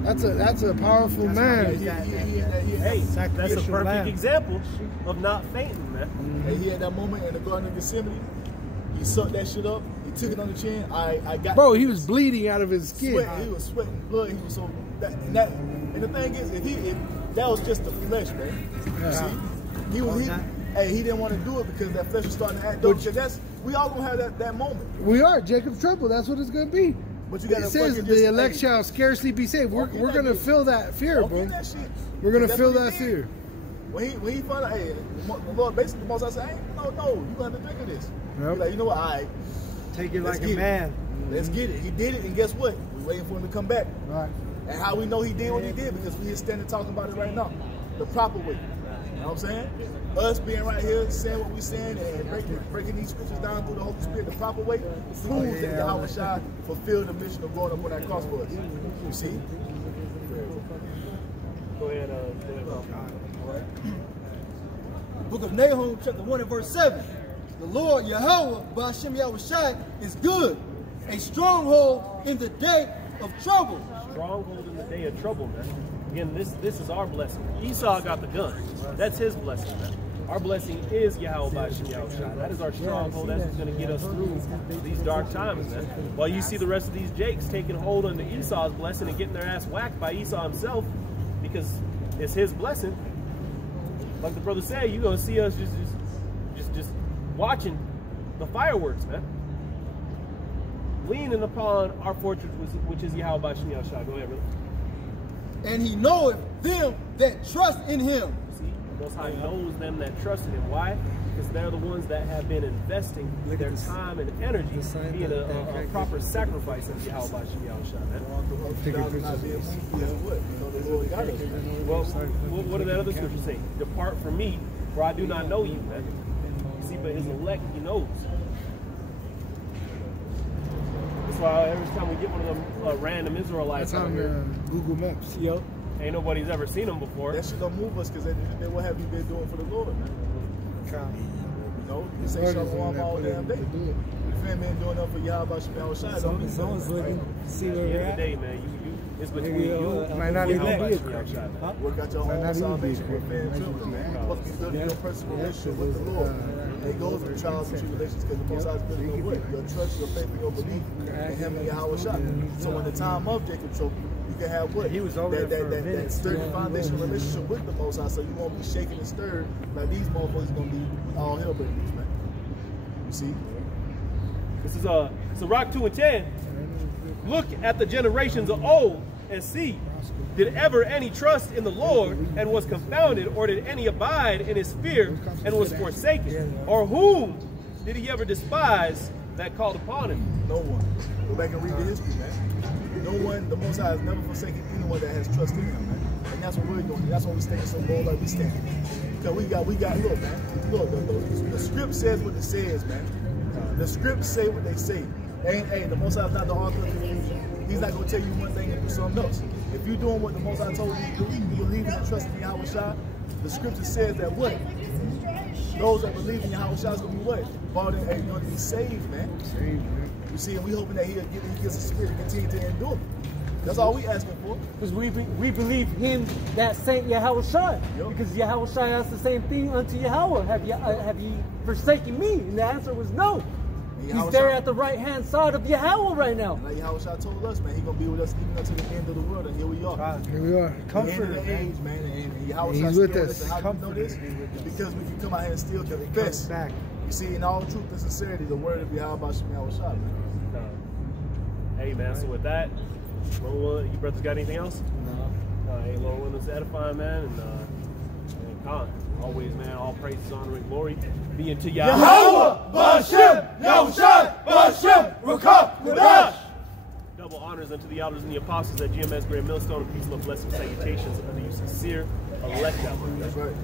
That's a powerful man. Hey, that's a perfect example of not fainting, man. And he had that moment in the Garden of Gethsemane. He sucked that shit up. He took it on the chin. I got. Bro, he was bleeding out of his skin. He was sweating blood. He was so. And the thing is, if that was just the flesh, man. See, he didn't want to do it because that flesh was starting to act up. Because we all gonna have that moment. We are Jacob's trouble. That's what it's gonna be. But you gotta it says the elect shall scarcely be saved. We're gonna feel that fear, bro. We're gonna feel that fear. When he found out, hey, the Lord basically the Most High said, no, you gonna have to drink of this. Yep. Like, you know what? All right, take it like a man. Let's get it. He did it, and guess what? We're waiting for him to come back. Right. And how we know he did what he did? Because we here standing talking about it right now, the proper way. You know what I'm saying? Us being right here, saying what we're saying, and breaking these scriptures down through the Holy Spirit the proper way, proves that Yahweh Shai fulfilled the mission of going up on that cross for us. You see? Go ahead, Book of Nahum, chapter 1 and verse 7. The Lord Yahweh, Ba'ashem Yahweh Shai, is good, a stronghold in the day of trouble. Stronghold in the day of trouble, man. Again, this is our blessing. Esau got the gun. That's his blessing, man. Our blessing is Yahweh Ba'ashem Yahweh Shai. That is our stronghold. That's what's going to get us through these dark times, man. While you see the rest of these Jakes taking hold on to Esau's blessing and getting their ass whacked by Esau himself because it's his blessing. Like the brother said, you're going to see us just watching the fireworks, man. Leaning upon our fortress, which is Yahweh Ba'ashem Yahweh Shai. Go ahead, brother. And he knoweth them that trust in him. See, the Most High knows them that trust in him. Why? Because they're the ones that have been investing their time and energy being a proper sacrifice of Yahweh Shem Yahushua, man. Well, what did that other scripture say? Depart from me, for I do not know you, man. You see, but his elect, he knows. That's why every time we get one of them random Israelites on here, Google Maps. Yep. Ain't nobody's ever seen them before. That shit don't move us because they what have you been doing for the Lord, man? You know, you say shalom all damn day. If you ain't doing nothing for Yahweh Shem Yahushua, someone's looking to see where we're at. Day, man. It's between you might not even be work out your own salvation with fear and trembling, man. You're supposed to be building your personal relationship with the Lord. And it goes with trials and tribulations because the Most High is building your what? Your trust, your faith, and your belief in Him and Yahweh Shah. So when the time of Jacob choke, you can have what? He was over that sturdy foundation relationship with the Most High, so you won't be shaken and stirred like these motherfuckers gonna be all hell breaking loose, man. You see? This is so Rock 2 and 10. Look at the generations of old and see, did ever any trust in the Lord and was confounded, or did any abide in his fear and was forsaken? Or whom did he ever despise that called upon him? No one. Go back and read the history, man. No one, the Most High has never forsaken anyone that has trust in him, man. And that's what we're doing. That's why we stand so bold like we stand. Because we got, look, man. Look, the script says what it says, man. The scripts say what they say. Hey, the Most High is not the author of confusion. He's not going to tell you one thing and do something else. If you're doing what the Most High told you to do, you believe in and trust in Yahweh Shah, the scripture says that what? Those that believe in Yahweh Shah is going to be what? Bought in, you're going to be saved, man. You see, and we hoping that he gives us the spirit to continue to endure. That's all we asking for. Because we believe him that Saint Yahweh Shai. Yep. Because Yahweh Shai asked the same thing unto Yahweh. Have you forsaken me? And the answer was no. He's there at the right-hand side of Yahweh right now. And like Yahweh Shai told us, man, he's going to be with us even until the end of the world. And here we are. Here we are. Comfort of the age, man. And Yahweh Shai with us. How you know this? Because we can come out here and still confess. You see, in all truth and sincerity, the word of Yahweh Shem Yahushua, man. Hey, man, so with that, you brothers got anything else? No. Hey, Lord, willing to edify, man, and Khan. Always, man, all praises, honor, and glory be unto Yahweh, Ba'ashem, Yahushua, Ba'ashem, Rakah, Kadash. Double honors unto the elders and the apostles at GMS Grand Millstone, and peace, love, blessings, salutations unto you sincere elect. That's right.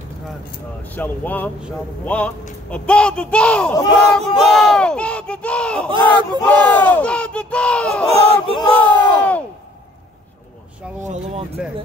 Shalom. Shalom. Above, above! Above, above! Above, above! Above, above! Above, above! Shalom. Shalom.